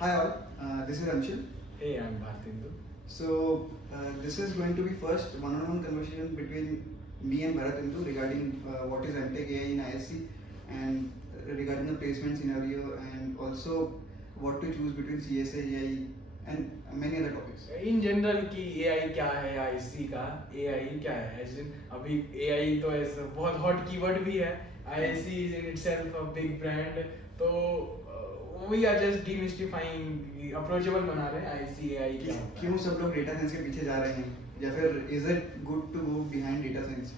Hi all, this is Anshul. Hey, I'm Bhartindu. So this is going to be first one-on-one conversation between me and Bharatindu regarding what is MTech AI in ISC and regarding the placement scenario and also what to choose between CSA, AI and many other topics. In general कि AI क्या है IC का AI क्या है as in अभी AI तो ऐसा बहुत hot keyword भी है IC is in itself a big brand तो we are just demystifying approachable बना रहे हैं IC AI क्या होता है क्यों सब लोग डेटा साइंस के पीछे जा रहे हैं या फिर is it good to go behind data science?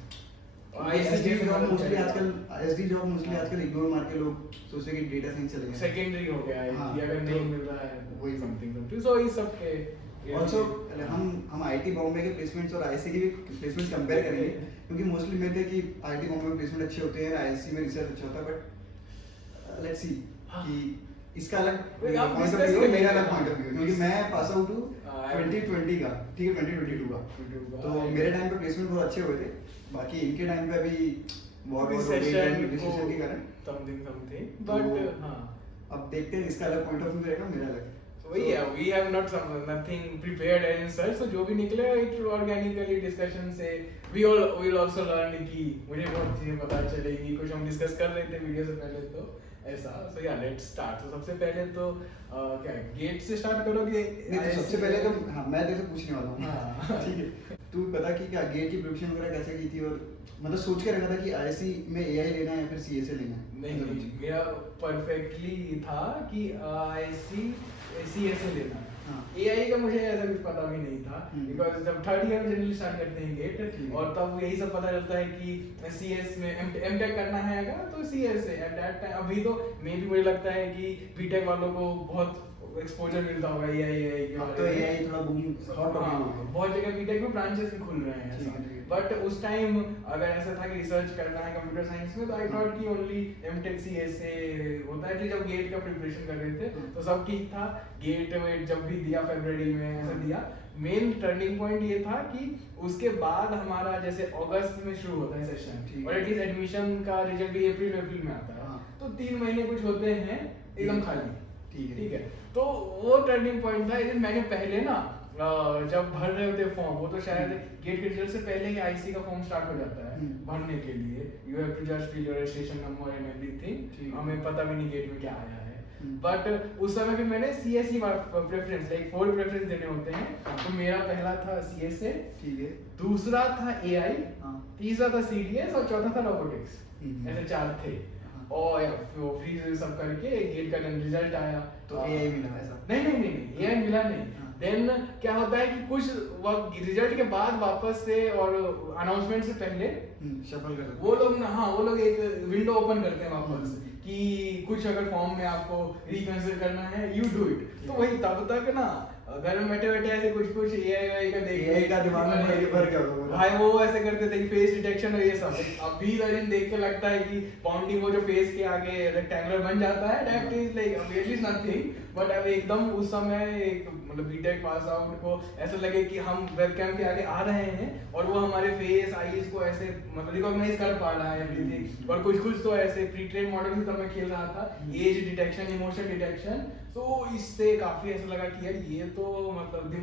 SDE job mostly आजकल इग्नोर मार के लोग सोचते हैं कि डेटा साइंस चलेगा, सेकेंडरी हो गया है हाँ, कि अगर नहीं मिल रहा है वही समथिंग सो इस सब के ऑल्सो हम आईटी बॉम्बे के प्लेसमेंट्स और आईसी के भी प्लेसमेंट्स कंपेयर करेंगे क्योंकि मोस्टली मिलते हैं कि आईटी बॉम्बे में प्लेसमेंट अच्छे होते हैं, आईसी में रिसर्च अच्छा होता है, बट लेट्स सी कि इसका अलग पॉइंट ऑफ व्यू है, मेरा अलग पॉइंट ऑफ व्यू है क्योंकि मैं पास आउट हूँ 2020 का, ठीक है 2022 का, तो मेरे टाइम पे प्लेसमेंट बहुत अच्छे हुए थे, बाकी इनके टाइम पे अभी वॉर रिसेशन के कारण समथिंग बट हां अब देखते हैं इसका अलग पॉइंट ऑफ व्यू रहेगा, मेरा अलग। So yeah, we have nothing prepared as such. So जो भी निकले it organically discussion से we all will also learn कि मुझे बहुत चीजें पता चलेगी, कुछ हम डिस्कस कर रहे थे वीडियो से पहले तो ऐसा। So yeah, let's start. So सबसे पहले तो क्या गेट से स्टार्ट करोगे? नहीं तो सबसे पहले तो हाँ मैं तेरे से पूछने वाला हूँ ठीक है, तू बता कि क्या गेट की प्रिपरेशन वगैरह कैसे की थी और मतलब सोच के रखा था कि आईसी में एआई लेना है या फिर सीएसए लेना है? नहीं मेरा परफेक्टली था कि आईसी सीएसए लेना है। हाँ। एआई का मुझे ऐसा कुछ पता भी नहीं था बिकॉज जब थर्ड ईयर में जनरली स्टार्ट करते हैं गेट और तब यही सब पता चलता है कि सीएस में एमटेक करना है अगर तो सीएसए एट दैट टाइम। अभी तो मे भी मुझे लगता है कि बीटेक वालों को बहुत एक्सपोजर मिलता होगा एआई के अब तो एआई थोड़ा बूमिंग हॉट टॉपिक हो गया, बहुत जगह बीटेक में ब्रांचेस भी खुल रहे हैं ऐसा। बट उस टाइम अगर ऐसा था कि रिसर्च करना है कंप्यूटर साइंस में तो आई थॉट कि ओनली एमटेक सीएसए होता है। कि जब गेट का प्रिपरेशन कर रहे थे तो सब ठीक था, गेट वेट जब भी दिया फरवरी में ऐसा दिया। मेन टर्निंग पॉइंट ये था कि उसके बाद हमारा जैसे अगस्त में शुरू होता है सेशन और एटलीस्ट एडमिशन का रिजल्ट भी अप्रैल में आता है, तो 3 महीने कुछ होते हैं एकदम खाली, ठीक है। तो वो टर्निंग पॉइंट था। लेकिन मैंने पहले ना जब भर रहे होते फॉर्म, वो तो शायद गेट के रिजल्ट से पहले ही आईसी का फॉर्म स्टार्ट हो जाता है भरने के लिए। You have to just fill your registration number and everything. हमें पता भी नहीं गेट में क्या आया है, बट उस समय भी मैंने सीएसई प्रेफरेंस लाइक 4 प्रेफरेंस देने होते हैं। तो मेरा पहला था सीएसए, ठीक है, दूसरा था एआई, तीसरा था सीडीएस और चौथा था रोबोटिक्स। ऐसे 4 थे और फ्री सब करके गेट का रिजल्ट आया तो एआई मिला ऐसा? नहीं एआई मिला नहीं। देन क्या होता है कि कुछ वक्त रिजल्ट के बाद वापस से और अनाउंसमेंट से पहले शफल कर वो लोग वो लोग एक विंडो ओपन करते हैं वापस कि कुछ अगर फॉर्म में आपको रिकंसिडर करना है यू डू इट। तो वही तब तक ना घर में बैठे बैठे ऐसे कुछ एआई का एआई का दिमाग में भर गया होगा भाई। वो ऐसे करते थे कि फेस डिटेक्शन और ये सब। अभी दिन देख के लगता है कि बाउंडिंग वो जो फेस के आगे रेक्टेंगुलर बन जाता है, that is like obviously nothing. But अब एकदम उस समय एक मतलब बीटेक पास आउट को ऐसा लगे कि हम वेबकैम के आगे आ रहे हैं और वो हमारे फेस आईज को ऐसे मतलब रिकॉग्नाइज कर पा रहा है एवरीथिंग। और कुछ तो ऐसे प्री ट्रेन मॉडल भी तब मैं खेल रहा था, एज डिटेक्शन, इमोशन डिटेक्शन। तो इससे काफी ऐसा लगा कि यार ये तो मतलब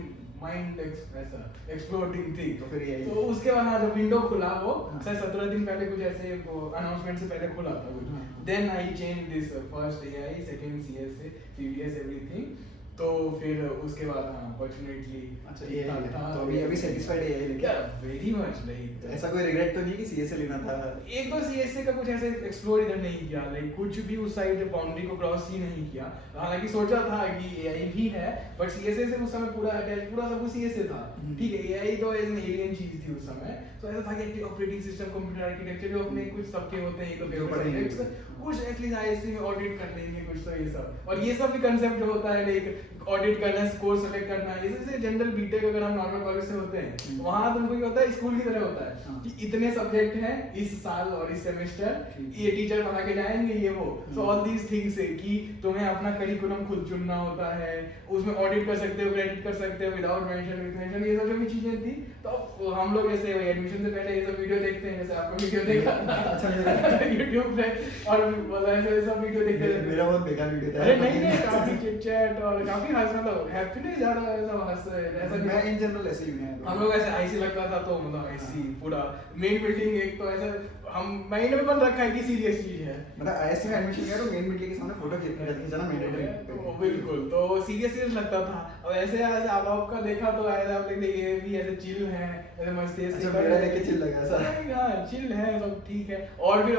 माइंड ऐसा एक्सप्लोडिंग थी। तो उसके बाद जब विंडो खुला वो शायद 17 दिन पहले कुछ ऐसे अनाउंसमेंट से पहले खुला था कुछ। Then I change this first AI, second CSA, CDS everything. तो फिर उसके बाद अपॉर्चुनेटली अच्छा एआई तो अभी सेटिस्फाइड है एआई क्या वेरी मच नहीं। ऐसा कोई रिग्रेट तो नहीं कि सीएसए लेना था? एक तो सीएसए का कुछ ऐसे एक्सप्लोर इधर नहीं किया, लाइक कुछ भी उस साइड बाउंड्री को क्रॉस ही नहीं किया। हालांकि सोचा था कि एआई भी है बट सीएसए से उस समय पूरा अटैच पूरा सब कुछ सीएसए था, ठीक है। एआई तो एज एन एलियन चीज थी उस समय। तो ऐसा था कि ऑपरेटिंग सिस्टम, कंप्यूटर आर्किटेक्चर जो अपने कुछ सबके होते हैं, एक तो कुछ एटलीस्ट आईएससी में ऑडिट कर लेंगे कुछ तो ये सब। और ये सब भी कंसेप्ट जो होता है लाइक ऑडिट करना, कोर्स सेलेक्ट करना, ये जैसे जनरल बीटेक अगर हम नॉर्मल कॉलेज से होते हैं वहां तुमको ये होता है स्कूल की तरह होता है कि इतने सब्जेक्ट हैं इस साल और इस सेमेस्टर, ये टीचर पढ़ा के जाएंगे ये वो। सो ऑल दीज थिंग्स है कि तुम्हें अपना करिकुलम खुद चुनना होता है, उसमें ऑडिट कर सकते हो, क्रेडिट कर सकते हो विदाउट मेंशन, विद मेंशन, ये सब जो भी चीजें थी। तो हम लोग ऐसे एडमिशन से पहले ये सब वीडियो देख देखते हैं, जैसे आपका वीडियो देखा अच्छा, मेरा यूट्यूब पे, और मतलब ऐसे ऐसा वीडियो देखते रहते हैं। मेरा बहुत बेकार वीडियो था। अरे नहीं नहीं, काफी चिट चैट और काफी हंस, मतलब हैप्पी नहीं ज्यादा ऐसा हंस ऐसा नहीं। मैं इन जनरल ऐसे ही हूँ। हम लोग ऐसे आईसी लगता था तो मतलब आईसी पूरा मेन बिल्डिंग, एक तो ऐसा हम महीने में बन रखा है कि सीरियस चीज है, मतलब आईएससी में एडमिशन लिया तो मेन मीडिया के सामने फोटो खींचना मैंडेटरी। तो बिल्कुल तो सीरियस लगता था। अब ऐसे ऐसे आप का देखा तो ऐसा आप देखते ये भी ऐसे चिल है, ऐसे मस्ती ऐसे अच्छा, मेरा देख के चिल लगा ऐसा। हाँ चिल है, सब ठीक है। और फिर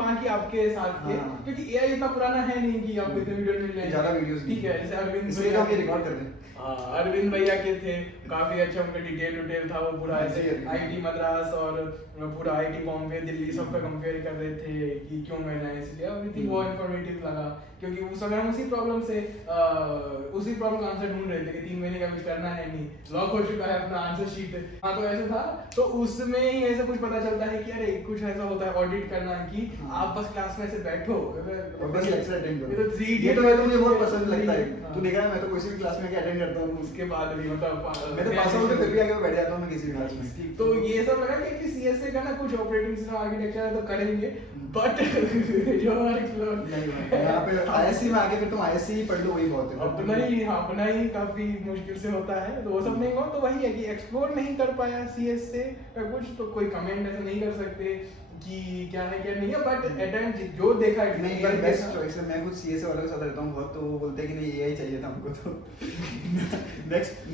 बाकी आपके साथ के, हाँ। क्योंकि एआई इतना पुराना है नहीं कि आपको इतने वीडियो मिल जाएंगे, ज्यादा वीडियोस ठीक है। जैसे अरविंद इसलिए भैया हम ये रिकॉर्ड कर दें। अरविंद भैया के थे, काफी अच्छा उनका डिटेल था, वो पूरा हाँ, ऐसे जी, अरविंद। आईटी मद्रास और पूरा आईटी बॉम्बे दिल्ली सबका कंपेयर कर रहे थे कि क्यों मैं जाए, इसलिए आई वो इन्फॉर्मेटिव लगा, क्योंकि उस समय हम उसी प्रॉब्लम का आंसर ढूंढ रहे थे कि 3 महीने का कुछ करना है नहीं, लॉक हो चुका है अपना आंसर शीट। हाँ तो ऐसा था, तो उसमें ही ऐसा कुछ पता चलता है कि अरे कुछ ऐसा होता है ऑडिट करना है कि हाँ। आप बस क्लास में ऐसे बैठो और बस लेक्चर अटेंड ये करो। तो 3D ये तो मुझे बहुत पसंद लगता है। हाँ। तू देखा है, मैं तो किसी भी क्लास में अटेंड करता हूँ। उसके बाद भी मतलब मैं तो पास आउट फिर भी आगे बैठ जाता हूँ मैं किसी भी क्लास में। तो ये सब लगा कि सीएसए का ना कुछ ऑपरेटिंग सिस्टम आर्किटेक्चर है तो करेंगे, बट जो हमारे फ्लो नहीं, यहाँ पे आईएससी में आके फिर तुम आईएससी ही पढ़ लो, वही बहुत है। अपना ही काफी मुश्किल से होता है, तो वो सब नहीं हुआ। तो वही है कि एक्सप्लोर नहीं कर पाया सीएसए का कुछ, तो कोई कमेंट ऐसा नहीं कर सकते कि क्या है क्या नहीं है, बट अटेम्प्ट जो देखा है नहीं, ये बेस्ट चॉइस है। मैं कुछ सीएसए वालों के साथ रहता हूँ बहुत, तो वो बोलते हैं कि नहीं एआई चाहिए था हमको। तो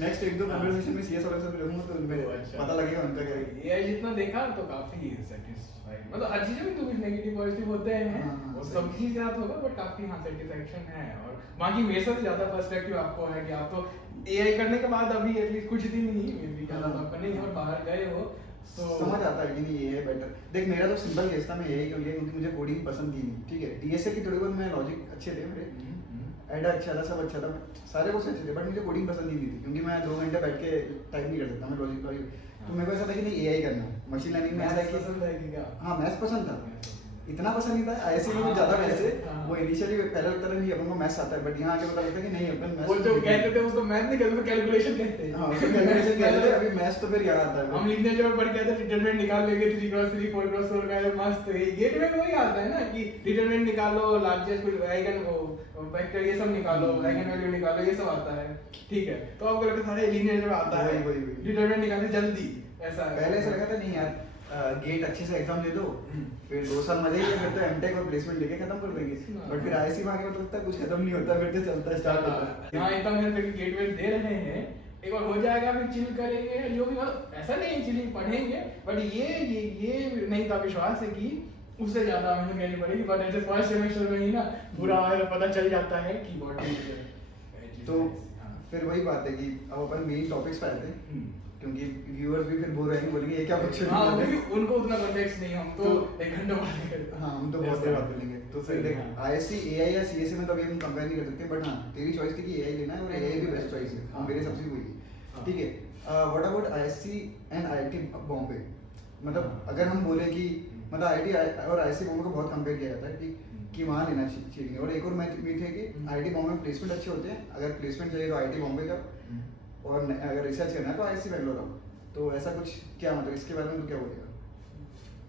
नेक्स्ट एक दो कन्वर्सेशन में सीएसए वालों के साथ रहूंगा तो उनमें अच्छा। पता लगेगा उनका क्या है। एआई जितना देखा तो काफी सेटिस्फाइड, मतलब हर चीज में तो कुछ नेगेटिव पॉजिटिव होते हैं, हाँ, वो सही। सब चीज के साथ होगा, बट काफी हाँ सेटिस्फैक्शन है। और बाकी मेरे से ज्यादा पर्सपेक्टिव आपको है कि आप तो एआई करने के बाद अभी एटलीस्ट कुछ दिन ही मे बी ज्यादा तो आपका नहीं, और बाहर गए हो तो समझ आता है कि नहीं ये है बेटर। देख मेरा तो सिंपल केस था, मैं यही क्यों लिया क्योंकि मुझे कोडिंग पसंद थी नहीं, ठीक है। डीएसए की थोड़ी बहुत मैं लॉजिक अच्छे थे मेरे, एडा अच्छा था, सब अच्छा था, सारे कुछ अच्छे थे, बट मुझे कोडिंग पसंद नहीं थी क्योंकि मैं 2 घंटे बैठ के टाइप नहीं कर सकता, मैं लॉजिक। तो मेरे को ऐसा था कि नहीं एआई करना है, मशीन लर्निंग में ऐसा है कि पसंद है कि क्या? हाँ मैथ्स पसंद था, इतना पसंद नहीं था आईएससी में कुछ ज्यादा मैथ्स है। हाँ। वो इनिशियली पहले लगता था नहीं अपन को मैथ्स आता है, बट यहाँ आके पता लगता है कि नहीं अपन मैथ्स वो जो कहते थे उसको मैथ नहीं कहते, कैलकुलेशन कहते हैं। हाँ उसको कैलकुलेशन कहते थे, अभी मैथ्स तो फिर याद आता है। हम लीनियर जब पढ़ के आते डिटरमिनेंट निकाल लेंगे 3x3 4x4 का, मस्त है ये में वही आता है ना कि डिटरमिनेंट निकालो, लार्जेस्ट कुछ आइगन वो वेक्टर ये सब निकालो, आइगन वैल्यू निकालो, ये सब आता है, ठीक है। तो आपको लगता है सारे लीनियर जब आता है वही। डिटरमिनेंट निकालते जल्दी, ऐसा है। पहले ऐसा लगा था नहीं यार गेट अच्छे से एग्जाम दे दो, फिर 2 साल मजे ही है, फिर तो एमटेक और प्लेसमेंट लेके खत्म कर देंगे। बट फिर आईएससी में आके लगता है कुछ खत्म नहीं होता, फिर तो चलता स्टार्ट होता है। यहाँ इतना मेहनत करके गेटवे दे रहे हैं, एक बार हो जाएगा फिर चिल करेंगे जो भी, मतलब ऐसा नहीं चिलिंग पढ़ेंगे, बट ये नहीं था विश्वास है कि उससे ज्यादा मेहनत करनी पड़ेगी। बट ऐसे फर्स्ट सेमेस्टर में ही ना पूरा पता चल जाता है कि तो फिर वही बात है कि अब अपन मेन टॉपिक्स पे आते हैं, क्योंकि व्यूअर्स भी फिर बोल रहे हैं, बोलेंगे ये क्या बच्चे हाँ उनको उतना कॉन्टेक्स्ट नहीं, हम तो 1 घंटा बात करेंगे। हाँ हम तो बहुत देर बात करेंगे। तो फिर देख आईएससी एआई या सीएससी में तो अभी हम कंपेयर नहीं कर सकते, बट हाँ तेरी चॉइस थी कि एआई लेना है और एआई भी बेस्ट चॉइस है, हाँ मेरे सबसे वही है, ठीक है। What about ISC and IIT Bombay, मतलब अगर हम बोले कि मतलब आईआईटी और आईएससी बॉम्बे को बहुत कंपेयर किया जाता है कि वहाँ लेना चाहिए। और एक और मैथ भी थे कि आईआईटी बॉम्बे में प्लेसमेंट अच्छे होते हैं, अगर प्लेसमेंट चाहिए तो आईआईटी बॉम्बे का, और अगर रिसर्च करना है तो आईआईसी बैंगलोर आओ। तो ऐसा कुछ क्या मतलब इसके बारे में तो क्या बोलेगा?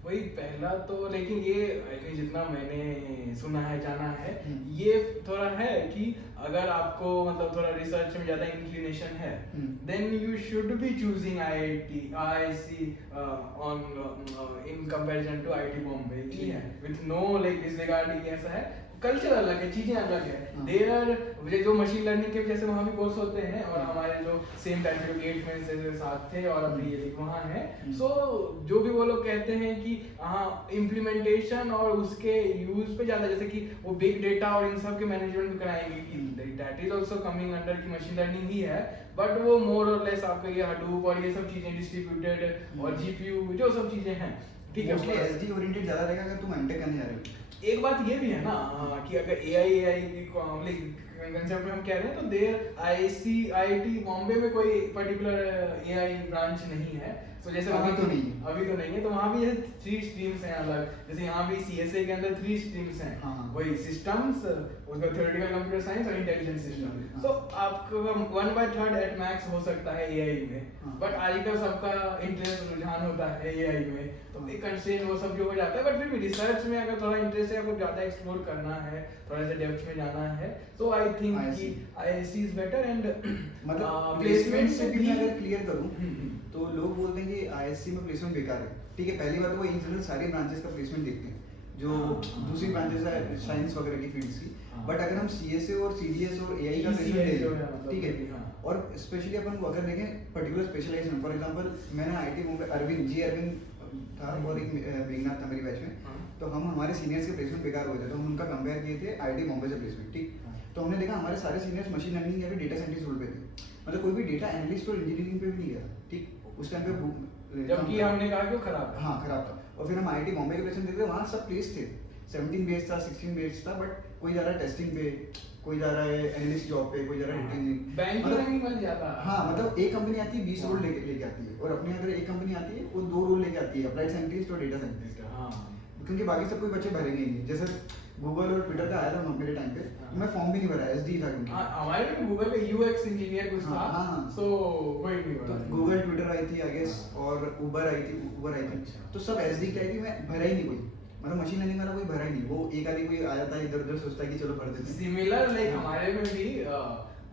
वही पहला तो, लेकिन ये जितना मैंने सुना है जाना है, ये थोड़ा है कि अगर आपको मतलब थोड़ा रिसर्च में ज्यादा इंक्लिनेशन है, then you should be choosing IISc on in comparison to IIT Bombay, ठीक है, विद नो लाइक डिसरिगार्डिंग, ऐसा है कल्चर अलग है, चीजें अलग है। देयर जो मशीन लर्निंग के जैसे वहाँ भी कोर्स होते हैं, और हमारे जो सेम टाइम के 8 में से साथ थे और अभी ये वहाँ है। सो जो भी वो लोग कहते हैं कि हाँ इम्प्लीमेंटेशन और उसके यूज पे ज्यादा, जैसे कि वो बिग डेटा और इन सब के मैनेजमेंट भी कराएंगे कि that is also coming under की मशीन लर्निंग ही है, बट वो मोर और लेस आपका ये हडूप और ये सब चीजें डिस्ट्रीब्यूटेड और जीपीयू जो सब चीजें हैं, ठीक है। मोस्टली एसडी ओरिएंटेड ज्यादा रहेगा अगर तुम एमटेक करने जा रहे हो। एक बात ये भी है ना कि अगर एआई कंसेप्ट में हम कह रहे हैं, तो देर आईआईटी बॉम्बे में कोई पर्टिकुलर एआई ब्रांच नहीं है। तो जैसे अभी वहाँ तो नहीं है। अभी तो नहीं है, तो वहाँ भी 3 स्ट्रीम्स हैं अलग, जैसे यहाँ भी CSA के अंदर 3 स्ट्रीम्स हैं, हाँ। वही सिस्टम्स, उसका थ्योरेटिकल कंप्यूटर साइंस और इंटेलिजेंट सिस्टम। हाँ। तो आपको 1/3 एट मैक्स हो सकता है AI में, हाँ। बट आजकल सबका इंटरेस्ट रुझान होता है AI में, तो एक कंस्ट्रेंट वो सब जो हो जाता है, बट फिर भी रिसर्च में अगर थोड़ा इंटरेस्ट है, आपको ज़्यादा एक्सप्लोर करना है, थोड़ा सा डेप्थ में जाना है, तो आई थिंक कि IISc इज बेटर। एंड मतलब प्लेसमेंट से भी मैं अगर क्लियर करूं हम्म। तो लोग बोलते हैं कि IISc में प्लेसमेंट बेकार है। ठीक है, पहली बात तो वो इन जनरल सारी ब्रांचेस का प्लेसमेंट देखते हैं जो दूसरी ब्रांचेस है साइंस वगैरह की फील्ड्स की, बट अगर हम CSA और CDS और AI का प्लेसमेंट ले लें, ठीक है, और स्पेशली अपन अगर देखें पर्टिकुलर स्पेशलाइजेशन, फॉर एग्जांपल मैंने IIT मुंबई अरविंद था और एक मेघनाथ था मेरी बैच में, तो हम हमारे सीनियर्स के प्लेसमेंट बेकार हुए थे, तो हम उनका कंपेयर किए थे IIT बॉम्बे से प्लेसमेंट, ठीक। तो हमने देखा हमारे सारे सीनियर्स मशीन लर्निंग या फिर डेटा साइंटिस्ट रोल पे थे, मतलब कोई भी डेटा एनालिस्ट और इंजीनियरिंग पे भी नहीं गया, ठीक। उस टाइम पे जबकि हमने कहा कि वो खराब है। हाँ खराब था, और फिर हम IIT बॉम्बे के प्लेसमेंट देखते थे, वहाँ सब प्लेस थे, 17 बेस था, 16 बेस था, बट कोई जा रहा है टेस्टिंग पे, कोई जा रहा है एनालिस्ट जॉब पे, कोई जा रहा है डेटा बैंकिंग बन जाता है। हाँ, मतलब एक कंपनी आती है 20 रोल लेके आती है, और अपने अगर एक कंपनी आती है वो 2 रोल लेके आती है, अप्लाइड साइंटिस्ट और डेटा साइंटिस्ट। हाँ, क्योंकि बाकी सब कोई बच्चे भरेंगे ही नहीं। जैसे गूगल और ट्विटर का आया था मेरे टाइम पे, तो मैं फॉर्म भी नहीं भरा, SD था क्योंकि हमारे में गूगल पे UX इंजीनियर कुछ था, हाँ। सो कोई नहीं तो भरा। गूगल ट्विटर आई थी आई गेस, और उबर आई थी, तो सब SD की आई थी, मैं भरा ही नहीं कोई, मतलब मशीन लर्निंग वाला कोई भरा ही नहीं। वो एक आदमी कोई आया था इधर उधर सोचता है कि चलो भर देते हैं। सिमिलर लाइक हमारे में भी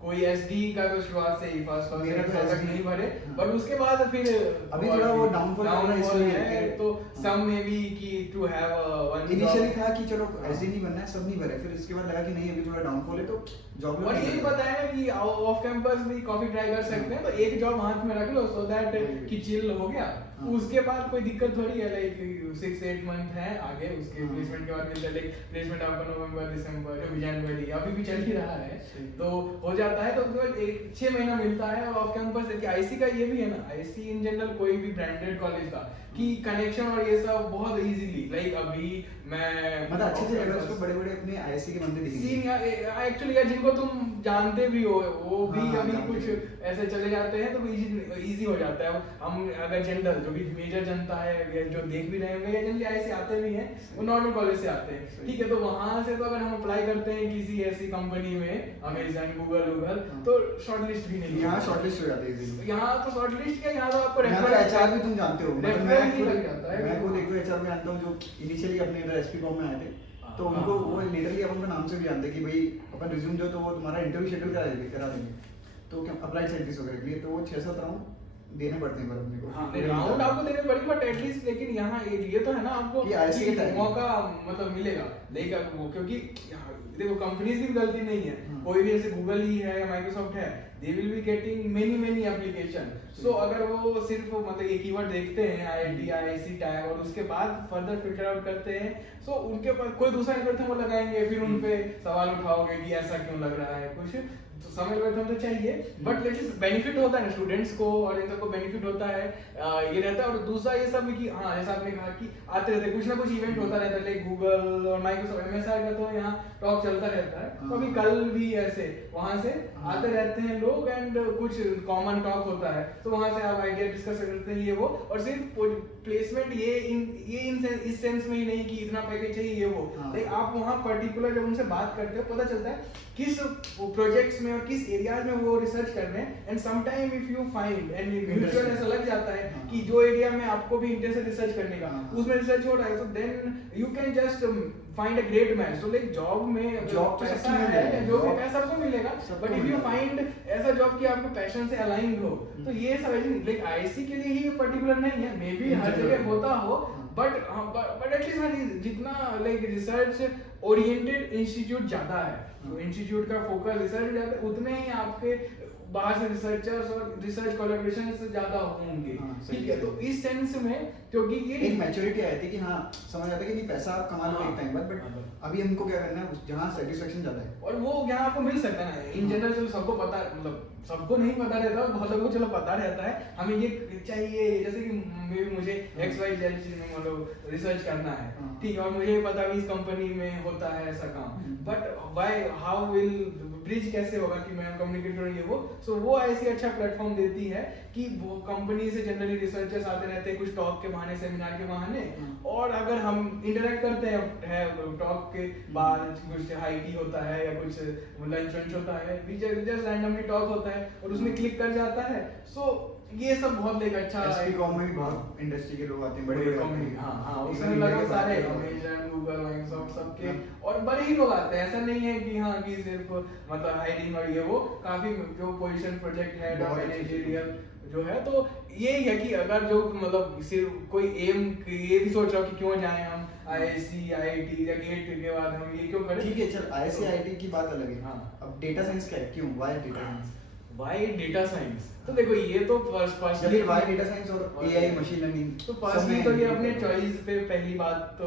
कोई SD का तो शुरुआत से ही फर्स्ट मेरा तो तक SD नहीं भरे, हाँ। बट उसके बाद फिर अभी थोड़ा वो डाउनफॉल हो रहा है इसलिए है, तो सम में भी कि टू हैव वन इनिशियली था कि चलो SD नहीं बनना है, सब नहीं भरे, फिर इसके बाद लगा कि नहीं अभी थोड़ा डाउनफॉल है तो जॉब और ये पता है कि ऑफ कैंपस भी काफी ट्राई कर सकते हैं, तो एक जॉब हाथ में रख लो सो दैट कि चिल हो गया, उसके बाद कोई दिक्कत थोड़ी है, लाइक 6-8 मंथ है आगे, उसके प्लेसमेंट के बाद मिलता है, लाइक प्लेसमेंट आपका नवंबर दिसंबर जनवरी अभी भी चल ही रहा है, तो हो जाता है, तो उसके बाद 6 महीना मिलता है। और ऑफ कैंपस देखिए IC का ये भी है ना, IC इन जनरल कोई भी ब्रांडेड कॉलेज का कि कनेक्शन और ये सब बहुत इजीली, लाइक अभी मैं मतलब अच्छे से लेवल्स पे बड़े-बड़े अपने IISc के बंदे दिखेंगे। सीन एक्चुअली यार जिनको तुम जानते भी हो वो भी हाँ, अभी जानते कुछ हैं। ऐसे चले जाते हैं, तो इजी हो जाता है। हम अगर जनरल जो भी मेजर जनता है या जो देख भी रहे होंगे या जनरली ऐसे आते भी हैं, वो नॉर्मल कॉलेज से आते हैं, ठीक है, तो वहां से तो अगर हम अप्लाई करते हैं किसी ऐसी कंपनी में, अमेज़न गूगल तो शॉर्टलिस्ट भी नहीं यहाँ शॉर्टलिस्ट हो जाते हैं इजीली। यहाँ तो शॉर्टलिस्ट क्या, यहाँ तो आपको यहाँ तो HR भी तुम जानते हो, मतलब रेफरल ही लग जाता है। मैं खुद एक दो HR में जानता हूँ जो इनिशियली अपने इधर SP कॉम में आए थे, तो उनको वो लिटरली अपन को नाम से भी जानते हैं कि भाई अपन रिज्यूम जो तो वो तुम्हारा इंटरव्यू शेड्यूल करा देंगे, तो क्या अप्लाइड साइंटिस्ट वगैरह के लिए, तो वो 6-7 राउंड देने पड़ते हैं पर अपने को। हाँ, राउंड आपको देने पड़ेंगे, बट एटलीस्ट लेकिन यहाँ ये तो है ना आपको कि IISc के time मौका मतलब मिलेगा, लेगा वो, क्योंकि देखो कंपनीज की भी गलती नहीं है, हाँ। कोई भी ऐसे गूगल ही है या माइक्रोसॉफ्ट है, they will be getting many application, so अगर वो सिर्फ मतलब एक कीवर्ड देखते हैं IIT IISc टैग और उसके बाद फर्दर फिल्टर आउट करते हैं, सो उनके पास कोई दूसरा एल्गोरिथम वो लगाएंगे, फिर उन पे सवाल उठाओगे कि ऐसा क्यों लग रहा है कुछ, तो समय एल्गोरिथम तो चाहिए, बट लेकिन बेनिफिट होता है ना स्टूडेंट्स को और इन सबको बेनिफिट होता है, ये रहता है। और दूसरा ये सब भी कि हाँ जैसा आपने कहा कि आते रहते कुछ ना कुछ इवेंट होता रहता है, लाइक गूगल और माइक्रोसॉफ्ट MSI का तो यहाँ टॉक चलता रहता है, तो अभी कल भी ऐसे वहां से आते रहते हैं लोग एंड कुछ कॉमन टॉक होता है, तो वहां से आप आइडिया डिस्कस करते हैं ये वो, और सिर्फ प्लेसमेंट इस सेंस में ही नहीं कि इतना पैकेज चाहिए ये वो, लाइक आप वहां पर्टिकुलर जब उनसे बात करते हो पता चलता है किस प्रोजेक्ट्स में और किस एरियाज में वो रिसर्च कर रहे हैं, and some time if you find and mutual ऐसा लग जाता है कि जो एरिया में आपको भी इंटरेस्ट है रिसर्च करने का उसमें रिसर्च हो रहा है, तो then you can just find a great match. तो लाइक जॉब में जॉब तो पैसा है, जो भी पैसा सबको मिलेगा, बट इफ यू फाइंड ऐसा जॉब कि आपके पैशन से अलाइंड हो, तो ये सब लाइक IISc के लिए ही पर्टिकुलर नहीं है, मे बी हर जगह होता हो, बट एटलीस्ट जितना लाइक रिसर्च ओरिएंटेड इंस्टीट्यूट ज्यादा है, तो इंस्टीट्यूट का फोकस रिसर्च ज्यादा है, उतने ही आपके बाहर से रिसर्चर्स और रिसर्च कोलैबोरेशंस ज्यादा होंगे, ठीक है। तो इस सेंस में क्योंकि ये एक मैच्योरिटी आई थी कि हाँ समझ आता है कि नहीं पैसा आप कमा लो एक टाइम बाद, बट अभी हमको क्या करना है जहाँ सेटिस्फेक्शन ज्यादा है, और वो यहाँ आपको मिल सकता है ना इन जनरल, जो सबको पता है, मतलब सबको नहीं पता रहता, बहुत लोगों को चलो पता रहता है हमें ये चाहिए, जैसे कि मुझे XYZ चीज में मतलब रिसर्च करना है, ठीक है, और मुझे पता है इस कंपनी में होता है ऐसा काम, but why how will bridge कैसे होगा कि मैं कम्युनिकेट करूँ ये वो, सो वो ऐसी अच्छा प्लेटफॉर्म देती है कि वो कंपनी से जनरली रिसर्चर्स आते रहते हैं कुछ टॉक के बहाने, सेमिनार के बहाने, और अगर हम इंटरेक्ट करते हैं टॉक के बाद, कुछ हाई टी होता है या कुछ लंच वंच होता है, जस्ट रैंडमली टॉक होता है और उसमें क्लिक कर जाता है, सो ये सब बहुत एक अच्छा एसपी कॉम में भी बहुत इंडस्ट्री के लोग आते हैं, बड़े बड़े, हाँ उसमें लगभग सारे अमेज़न, गूगल, माइक्रोसॉफ्ट सबके और बड़े ही लोग आते हैं, ऐसा नहीं है कि हाँ कि सिर्फ मतलब हायरिंग और ये वो, काफी जो पोजीशन प्रोजेक्ट हेड और मैनेजरियल जो है, तो यही है कि अगर जो मतलब सिर्फ कोई एम ये भी सोच रहा हो कि क्यों जाए हम IISc IIT या गेट के बाद हम ये क्यों करें, ठीक है चल IISc IIT की बात अलग है, हाँ अब डेटा साइंस क्या है, क्यों, why data science, why data science, तो देखो ये तो फर्स्ट या फिर व्हाई डेटा साइंस और AI मशीन लर्निंग, तो फर्स्टली तो ये अपने चॉइस पे पहली बात तो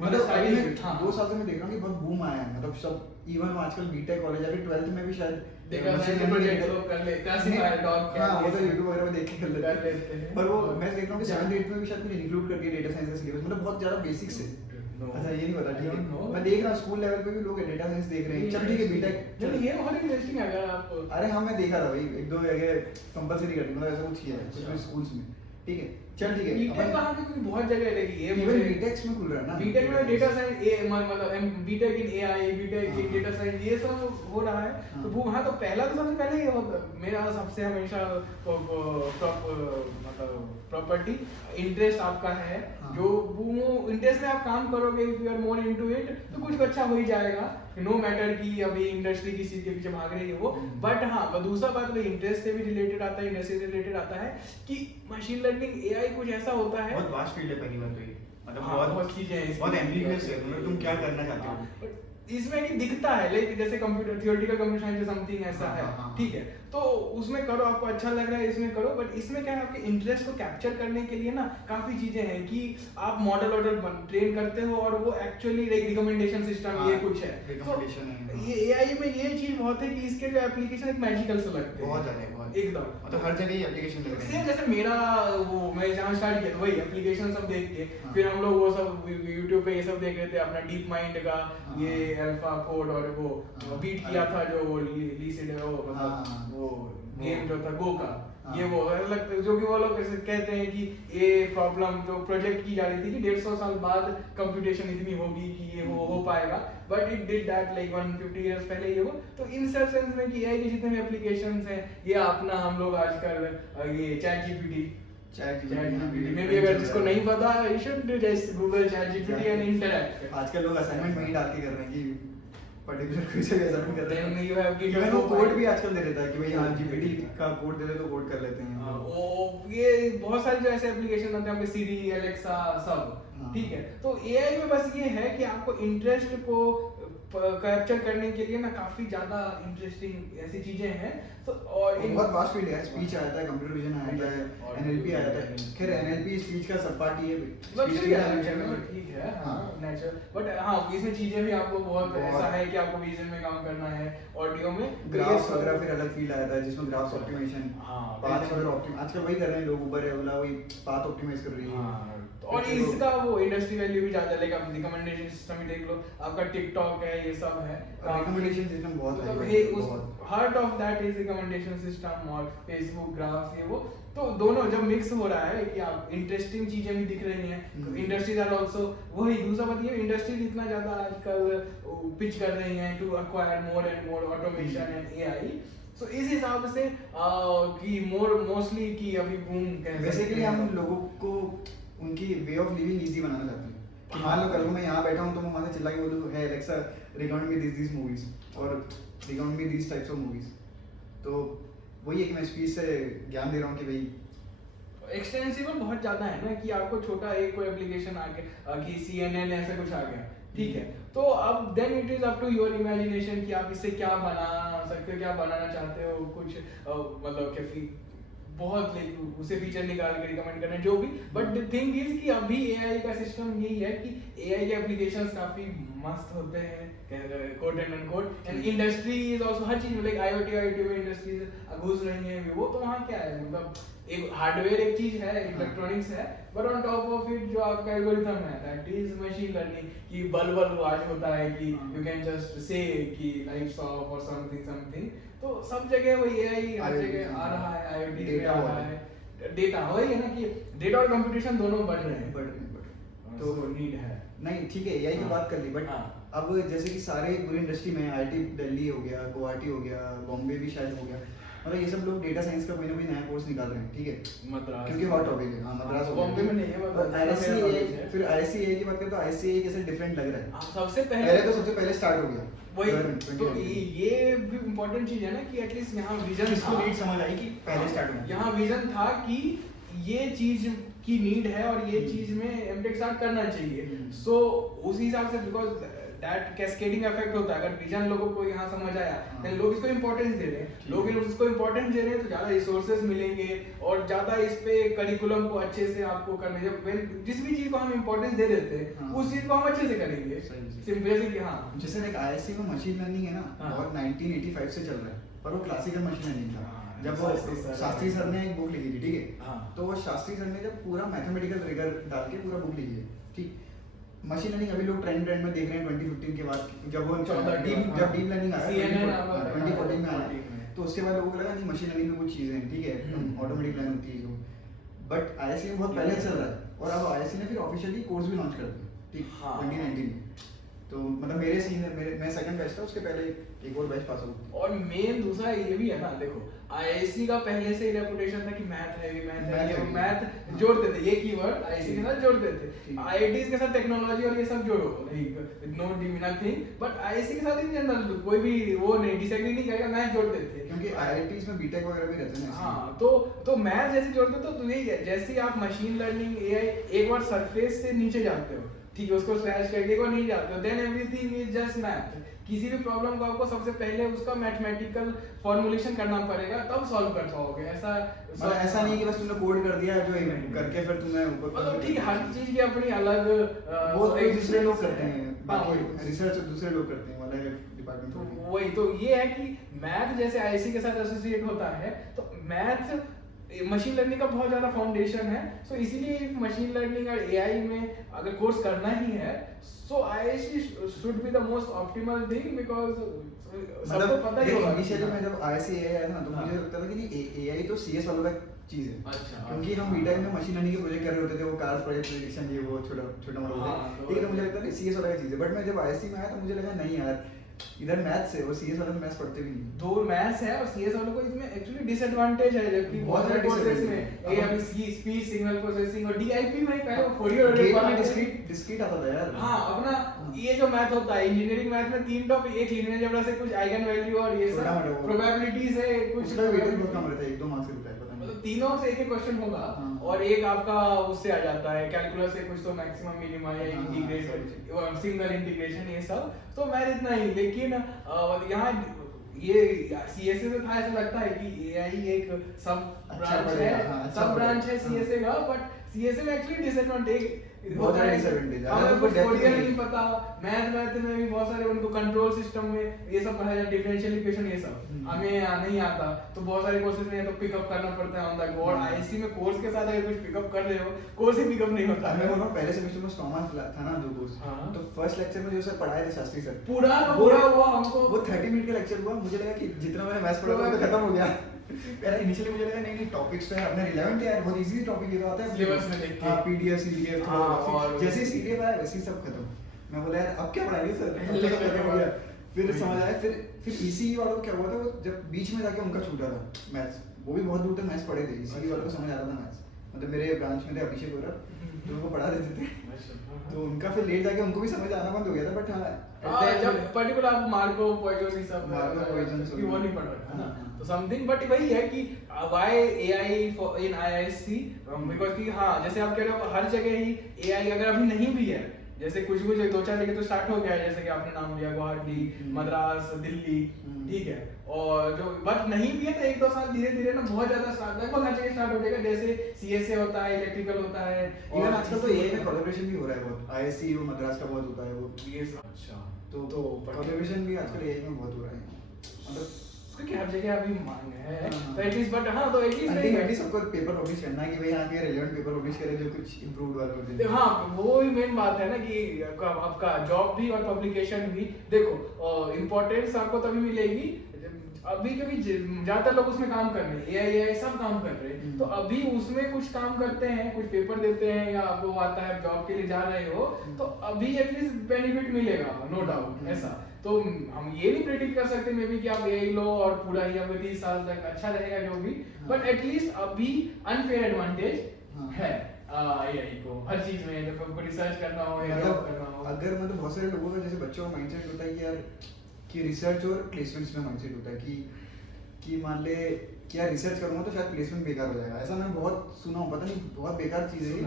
मतलब अभी मैं हाँ 2 साल से मैं देख रहा हूँ कि बहुत बूम आया है, मतलब सब इवन आजकल बीटेक कॉलेज या फिर 12th में भी शायद डेटा साइंस प्रोजेक्ट लोग कर ले, क्लासिफायर डॉग हां वो तो YouTube वगैरह में देख के कर लेते हैं, पर वो मैं देख रहा हूँ कि 7th 8th में भी शायद कुछ इंक्लूड कर दिया डेटा साइंस का सिलेबस, मतलब बहुत ज्यादा बेसिक्स है। अच्छा ये नहीं पता, ठीक है मैं देख रहा हूँ स्कूल लेवल पे भी लोग डेटा साइंस देख रहे हैं, चल ठीक है बीटेक, चलो ये बहुत इंटरेस्टिंग है अगर आप, अरे हाँ मैं देखा था भाई एक दो जगह कंपलसरी कर दी, मतलब ऐसा कुछ किया है कुछ स्कूल्स में, ठीक है चल ठीक है, बीटेक कहाँ पे कोई बहुत जगह है कि ये इवन बीटेक्स में खुल रहा है ना, बीटेक में डेटा साइंस ए मतलब बीटेक इन AI, बीटेक इन डेटा साइंस, ये सब हो रहा है, तो वो हाँ तो पहला तो सबसे पहले ये होता मेरा सबसे हमेशा मतलब प्रॉपर्टी इंटरेस्ट आपका है, जो वो इंटरेस्ट में आप काम करोगे, if you are more into it तो कुछ अच्छा हो ही जाएगा, नो मैटर कि अभी इंडस्ट्री किसी के पीछे भाग रही है वो, बट हाँ दूसरा बात वो इंटरेस्ट से भी रिलेटेड आता है, इंडस्ट्री से रिलेटेड आता है कि मशीन लर्निंग AI कुछ ऐसा होता है, बहुत वास्ट फील्ड है पहली बात तो ये, मतलब बहुत चीजें हैं, बहुत एम्बिगुअस है, मतलब तुम क्या करना चाहते हो इसमें नहीं दिखता है, लाइक जैसे computer theoretical computer science something ऐसा है, ठीक है, तो उसमें करो आपको अच्छा लग रहा है इसमें करो, बट इसमें क्या है आपके इंटरेस्ट को कैप्चर करने के लिए ना काफी चीजें हैं कि आप मॉडल ऑर्डर ट्रेन करते हो और वो एक्चुअली लाइक रिकमेंडेशन सिस्टम ये कुछ है, तो ये AI में ये चीज बहुत है कि इसके जो एप्लीकेशन एक मैजिकल से लगते हैं बहुत ज्यादा, बहुत एकदम, मतलब हर जगह ही एप्लीकेशन लग रहे हैं, सेम जैसे मेरा वो मैं जहाँ स्टार्ट किया था वही एप्लीकेशन सब देख के, फिर हम लोग वो सब YouTube पे ये सब देख रहे थे अपना डीप माइंड का ये अल्फा कोड और वो बीट किया था जो वो लीसिड है वो मतलब वो गेम जो था गो का, ये वो लगता है जो कि वो लोग ऐसे कहते हैं कि ये प्रॉब्लम जो प्रोजेक्ट की जा रही थी कि 150 साल बाद कंप्यूटेशन इतनी होगी कि ये हो पाएगा, but it did that like 150 years पहले ये वो, तो इन सब सेंस में कि AI के जितने भी एप्लीकेशंस हैं ये अपना हम लोग आजकल ये चैट जीपीटी में भी अगर जिसको नहीं पता you should just Google chat GPT and interact, आजकल लोग असाइनमेंट में ही डाल के कर रहे हैं कि पर्टिकुलर कोई से भी असाइनमेंट कर रहे हैं, यू हैव गिट इवन वो कोड भी आजकल दे देता है कि भाई हां जीपीटी का कोड दे दे तो कोड कर लेते हैं, वो ये बहुत सारे जो ऐसे एप्लीकेशन आते हैं आपके सीरी एलेक्सा सब, ठीक है, तो AI में बस ये है कि आपको इंटरेस्ट को कैप्चर करने के लिए ना काफी ज्यादा इंटरेस्टिंग ऐसी चीजें हैं, तो और बहुत वास्ट फील्ड है, स्पीच आता है, कंप्यूटर विजन आता है, NLP आता है, खैर NLP स्पीच का सब पार्ट ही है, ठीक है हाँ नेचुरल, बट हाँ इसमें चीजें भी आपको बहुत ऐसा है कि आपको विजन में काम करना है, ऑडियो में ग्राफ्स वगैरह फिर अलग फील्ड आता है जिसमें ग्राफ्स ऑप्टिमाइजेशन, पाथ वगैरह ऑप्टिमाइज आजकल वही कर रहे हैं लोग, उबर है ओला वही पाथ ऑप्टिमाइज कर रही है, और इसका वो इंडस्ट्री वैल्यू भी ज्यादा है, लाइक आप रिकमेंडेशन सिस्टम ही देख लो, आपका टिकटॉक है ये सब है, रिकमेंडेशन सिस्टम बहुत है, उस heart of that is recommendation system और फेसबुक ग्राफ्स ये वो, तो दोनों जब मिक्स हो रहा है कि आप इंटरेस्टिंग चीजें भी दिख रही हैं, इंडस्ट्रीज आर आल्सो वही, दूसरा बात ये इंडस्ट्रीज इतना ज्यादा आजकल पिच कर रही हैं to acquire more and more automation and AI, तो इस हिसाब से कि मोस्टली कि अभी बूम बेसिकली हम लोगों को उनकी वे ऑफ लिविंग इजी बनाना चाहते हैं कि मान लो कल को मैं यहाँ बैठा हूँ तो मैं वहाँ से चिल्ला के बोलूँ है Alexa recommend me this movies और recommend me this types of movies, तो वही है कि मैं स्पीच से ज्ञान दे रहा हूँ कि भाई एक्सटेंसिबल बहुत ज्यादा है ना कि आपको छोटा एक कोई एप्लीकेशन आ गया कि CNN ऐसा कुछ आ गया, ठीक है, तो अब then it is up to your imagination कि आप इससे क्या बना सकते हो, क्या बनाना चाहते हो, कुछ मतलब बहुत लाइक उसे फीचर निकाल के रिकमेंड करना जो भी, बट द थिंग इज कि अभी एआई का सिस्टम यही है कि एआई के एप्लीकेशंस काफी मस्त होते हैं quote and unquote, and industry is also हर चीज में लाइक आईओटी में इंडस्ट्रीज घुस रही हैं वो, तो वहाँ क्या है मतलब एक हार्डवेयर एक चीज है, इलेक्ट्रॉनिक्स है, but on top of it जो आपका एल्गोरिथम है दैट इज मशीन लर्निंग कि बल्ब आज होता है कि यू कैन जस्ट से कि लाइट्स ऑफ और समथिंग, तो सब जगह वो एआई हर जगह आ रहा है, आईओटी में आ रहा है, डेटा वही है ना कि डेटा और कंप्यूटेशन दोनों बढ़ रहे हैं, तो नीड है। नहीं ठीक है एआई की बात कर ली, बट अब जैसे कि सारे पूरी इंडस्ट्री में आईआईटी दिल्ली हो गया, गुवाहाटी हो गया, बॉम्बे भी शायद हो गया, मतलब ये सब लोग डेटा साइंस का कोई ना कोई नया कोर्स निकाल रहे हैं, ठीक है, मद्रास क्योंकि हॉट टॉपिक है। हाँ मद्रास हो गया, बॉम्बे में नहीं है, और आईआईसीए, फिर आईआईसीए की बात करें तो आईआईसीए कैसे डिफरेंट लग रहा है। सबसे सबसे पहले स्टार्ट हो गया वही, तो ये भी इम्पोर्टेंट चीज है ना कि एटलीस्ट यहाँ विजन इसको नीड समझ आई कि पहले स्टार्ट हुआ, यहाँ विजन था कि ये चीज की नीड है और ये चीज में एमटेक स्टार्ट करना चाहिए, सो उस हिसाब से बिकॉज दैट कैस्केडिंग इफेक्ट होता है, अगर विजन लोगों को यहाँ समझ आया देन लोग इसको इंपॉर्टेंस दे रहे हैं, लोग इसको इंपॉर्टेंस दे रहे हैं तो ज्यादा रिसोर्सेज मिलेंगे और ज्यादा इस पे करिकुलम को अच्छे से आपको करने, जब जिस भी चीज को हम इंपॉर्टेंस दे देते हैं उस चीज को हम अच्छे से करेंगे, सिंपली हाँ। जैसे लाइक आईआईसी में मशीन लर्निंग है ना, बहुत 1985 से चल रहा है, पर वो क्लासिकल मशीन लर्निंग था। जब वो शास्त्री सर ने एक बुक लिखी थी, ठीक है, तो वो शास्त्री सर ने जब पूरा मैथमेटिकल रिगर डाल के पूरा बुक लिखी है, ठीक। मशीन लर्निंग अभी लोग ट्रेंड में देख रहे हैं 2015 के बाद, जब वो जब डीप लर्निंग आया 2014 में आया, तो उसके बाद लोगों को लगा नहीं मशीन लर्निंग में कुछ चीजें हैं, ठीक है, ऑटोमेटिक लर्निंग होती है, बट आईआईसी में बहुत पहले चल रहा है, और अब आईआईसी ने फिर ऑफिशियली कोर्स भी लॉन्च कर दिया, ठीक, 2019 में। तो मतलब मेरे सीनियर मैं सेकंड बैच था, उसके पहले एक और बैच पास हुआ। और मेन दूसरा ये भी है ना, देखो आईआईसी का पहले से ही रेपुटेशन था कि मैथ है, मैथ जोड़ते थे, ये कीवर्ड आईआईसी के साथ जोड़ते थे, आईआईटीज के साथ टेक्नोलॉजी और ये सब जोड़ो, like no nothing, but IISc के साथ इन जनरल कोई भी वो नहीं डिसएग्री नहीं करेगा, मैथ जोड़ते थे, क्योंकि आईआईटीज में बीटेक वगैरह भी रहते हैं। हाँ, तो मैथ जैसे जोड़ते तो यही है, जैसे आप मशीन लर्निंग एआई एक बार सरफेस से नीचे जाते हो, ठीक है, उसको स्लैश करके को नहीं जाते हो, then everything is just math. किसी भी प्रॉब्लम को आपको सबसे पहले उसका मैथमेटिकल फॉर्मुलेशन करना पड़ेगा तब सॉल्व कर पाओगे, ऐसा नहीं कि बस तुमने कोड कर दिया जो करके फिर तुम्हें ऊपर, मतलब ठीक है, हर चीज की अपनी अलग वो एक दूसरे लोग करते हैं, बाकी रिसर्च दूसरे लोग करते हैं, वाला डिपार्टमेंट। तो वही तो ये है कि मैथ जैसे आईआईसी के साथ एसोसिएट होता है, तो मैथ मशीन लर्निंग का बहुत ज्यादा फाउंडेशन है, सो इसीलिए मशीन लर्निंग और एआई में अगर कोर्स करना ही है so IIC should be the most optimal thing, because सबको पता ही होगा। इनिशियली में जब आईआईसी एआई आया ना, तो मुझे लगता था कि एआई तो सीएस वालों का चीज है, अच्छा, क्योंकि हम बीटेक में मशीन लर्निंग के प्रोजेक्ट कर रहे होते थे, वो कार्स प्रोजेक्ट प्रेडिक्शन ये वो छोटा मोटा होता, ठीक है, तो मुझे लगता था सीएस वाला का चीज है, बट मैं जब आईआईसी में आया तो मुझे लगा नहीं यार, इधर मैथ्स है और सीएस वाले मैथ्स पढ़ते भी नहीं, दो मैथ्स है और सीएस वालों को इसमें एक्चुअली डिसएडवांटेज है, जबकि बहुत सारे कोर्सेज में एआई स्पीच सिग्नल प्रोसेसिंग और डीआईपी में पहले फोरियर वाला डिस्क्रीट आता था यार। हां, अपना ये जो मैथ होता है इंजीनियरिंग मैथ में तीन टॉपिक, एक लीनियर अलजेब्रा से कुछ आइगन वैल्यू और ये सब प्रोबेबिलिटीज है, कुछ उसका वेटेज बहुत कम रहता है, 1-2 मार्क्स रहता है, पता नहीं, मतलब तीनों से एक क्वेश्चन होगा और एक आपका उससे आ जाता है कैलकुलस से कुछ तो मैक्सिमम मिनिमा या इंटीग्रेशन सिंगल इंटीग्रेशन ये सब, तो मैं इतना ही, लेकिन यहाँ ये सीएसए से था, ऐसा लगता है कि एआई एक सब ब्रांच है सीएसए का, बट सीएसए में एक्चुअली डिसएडवांटेज बहुत सारे डिसएडवांटेज है, हमें कुछ फोरियर नहीं पता, मैथ में भी बहुत सारे उनको कंट्रोल सिस्टम में ये सब पढ़ाया जाता, डिफरेंशियल इक्वेशन ये सब हमें नहीं आता, तो बहुत सारे कोर्सेज में तो पिकअप करना पड़ता है ऑन द गो, और आईआईसी में कोर्स के साथ अगर कुछ पिकअप कर रहे हो, कोर्स ही पिकअप नहीं होता। मैं बोल रहा हूं पहले सेमेस्टर में स्टॉमा था ना 2 कोर्स, तो फर्स्ट लेक्चर में जो सर पढ़ाए थे शास्त्री सर, पूरा हुआ हमको, वो 30 मिनट का लेक्चर हुआ, मुझे लगा कि जितना मैंने मैथ्स पढ़ा था वो खत्म हो गया। पहले इनिशियली मुझे लगा नहीं टॉपिक्स तो है अपने रिलेवेंट है, बहुत इजी टॉपिक ये तो आता है सिलेबस में देख के, हां पीडीएफ सीडीएफ, और जैसे सीडीएफ आया वैसे ही सब खत्म। मैं बोला यार अब क्या पढ़ाएंगे सर, खत्म हो गया। फिर समझ आया, फिर ईसीई वालों को क्या हुआ था, वो जब बीच में जाके उनका छूटा था मैथ्स, वो भी बहुत दूर तक मैथ्स पढ़े थे, ईसीई वालों को समझ आ रहा था मैथ्स, मतलब मेरे ब्रांच में थे अभिषेक गौरव, तो उनको पढ़ा रहे थे, तो उनका फिर लेट जाके उनको भी समझ आना बंद हो गया था, बट हां जब पर्टिकुलर आप मार्को पॉइजन ये सब की वो नहीं पढ़ रहा था ना, तो समथिंग, बट वही है कि why AI in IIC, because कि हां जैसे आप कह रहे हो हर जगह ही एआई अगर अभी नहीं भी है जैसे कुछ कुछ 2-4 जगह तो स्टार्ट हो गया है, जैसे कि आपने नाम लिया गुवाहाटी, मद्रास, दिल्ली, ठीक है। और जो बट नहीं भी है तो 1-2 साल धीरे धीरे ना बहुत ज्यादा स्टार्ट लगभग हर जगह स्टार्ट हो जाएगा, जैसे सीएसए होता है, इलेक्ट्रिकल होता है, इवन आजकल तो एआई में कोलैबोरेशन भी हो रहा है बहुत, आईएससी वो मद्रास का बहुत होता है वो, ये अच्छा तो कोलैबोरेशन भी आजकल एआई में बहुत हो रहा है, मतलब क्योंकि हर जगह अभी मांग है, हाँ। तो एटलीस्ट बट हाँ तो एटलीस्ट अल्टीमेटली सबको पेपर पब्लिश करना है कि भाई आगे रेलेवेंट पेपर पब्लिश करें जो कुछ इंप्रूव्ड वाला हो जाए। हाँ वो ही मेन बात है ना कि आपका जॉब भी और पब्लिकेशन भी देखो इम्पोर्टेंस आपको तभी मिलेगी अभी, क्योंकि ज्यादातर लोग उसमें काम कर रहे हैं, एआई सब काम कर रहे हैं, तो अभी उसमें कुछ काम करते हैं, कुछ पेपर देते हैं या आपको आता है जॉब के लिए जा रहे हो, तो अभी एटलीस्ट बेनिफिट मिलेगा, नो डाउट ऐसा। तो हम ये नहीं प्रेडिक्ट कर सकते मे बी कि आप एआई लो और पूरा ही आपको 30 साल तक अच्छा रहेगा जो भी, बट एटलीस्ट अभी अनफेयर एडवांटेज है एआई को हर चीज में, जब आपको रिसर्च करना हो या जॉब करना हो। अगर मतलब बहुत सारे लोगों का जैसे बच्चों का माइंडसेट होता है कि यार कि रिसर्च और प्लेसमेंट्स में माइंडसेट होता है कि मान ले कि यार रिसर्च करूंगा तो शायद प्लेसमेंट बेकार हो जाएगा, ऐसा मैं बहुत सुना हूं, पता नहीं बहुत बेकार चीज है ये।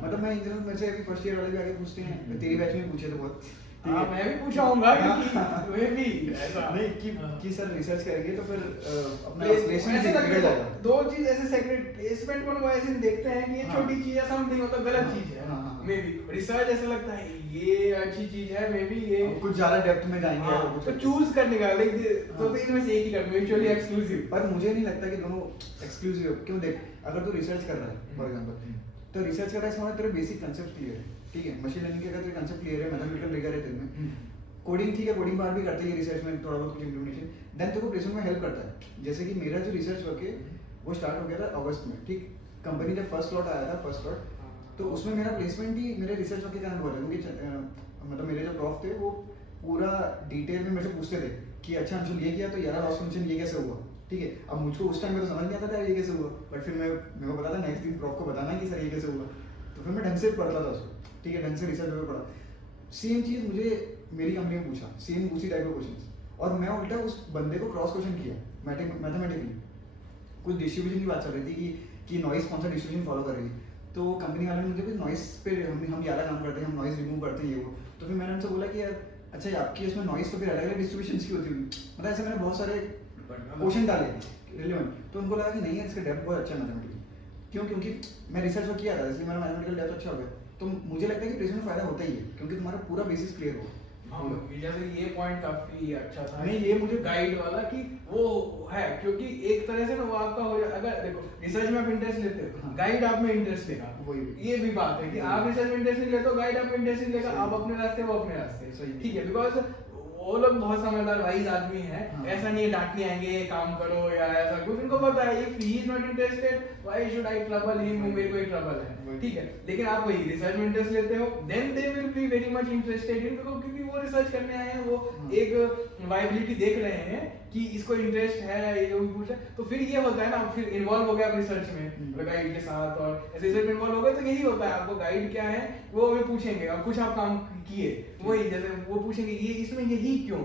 मतलब मैं इन जनरल मेरे से अभी फर्स्ट ईयर वाले भी आगे पूछते हैं, मैं तेरी बैच में पूछे तो बहुत, हाँ मैं भी पूछा हूँगा क्योंकि वे भी ऐसा नहीं कि सर रिसर्च करेंगे तो फिर अपना प्लेसमेंट प्लेसमेंट बिगड़ जाएगा। दो चीज ऐसे सेक्रेट प्लेसमेंट को वो ऐसे देखते हैं कि ये हाँ। छोटी चीज है, समथिंग होता गलत चीज है, हाँ। मे बी रिसर्च ऐसा लगता है ये अच्छी चीज है, मे बी ये कुछ ज्यादा डेप्थ में जाएंगे हाँ, और कुछ तो चूज करने का लाइक तो हाँ। इनमें से एक ही कर म्यूचुअली एक्सक्लूसिव। पर मुझे नहीं लगता कि दोनों एक्सक्लूसिव, क्यों देख अगर तू रिसर्च कर रहा है फॉर एग्जांपल, तो रिसर्च कर रहा है इसमें तेरे बेसिक कांसेप्ट क्लियर है, ठीक है, मशीन लर्निंग के अगर तेरे कांसेप्ट क्लियर है, मैथमेटिकल रिगर है तेरे में, कोडिंग ठीक है, कोडिंग पार्ट भी करते हैं रिसर्च में थोड़ा बहुत कुछ इंप्लीमेंटेशन, देन तेरे को प्लेसमेंट में हेल्प करता है। जैसे कि मेरा जो रिसर्च वर्क है वो स्टार्ट हो गया था अगस्त में, ठीक, कंपनी जब फर्स्ट लॉट आया था फर्स्ट लॉट, तो उसमें मेरा प्लेसमेंट भी मेरे रिसर्च वर्क के कारण हुआ था, क्योंकि मतलब मेरे जो प्रॉफ थे वो पूरा डिटेल में मेरे से पूछते थे कि अच्छा अंशुल ये किया तो यार लॉस फंक्शन ये कैसे हुआ, ठीक है। अब मुझको उस टाइम में तो समझ नहीं आता था ये कैसे हुआ, बट फिर मेरे को पता था नेक्स्ट दिन प्रॉफ को बताना कि सर ये कैसे हुआ, तो फिर मैं ढंग से पढ़ता था उसको, ठीक है, ढंग से रिसर्च पेपर पढ़ा। सेम चीज़ मुझे मेरी कंपनी में पूछा, सेम उसी टाइप का क्वेश्चन, और मैं उल्टा उस बंदे को क्रॉस क्वेश्चन किया मैथमेटिकली, कुछ डिस्ट्रीब्यूशन की बात चल रही थी कि नॉइस कौन सा डिस्ट्रीब्यूशन फॉलो कर रही है, तो कंपनी वाले ने मुझे कुछ नॉइस पे हम 11 काम करते हैं, हम नॉइस रिमूव करते हैं ये वो, तो फिर मैंने उनसे बोला कि यार अच्छा ये आपकी इसमें नॉइस तो फिर अलग अलग डिस्ट्रीब्यूशन की होती होगी, मतलब ऐसे मैंने बहुत सारे क्वेश्चन डाले रिलेवेंट, तो उनको लगा कि नहीं यार इसका डेप्थ बहुत अच्छा है मैथमेटिकल, क्यों, क्योंकि मैं रिसर्च वर्क किया था इसलिए मेरा मैथमेटिकल डेप्थ अच्छा हो गया, तो मुझे लगता है कि प्लेसमेंट फायदा होता ही है क्योंकि तुम्हारा पूरा बेसिस क्लियर हो। हाँ जैसे ये पॉइंट काफी अच्छा था, नहीं ये मुझे गाइड वाला कि वो है, क्योंकि एक तरह से ना वो आपका हो जाए, अगर देखो रिसर्च में आप इंटरेस्ट लेते हो, हाँ। गाइड आप में इंटरेस्ट लेगा, वही ये भी बात है कि आप रिसर्च में इंटरेस्ट नहीं लेते हो, गाइड आप में इंटरेस्ट नहीं लेगा, आप अपने रास्ते वो अपने रास्ते, सही। ठीक है, बिकॉज वो लोग बहुत समझदार वाइज आदमी है, हाँ। ऐसा नहीं है डांटने आएंगे काम करो या ऐसा कुछ, इनको पता है if he is not interested why should I trouble him, मेरे को ट्रबल है, ठीक है। लेकिन आप वही रिसर्च में इंटरेस्ट लेते हो, then they will be very much interested in, क्योंकि वो रिसर्च करने आए हैं, वो एक वायबिलिटी देख रहे हैं कि इसको इंटरेस्ट है ये जो भी पूछ रहा है, तो फिर ये होता है ना, फिर इन्वॉल्व हो गया आप रिसर्च में गाइड के साथ, और ऐसे रिसर्च में इन्वॉल्व हो गए तो यही होता है, आपको गाइड क्या है वो भी पूछेंगे, और कुछ आप काम किए वही, जैसे वो पूछेंगे ये इसमें यही क्यों,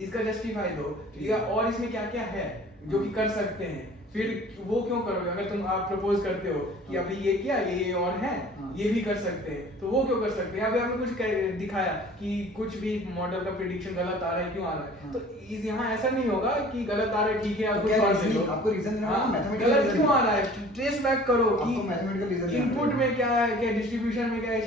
इसका जस्टिफाई दो, या और इसमें क्या क्या है जो कि कर सकते हैं, फिर वो क्यों करोगे, अगर तुम आप प्रपोज करते हो कि अभी ये किया ये और है, ये भी कर सकते हैं, तो वो क्यों कर सकते हैं, अभी आपने कुछ दिखाया कि कुछ भी मॉडल का प्रेडिक्शन गलत आ रहा है, क्यों आ रहा है, तो यहाँ ऐसा नहीं होगा कि गलत आ रहा है ठीक है आप कुछ और दे दो, आपको रीजन देना होगा, मैथमेटिकल गलत क्यों आ रहा है, ट्रेस बैक करो कि आपको मैथमेटिकल रीजन इनपुट में क्या है, क्या डिस्ट्रीब्यूशन में क्या है,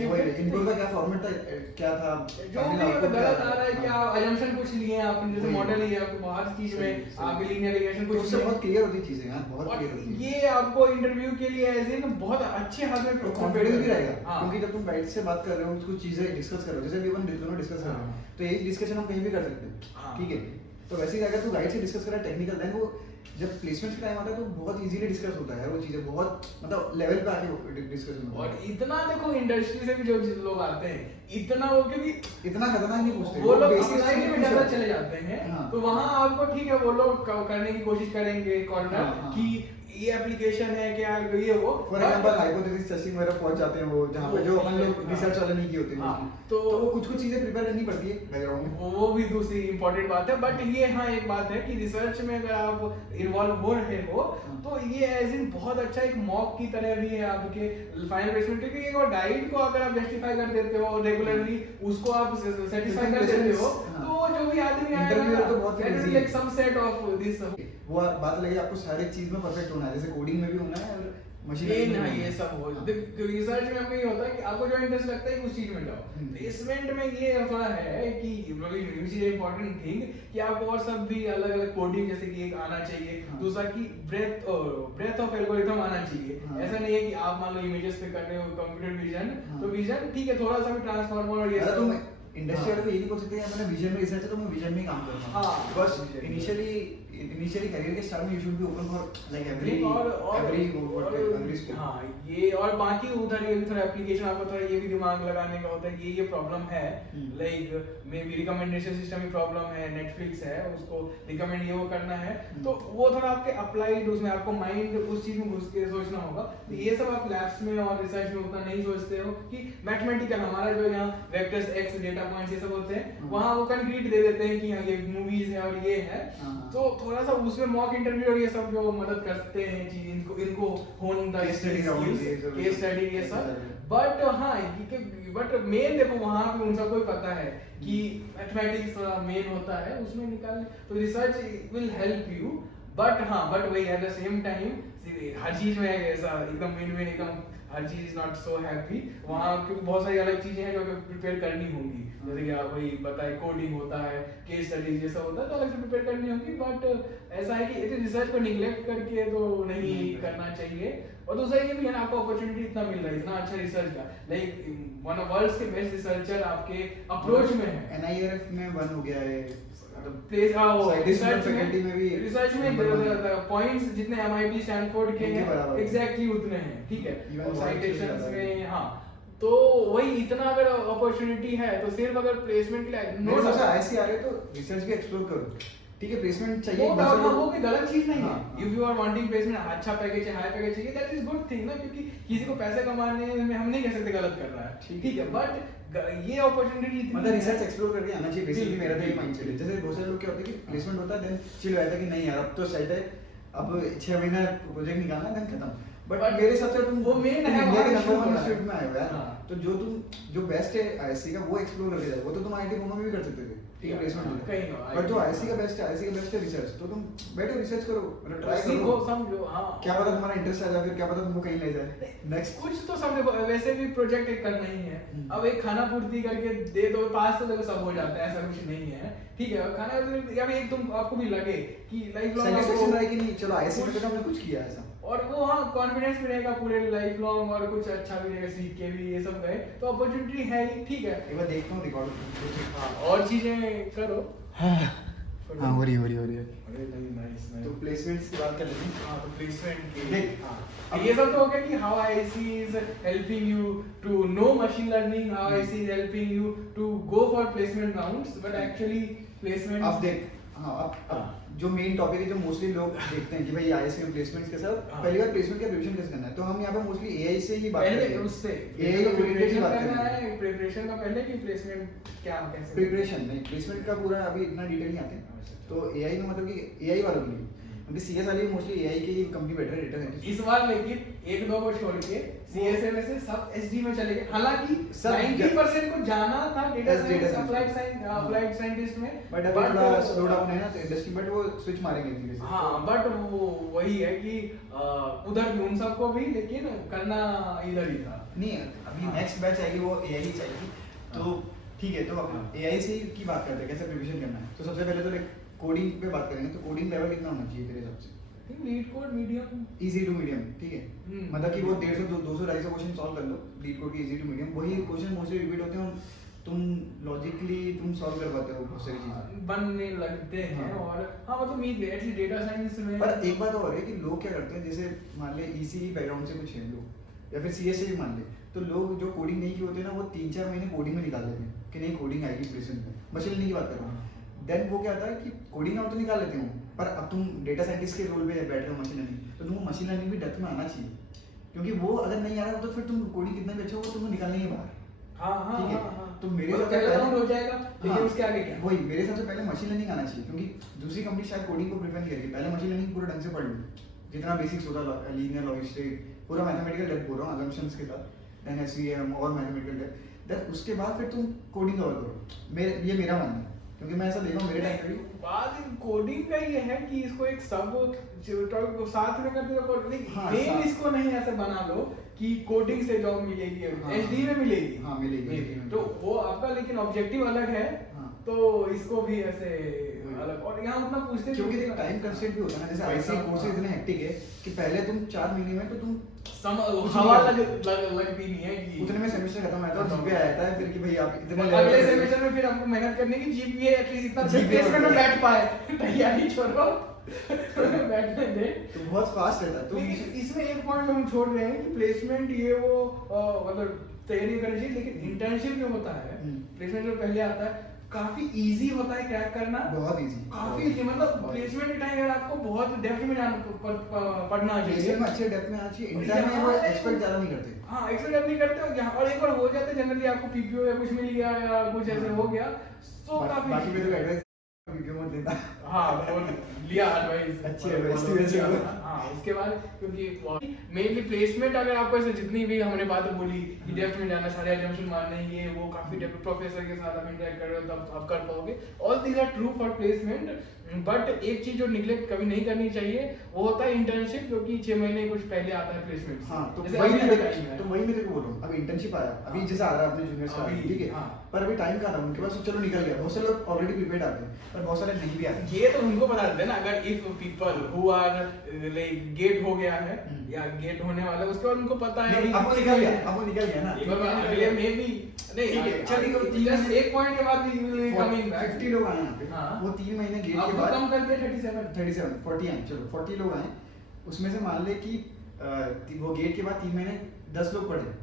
इनपुट का क्या फॉर्मेट था, क्या था, जो भी अगर गलत आ रहा है, क्या अजम्पशन कुछ लिए हैं आपने, जैसे मॉडल ही है आपको हर चीज में आपके लीनियर रिग्रेशन कुछ उससे बहुत क्लियर होती चीजें यार, बहुत क्लियर होती है, ये आपको इंटरव्यू के लिए एज इन बहुत अच्छे हाथ में कॉन्फिडेंस भी रहेगा, हाँ। क्योंकि जब तुम गाइड से बात कर रहे हो कुछ चीजें डिस्कस कर रहे हो, जैसे अभी अपन दोनों डिस्कस कर रहे हैं, तो यही डिस्कशन हम कहीं भी कर सकते हैं, ठीक है, तो वैसे ही अगर तू गाइड से डिस्कस कर रहा है टेक्निकल, देन वो जब प्लेसमेंट का टाइम आता है तो बहुत इजीली डिस्कस होता है वो चीजें, बहुत मतलब लेवल पे आके डिस्कशन होता है, और इतना देखो इंडस्ट्री से भी जो लोग आते हैं इतना वो, क्योंकि इतना खतरनाक नहीं पूछते वो लोग बेसिक अपलाइन में ज्यादा चले जाते हैं, हाँ। तो वहां आपको ठीक है वो लोग करने की कोशिश करेंगे कॉर्नर हाँ, हाँ। कि ये एप्लीकेशन है क्या ये वो फॉर एग्जांपल हाइपोथेसिस टेस्टिंग वगैरह पहुंच जाते हैं वो जहाँ पे जो अपन लोग रिसर्च वाले नहीं की होते हैं तो वो कुछ चीजें प्रिपेयर करनी पड़ती है बैकग्राउंड में, वो भी दूसरी इंपॉर्टेंट बात है। बट ये हाँ एक बात है कि रिसर्च में अगर आप इन्वॉल्व हो रहे हो तो ये एज इन बहुत अच्छा एक मॉक की तरह भी है आपके फाइनल प्लेसमेंट, क्योंकि एक और गाइड को अगर आप जस्टिफाई कर देते हो और रेगुलरली उसको आप सेटिस्फाई कर देते हो तो जो भी आदमी इंटरव्यू तो बहुत easy like some set of this वो बात लगी आपको सारी चीज में परफेक्ट होना है, जैसे कोडिंग में भी होना है और मशीन ये लर्निंग ना में भी ये सब हो रिसर्च में आपको ये होता है कि आपको जो इंटरेस्ट लगता है उस चीज में जाओ। प्लेसमेंट में ये थोड़ा है कि विच इज इंपॉर्टेंट थिंग कि आपको और सब भी अलग अलग कोडिंग जैसे कि एक आना चाहिए, दूसरा कि ब्रेथ ऑफ एल्गोरिथम आना चाहिए। ऐसा नहीं है कि आप मान लो इमेजेस पे कर रहे हो कंप्यूटर विजन तो विजन ठीक है थोड़ा सा भी ट्रांसफॉर्मर और ये तो सब इंडस्ट्री वाले को ये नहीं बोल सकते हैं मैंने विजन में रिसर्च है तो मैं विजन में ही काम करूंगा। हाँ, बिकॉज़ इनिशियली करियर के स्टार्ट में you should be open for like every हाँ ये और बाकी उधर ये थोड़ा एप्लीकेशन आपको थोड़ा ये भी दिमाग लगाने का होता है कि ये प्रॉब्लम है like may be recommendation system में प्रॉब्लम है, नेटफ्लिक्स है उसको रिकमेंड ये वो करना है तो वो थोड़ा आपके अप्लाइड उसमें आपको माइंड उस चीज में घुस के सोचना होगा। तो ये सब आप लैब्स में और रिसर्च में उतना नहीं सोचते हो कि मैथमेटिकल हमारा जो यहाँ वेक्टर्स एक्स डेटा पॉइंट्स ये सब होते हैं वहाँ वो कंक्रीट दे देते हैं कि हाँ ये मूवीज है और ये है तो थोड़ा सा उसमें मॉक इंटरव्यू और ये सब जो मदद करते हैं चीज इनको होन द केस स्टडी ये सब। बट हाँ बट मेन देखो वहाँ पे उन सबको पता है कि मैथमेटिक्स मेन होता है उसमें निकाल तो research will help you. But हाँ बट वही एट द सेम टाइम हर चीज में ऐसा एकदम विन एकदम हर चीज इज नॉट सो हैप्पी वहाँ क्योंकि बहुत सारी अलग चीजें हैं जो प्रिपेयर करनी होंगी जैसे कि आप वही बताए कोडिंग होता है केस स्टडीज ये सब होता है तो अलग से प्रिपेयर करनी होगी। बट ऐसा है कि रिसर्च को निगलेक्ट करके तो नहीं करना चाहिए। और दूसरा ये भी है ना आपको अपॉर्चुनिटी इतना मिल रहा है इतना अच्छा रिसर्च का लाइक वन ऑफ वर्ल्ड्स के बेस्ट रिसर्चर आपके अप्रोच में है। NIRF में वन हो गया है प्लेस रिसर्च में भी रिसर्च में पॉइंट्स जितने MIT स्टैनफोर्ड के हैं एग्जैक्टली उतने हैं ठीक है और साइटेशंस में हाँ तो वही इतना अगर अपॉर्चुनिटी है तो सिर्फ अगर प्लेसमेंट के लिए नो ऐसा ऐसे आ रहे तो रिसर्च भी एक्सप्लोर करो ठीक है प्लेसमेंट चाहिए वो कोई गलत चीज नहीं है। If you are wanting placement अच्छा पैकेज है हाई पैकेज चाहिए दैट इज गुड थिंग ना क्योंकि किसी को पैसे कमाने में हम नहीं कह सकते गलत कर रहा है ठीक है। बट ये अपॉर्चुनिटी मतलब रिसर्च एक्सप्लोर करके आना चाहिए बेसिकली मेरा तो ये माइंडसेट है। जैसे बहुत सारे लोग क्या होते हैं कि प्लेसमेंट होता है देन चिल रहता है कि नहीं यार अब तो सेट है अब 6 महीना प्रोजेक्ट निकालना देन खत्म। बट मेरे हिसाब से तुम वो मेन है इंडिया के नंबर 1 इंस्टीट्यूट में आए हो यार तो जो तुम जो बेस्ट है IISc का वो एक्सप्लोर करके जाओ। वो तो तुम IIT बॉम्बे में भी कर सकते थे ठीक है प्लेसमेंट में बट जो IISc का बेस्ट है रिसर्च तो तुम बैठो रिसर्च करो मतलब ट्राई करो समझो हाँ क्या पता तुम्हारा इंटरेस्ट आ जाए फिर क्या पता तुमको कहीं ले जाए नेक्स्ट कुछ तो समझो वैसे भी प्रोजेक्ट एक करना ही है। अब एक खाना पूर्ति करके दे दो पास तो देखो सब हो जाता है ऐसा कुछ नहीं है ठीक है। खाना या फिर एक तुम आपको भी लगे कि लाइफ लॉन्ग सेटिस्फेक्शन रहे कि नहीं चलो IISc में तो हमने कुछ किया ऐसा और वो हाँ कॉन्फिडेंस भी रहेगा पूरे लाइफ लॉन्ग और कुछ अच्छा भी रहेगा सीख के भी ये सब गए तो अपॉर्चुनिटी है ही ठीक है। एक बार देखता हूँ रिकॉर्ड हाँ और चीजें करो हाँ हो रही है अरे नहीं नाइस तो प्लेसमेंट्स की बात कर लेते हैं। हाँ तो प्लेसमेंट की देख अब ये सब तो हो गया कि how IISc is helping you to know machine learning, how IISc is helping you to go for placement rounds, but actually placement अब देख हाँ अब जो मेन टॉपिक है जो मोस्टली लोग देखते हैं कि भाई IISc में प्लेसमेंट्स के साथ पहली बार प्लेसमेंट का प्रिपरेशन कैसे करना है तो हम यहाँ पे मोस्टली AI से ही बात पहले करेंगे उससे AI का प्रिपरेशन बात करना करेंगे है प्रिपरेशन का पहले कि प्लेसमेंट क्या कैसे प्रिपरेशन नहीं प्लेसमेंट का पूरा अभी इतना डिटेल नहीं आते तो AI में मतलब कि AI वालों के लिए क्योंकि CS वाली मोस्टली AI की ही कंपनी बेटर है डेटा साइंटिस्ट इस बार लेकिन एक दो को छोड़ के CSA में से सब SD में चले गए हालांकि 90% को जाना था डेटा साइंस अप्लाइड साइंटिस्ट में बट अभी थोड़ा स्लो डाउन है ना तो इंडस्ट्री बट वो स्विच मारेंगे धीरे से हाँ बट वो वही है कि उधर भी उन सबको भी लेकिन करना इधर ही था नहीं अभी नेक्स्ट बैच आएगी वो AI ही चाहिए तो ठीक है तो अपन AI से की बात करते हैं कैसे प्रिपरेशन करना है। तो सबसे पहले तो कोडिंग पे बात करेंगे तो कोडिंग लेवल कितना होना चाहिए तेरे हिसाब से LeetCode medium easy to medium ठीक है मतलब कि वो 150 200 250 क्वेश्चन सॉल्व कर लो लीड कोड की इजी टू मीडियम वही क्वेश्चन मोस्टली रिपीट होते हैं तुम लॉजिकली तुम सॉल्व कर पाते हो बहुत सारी चीजें बनने लगते हैं और हाँ मतलब एटलीस्ट डेटा साइंस में पर एक बात और है कि लोग क्या करते हैं जैसे मान ले ECE बैकग्राउंड से कुछ है लोग या फिर CS से भी मान ले तो लोग जो कोडिंग नहीं की होते हैं ना वो 3-4 महीने कोडिंग में निकाल लेते हैं कि नहीं कोडिंग आएगी प्लेसमेंट में मशीन लर्निंग की बात कर रहा हूँ देन वो क्या होता है कि कोडिंग आउट तो निकाल लेते हैं पर अब तुम डेटा साइंटिस्ट के रोल पे बैठ रहे हो मशीन लर्निंग, तो तुमको मशीन लर्निंग भी डेप्थ में आना चाहिए, क्योंकि वो अगर नहीं आ रहा तो फिर तुम कोडिंग कितना भी अच्छा हो तुमको निकालना ही है बाहर। हाँ ठीक है? हाँ तो मेरे वो हिसाब से पहला पहले- राउंड हो जाएगा, लेकिन हाँ, उसके आगे क्या? वही मेरे हिसाब से पहले मशीन लर्निंग आना चाहिए, क्योंकि दूसरी कंपनी शायद कोडिंग को प्रेफर नहीं करेगी, पहले मशीन लर्निंग पूरा ढंग से पढ़ लो, जितना बेसिक्स होता है लीनियर लॉजिस्टिक पूरा मैथमेटिकल डेप्थ बोल रहा हूँ assumptions के साथ, देन एसवीएम और मैथमेटिकल डेप्थ, देन उसके बाद फिर तुम कोडिंग कवर करो। ये मेरा मानना है, क्योंकि मैं ऐसा देखा हूँ मेरे टाइम पे भी। बात कोडिंग का ये है कि इसको एक सब साथ में करते हो कोडिंग, हाँ, मेन साथ। इसको नहीं ऐसे बना लो कि कोडिंग से जॉब मिलेगी, हाँ, एचडी में मिलेगी। हाँ, मिलेगी। तो वो आपका लेकिन ऑब्जेक्टिव अलग है, हाँ। तो इसको भी ऐसे अलग, और यहाँ उतना पूछते क्योंकि देख टाइम कंस्ट्रेंट भी होता है ना, जैसे आईसी कोर्सेज इतने हेक्टिक है कि पहले तुम 4 महीने में तो तुम हवा लगती नहीं है कि उतने में सेमेस्टर खत्म आया था, जीपीए आया था, फिर कि भाई आप इतने अगले सेमेस्टर में फिर आपको मेहनत करने की, जीपीए एटलीस्ट इतना GPA प्लेसमेंट में बैठ पाए, तैयारी छोड़ो बैठने दे। तो बहुत फास्ट रहता है। तो तो इसमें एक पॉइंट हम छोड़ रहे हैं कि प्लेसमेंट ये वो मतलब तैयारी करनी चाहिए, लेकिन इंटर्नशिप जो होता है, प्लेसमेंट जो पहले आता है काफी इजी होता है क्रैक करना, बहुत इजी, काफी इजी, मतलब प्लेसमेंट के टाइम यार आपको बहुत डेप्थ में पढ़ना चाहिए, प्लेसमेंट में अच्छे डेप्थ में आना चाहिए, इंटर्न में वो एक्सपेक्ट ज्यादा नहीं करते। हाँ एक्सपेक्ट नहीं करते हो यहाँ, और एक बार हो जाते जनरली आपको पीपीओ या कुछ मिल गया या कुछ ऐसे हो गया तो काफी बाकी में तो एडवाइस वीडियो मत लेना। हाँ वो लिया एडवाइस, अच्छी advice थी वैसे वो। हाँ उसके बाद क्योंकि मेनली प्लेसमेंट अगर आपको ऐसे जितनी भी हमने बातें बोली कि डेप्थ में जाना, सारे assumption मानना ही है, वो काफी डेप्थ प्रोफेसर के साथ आप इंटरेक्ट कर रहे हो तब आप कर पाओगे, all these are true for placement. But एक चीज जो निग्लेक्ट कभी नहीं करनी चाहिए वो होता है इंटर्नशिप, जो कि 6 महीने कुछ पहले आता है प्लेसमेंट। हाँ, तो जैसे वही अभी मैं का time है। तो वही मैं तेरे को बोल रहा हूँ, अभी इंटर्नशिप आया, अभी जैसे आ रहा है अपने जूनियर्स का, अभी, ठीक है, हाँ। पर अभी टाइम का था उनके पास, चलो निकल गया, बहुत सारे लोग ऑलरेडी प्रिपेयर्ड आते हैं, पर बहुत सारे नहीं भी आते। ये तो उनको बता देते हैं ना, अगर if people who are like get हो गया है या गेट होने वाला है, उसके बाद उनको पता है नहीं, अब वो निकल गया, अब वो निकल गया ना। एक बार अगले में भी नहीं, ठीक है, चलिए चलिए, जस्ट एक पॉइंट के बाद भी कमिंग 50 लोग आए यहाँ पे, हाँ। वो 3 महीने गेट के आपको बाद कम कर दिया 37 40 आए, चलो 40 लोग आए, उसमें से मान ले कि वो गेट के बाद 3 महीने 10 लोग पढ़े,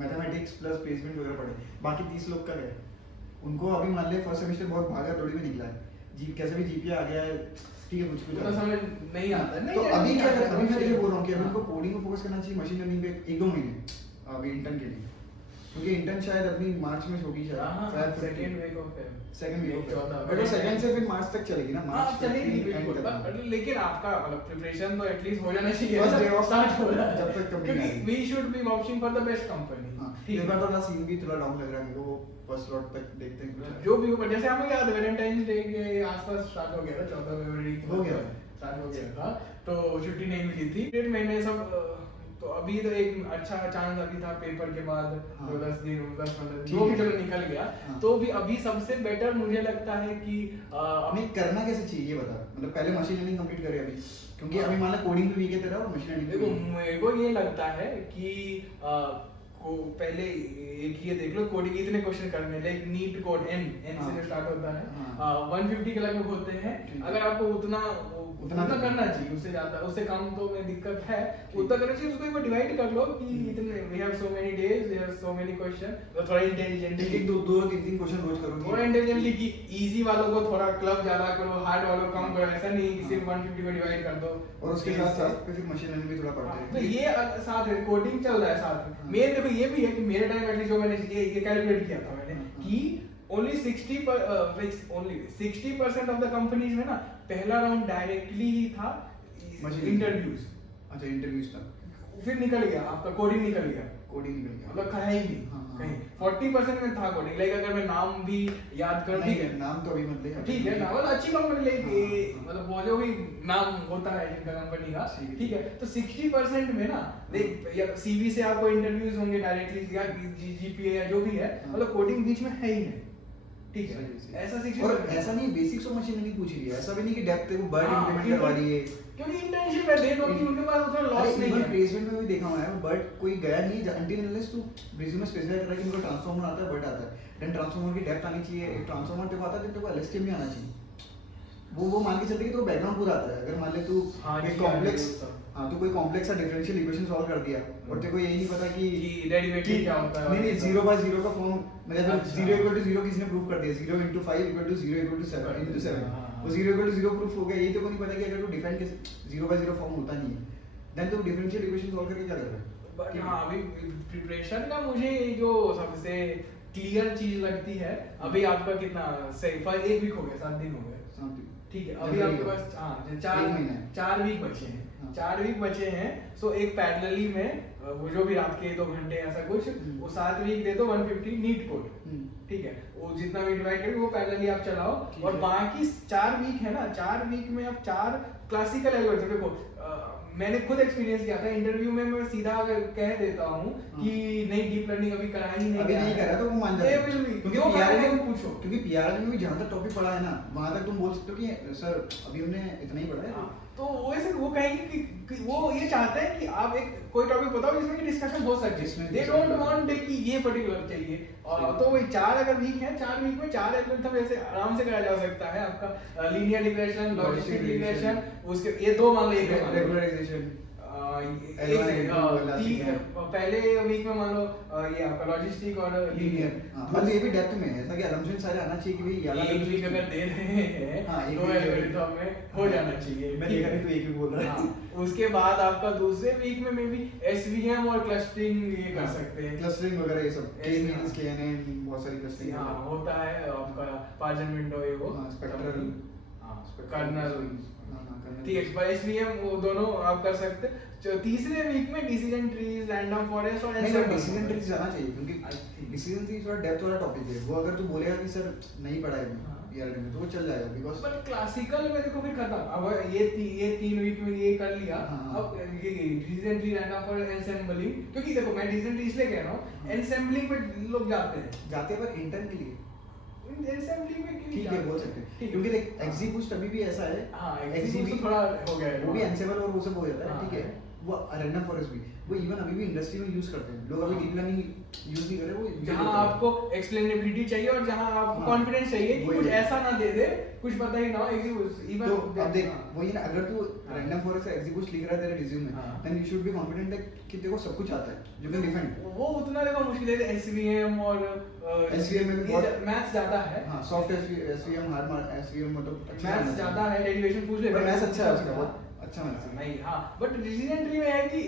मैथमेटिक्स प्लस प्लेसमेंट वगैरह पढ़े, बाकी 30 लोग का गए। उनको अभी मान ले फर्स्ट सेमेस्टर बहुत भागा दौड़ी में निकला है, जी कैसे भी जीपीए आ गया है, ठीक है, कुछ तो समझ नहीं आता तो अभी क्या करें, अभी मैं ये बोल रहा हूँ कि अभी उनको कोडिंग में फोकस करना चाहिए, मशीन लर्निंग पे 1-2 महीने अभी इंटर्न के लिए, क्योंकि इंटर्न शायद अपनी मार्च में होगी शायद, second week of second week 14 but वो सेकंड से फिर मार्च तक चलेगी ना, हाँ मार्च चलेगी 15 end बिल्कुल, तक। लेकिन आपका मतलब प्रिपरेशन तो एटलीस्ट हो जाना चाहिए, First day of स्टार्ट हो रहा है, जब तक कंपनी क्योंकि आएगी। We should be watching for the best company. हाँ, ठीक इस बार है, थोड़ा सीन भी थोड़ा डाउन लग रहा है मेरे को, फर्स्ट लॉट तक देखते हैं जो भी ऊपर, जैसे हमें याद है वैलेंटाइन डे के आसपास स्टार्ट हो गया था, 14 फरवरी हो गया स्टार्ट हो गया था, तो छुट्टी नहीं मिली थी, 1.5 महीने सब, तो अभी तो एक अच्छा चांस अभी था पेपर के बाद, हाँ। 10 दिन 10-15 ठीक जो भी है। चलो निकल गया, हाँ। तो भी अभी सबसे बेटर मुझे लगता है कि हमें करना कैसे चाहिए ये बता, मतलब पहले मशीन लर्निंग कंप्लीट करे अभी, क्योंकि अभी मान लो कोडिंग भी वीक है तेरा और मशीन लर्निंग देखो भी मेरे को ये लगता है कि को पहले एक ये देख लो कोडिंग इतने क्वेश्चन करने, लाइक नीट कोड एन से हाँ। जो स्टार्ट होता है, हाँ। 150 के लगभग होते हैं, ठीक है। अगर आपको उतना उतना करना चाहिए, उससे ज्यादा उससे कम तो में दिक्कत है, उतना करना चाहिए, उसको एक बार डिवाइड कर लो कि इतने we have so many days, there are so many question, तो थोड़ा इंटेलिजेंटली एक 2-3 क्वेश्चन रोज करो, थोड़ा इंटेलिजेंटली कि इजी वालों को थोड़ा क्लब ज्यादा करो, हार्ड वालों को कम करो, ऐसा नहीं कि सिर्फ 150 को डिवाइड कर दो, और उसके साथ साथ फिर मशीन लर्निंग भी थोड़ा पढ़ते तो हैं। ये साथ है, कोडिंग चल रहा है साथ में। हाँ। मेन देखो ये भी है कि मेरे टाइम एटलीस्ट जो मैंने ये कैलकुलेट किया था मैंने हाँ। कि ओनली 60% ऑफ द कंपनीज में ना पहला राउंड डायरेक्टली ही था इंटरव्यूज, अच्छा इंटरव्यूज था, फिर निकल गया आपका कोडिंग निकल गया, कोडिंग निकल गया, मतलब कहीं भी हाँ, हाँ। कहीं 40% में था कोडिंग, लाइक अगर मैं नाम भी याद करूं, ठीक है नाम तो अभी मत ले, ठीक है ना, मतलब अच्छी कंपनी लाइक हाँ, हाँ। मतलब वो जो भी नाम होता है जिनका कंपनी का, ठीक है। ठीक है, तो 60% में ना देख या सीवी से आपको इंटरव्यूज होंगे डायरेक्टली या जीपीए या जो भी है, हाँ। मतलब कोडिंग बीच में है ही नहीं, ठीक है, सही, सही। ऐसा और 60% ऐसा नहीं बेसिक्स ऑफ मशीन लर्निंग पूछ रही है, ऐसा भी नहीं कि डेप्थ तेरे को बर्ड हाँ, इंप्लीमेंट करवा रही है, क्योंकि इंटर्नशिप है, दे दो कि उनके पास उतना लॉस नहीं है। प्लेसमेंट में भी देखा हुआ है, बट कोई गया नहीं अनटिल अनलेस तू रिज्यूमे स्पेसिफाई कर रहा है कि मेरे को ट्रांसफॉर्मर आता है, बट आता है, देन ट्रांसफॉर्मर की डेप्थ आनी चाहिए, एक ट्रांसफॉर्मर तेरे को आता है, तेरे को एलएसटीएम भी आना चाहिए, वो मान के चलते कि तो बैकग्राउंड पूरा आता है। अगर मान ले तू हाँ कोई जी, कॉम्प्लेक्स, हाँ, हाँ तो कोई कॉम्प्लेक्स सा डिफरेंशियल इक्वेशन सॉल्व कर दिया और तेरे को यही नहीं पता कि डेरिवेटिव क्या होता है, नहीं 0/0 का फॉर्म मतलब अच्छा। 0 = 0 किसने प्रूव कर दिया, 0 × 5 = 0 = 7 × 7 वो 0 प्रूफ हो गया, ये तो को नहीं पता कि अगर वो डिफाइन कैसे 0/0 फॉर्म होता नहीं है, देन तो डिफरेंशियल इक्वेशन सॉल्व करके क्या कर रहा है? बट हाँ, अभी प्रिपरेशन का मुझे जो सबसे क्लियर चीज लगती है, अभी आपका कितना सही 1 वीक हो गया, 7 दिन हो गए, ठीक है, अभी आपके पास हाँ 4 वीक बचे हैं, हाँ। 4 वीक बचे हैं। सो एक पैरेलली में वो जो भी रात के 2 घंटे ऐसा कुछ, वो 7 वीक दे दो 150 नीट कोड, ठीक है, वो जितना भी डिवाइड करें वो पैरेलली आप चलाओ, और बाकी 4 वीक है ना, 4 वीक में आप 4 क्लासिकल एल्गोरिथम देखो। मैंने खुद एक्सपीरियंस किया था इंटरव्यू में, मैं सीधा अगर कह देता हूँ कि नहीं डीप लर्निंग अभी करा ही नहीं, अभी नहीं करा तो वो मान जाते हैं, क्योंकि वो पीआरए में पूछो, क्योंकि पीआरए में भी जहाँ तक टॉपिक पढ़ा है ना, वहाँ तक तुम बोल सकते हो कि सर अभी हमने इतना ही पढ़ा है। तो वैसे वो कहेंगे कि वो ये चाहते हैं कि आप एक कोई टॉपिक बताओ जिसमें कि डिस्कशन हो सके, दे डोंट वांट कि ये पर्टिकुलर चाहिए। और तो वही 4 अगर वीक है, 4 वीक में 4 एल्गोरिथम ऐसे आराम से करा जा सकता है आपका, लीनियर रिग्रेशन, लॉजिस्टिक रिग्रेशन, उसके ये 2 मान लो, एक रेगुलराइजेशन पहले वीक में मान लो ये आपका लॉजिस्टिक और लीनियर, मतलब ये भी डेप्थ में है, ऐसा कि असम्पशन सारे आना चाहिए कि भाई यार एक वीक अगर दे रहे हैं, हाँ, एक 2 week एल्गोरिथम में हो जाना चाहिए। मैं देखा नहीं, तू एक ही बोल रहा है। उसके बाद आपका दूसरे वीक में मे बी एसवीएम और क्लस्टरिंग ये कर सकते हैं, क्लस्टरिंग वगैरह ये सब, k-means, knn, बहुत सारी क्लस्टरिंग हाँ होता है आपका पार्जन विंडो, ये वो स्पेक्ट्रल, कर्नल, ठीक ठीक है, एसवीएम वो दोनों आप कर सकते हैं। जो तीसरे वीक में डिसीजन ट्रीज, रैंडम फॉरेस्ट और डिसीजन ट्रीज जाना चाहिए, क्योंकि डिसीजन ट्री थोड़ा डेप्थ वाला टॉपिक है, वो अगर तू बोलेगा कि सर नहीं पढ़ा है पीआरडी में तो वो चल जाएगा, बिकॉज़ बट क्लासिकल में देखो फिर खत्म। अब ये 3 वीक में ये कर लिया, अब ये डिसीजन ट्री, रैंडम फॉरेस्ट, एनसेंबलिंग, क्योंकि देखो मैं डिसीजन ट्री इसलिए कह रहा हूं, एनसेंबलिंग पे लोग जाते हैं पर इंटर्न के लिए एनसेंबलिंग में क्यों ठीक है, बोल सकते हैं, क्योंकि देख एक्जीबूस्ट अभी भी ऐसा है, हां एक्जीबूस्ट थोड़ा हो गया है, वो भी एनसेबल और वो सब हो जाता है, ठीक है, हाँ। वो रैंडम फॉरेस्ट भी वो इवन अभी भी इंडस्ट्री में यूज करते हैं लोग, अभी डीप लर्निंग यूज नहीं कर रहे, वो जहां आपको एक्सप्लेनेबिलिटी चाहिए और जहां आपको कॉन्फिडेंस चाहिए कि कुछ ऐसा ना दे दे, कुछ पता ही ना हो एग्जीक्यूट इवन। तो अब देख वही ना, अगर तू रैंडम फॉरेस्ट का एग्जीक्यूट लिख रहा है तेरे रिज्यूम में, then you should be confident कि तेरे को सब कुछ आता है, यू कैन डिफेंड। वो उतना देखो मुश्किल है, एसवीएम और एसवीएम में भी बहुत मैथ्स ज्यादा है, हां सॉफ्ट एसवीएम, हार्ड एसवीएम, मतलब मैथ्स ज्यादा है, डेरिवेशन पूछ ले, पर मैथ्स अच्छा है उसका, बहुत अच्छा मैथ्स है नहीं। हां बट डिसीजन ट्री में है कि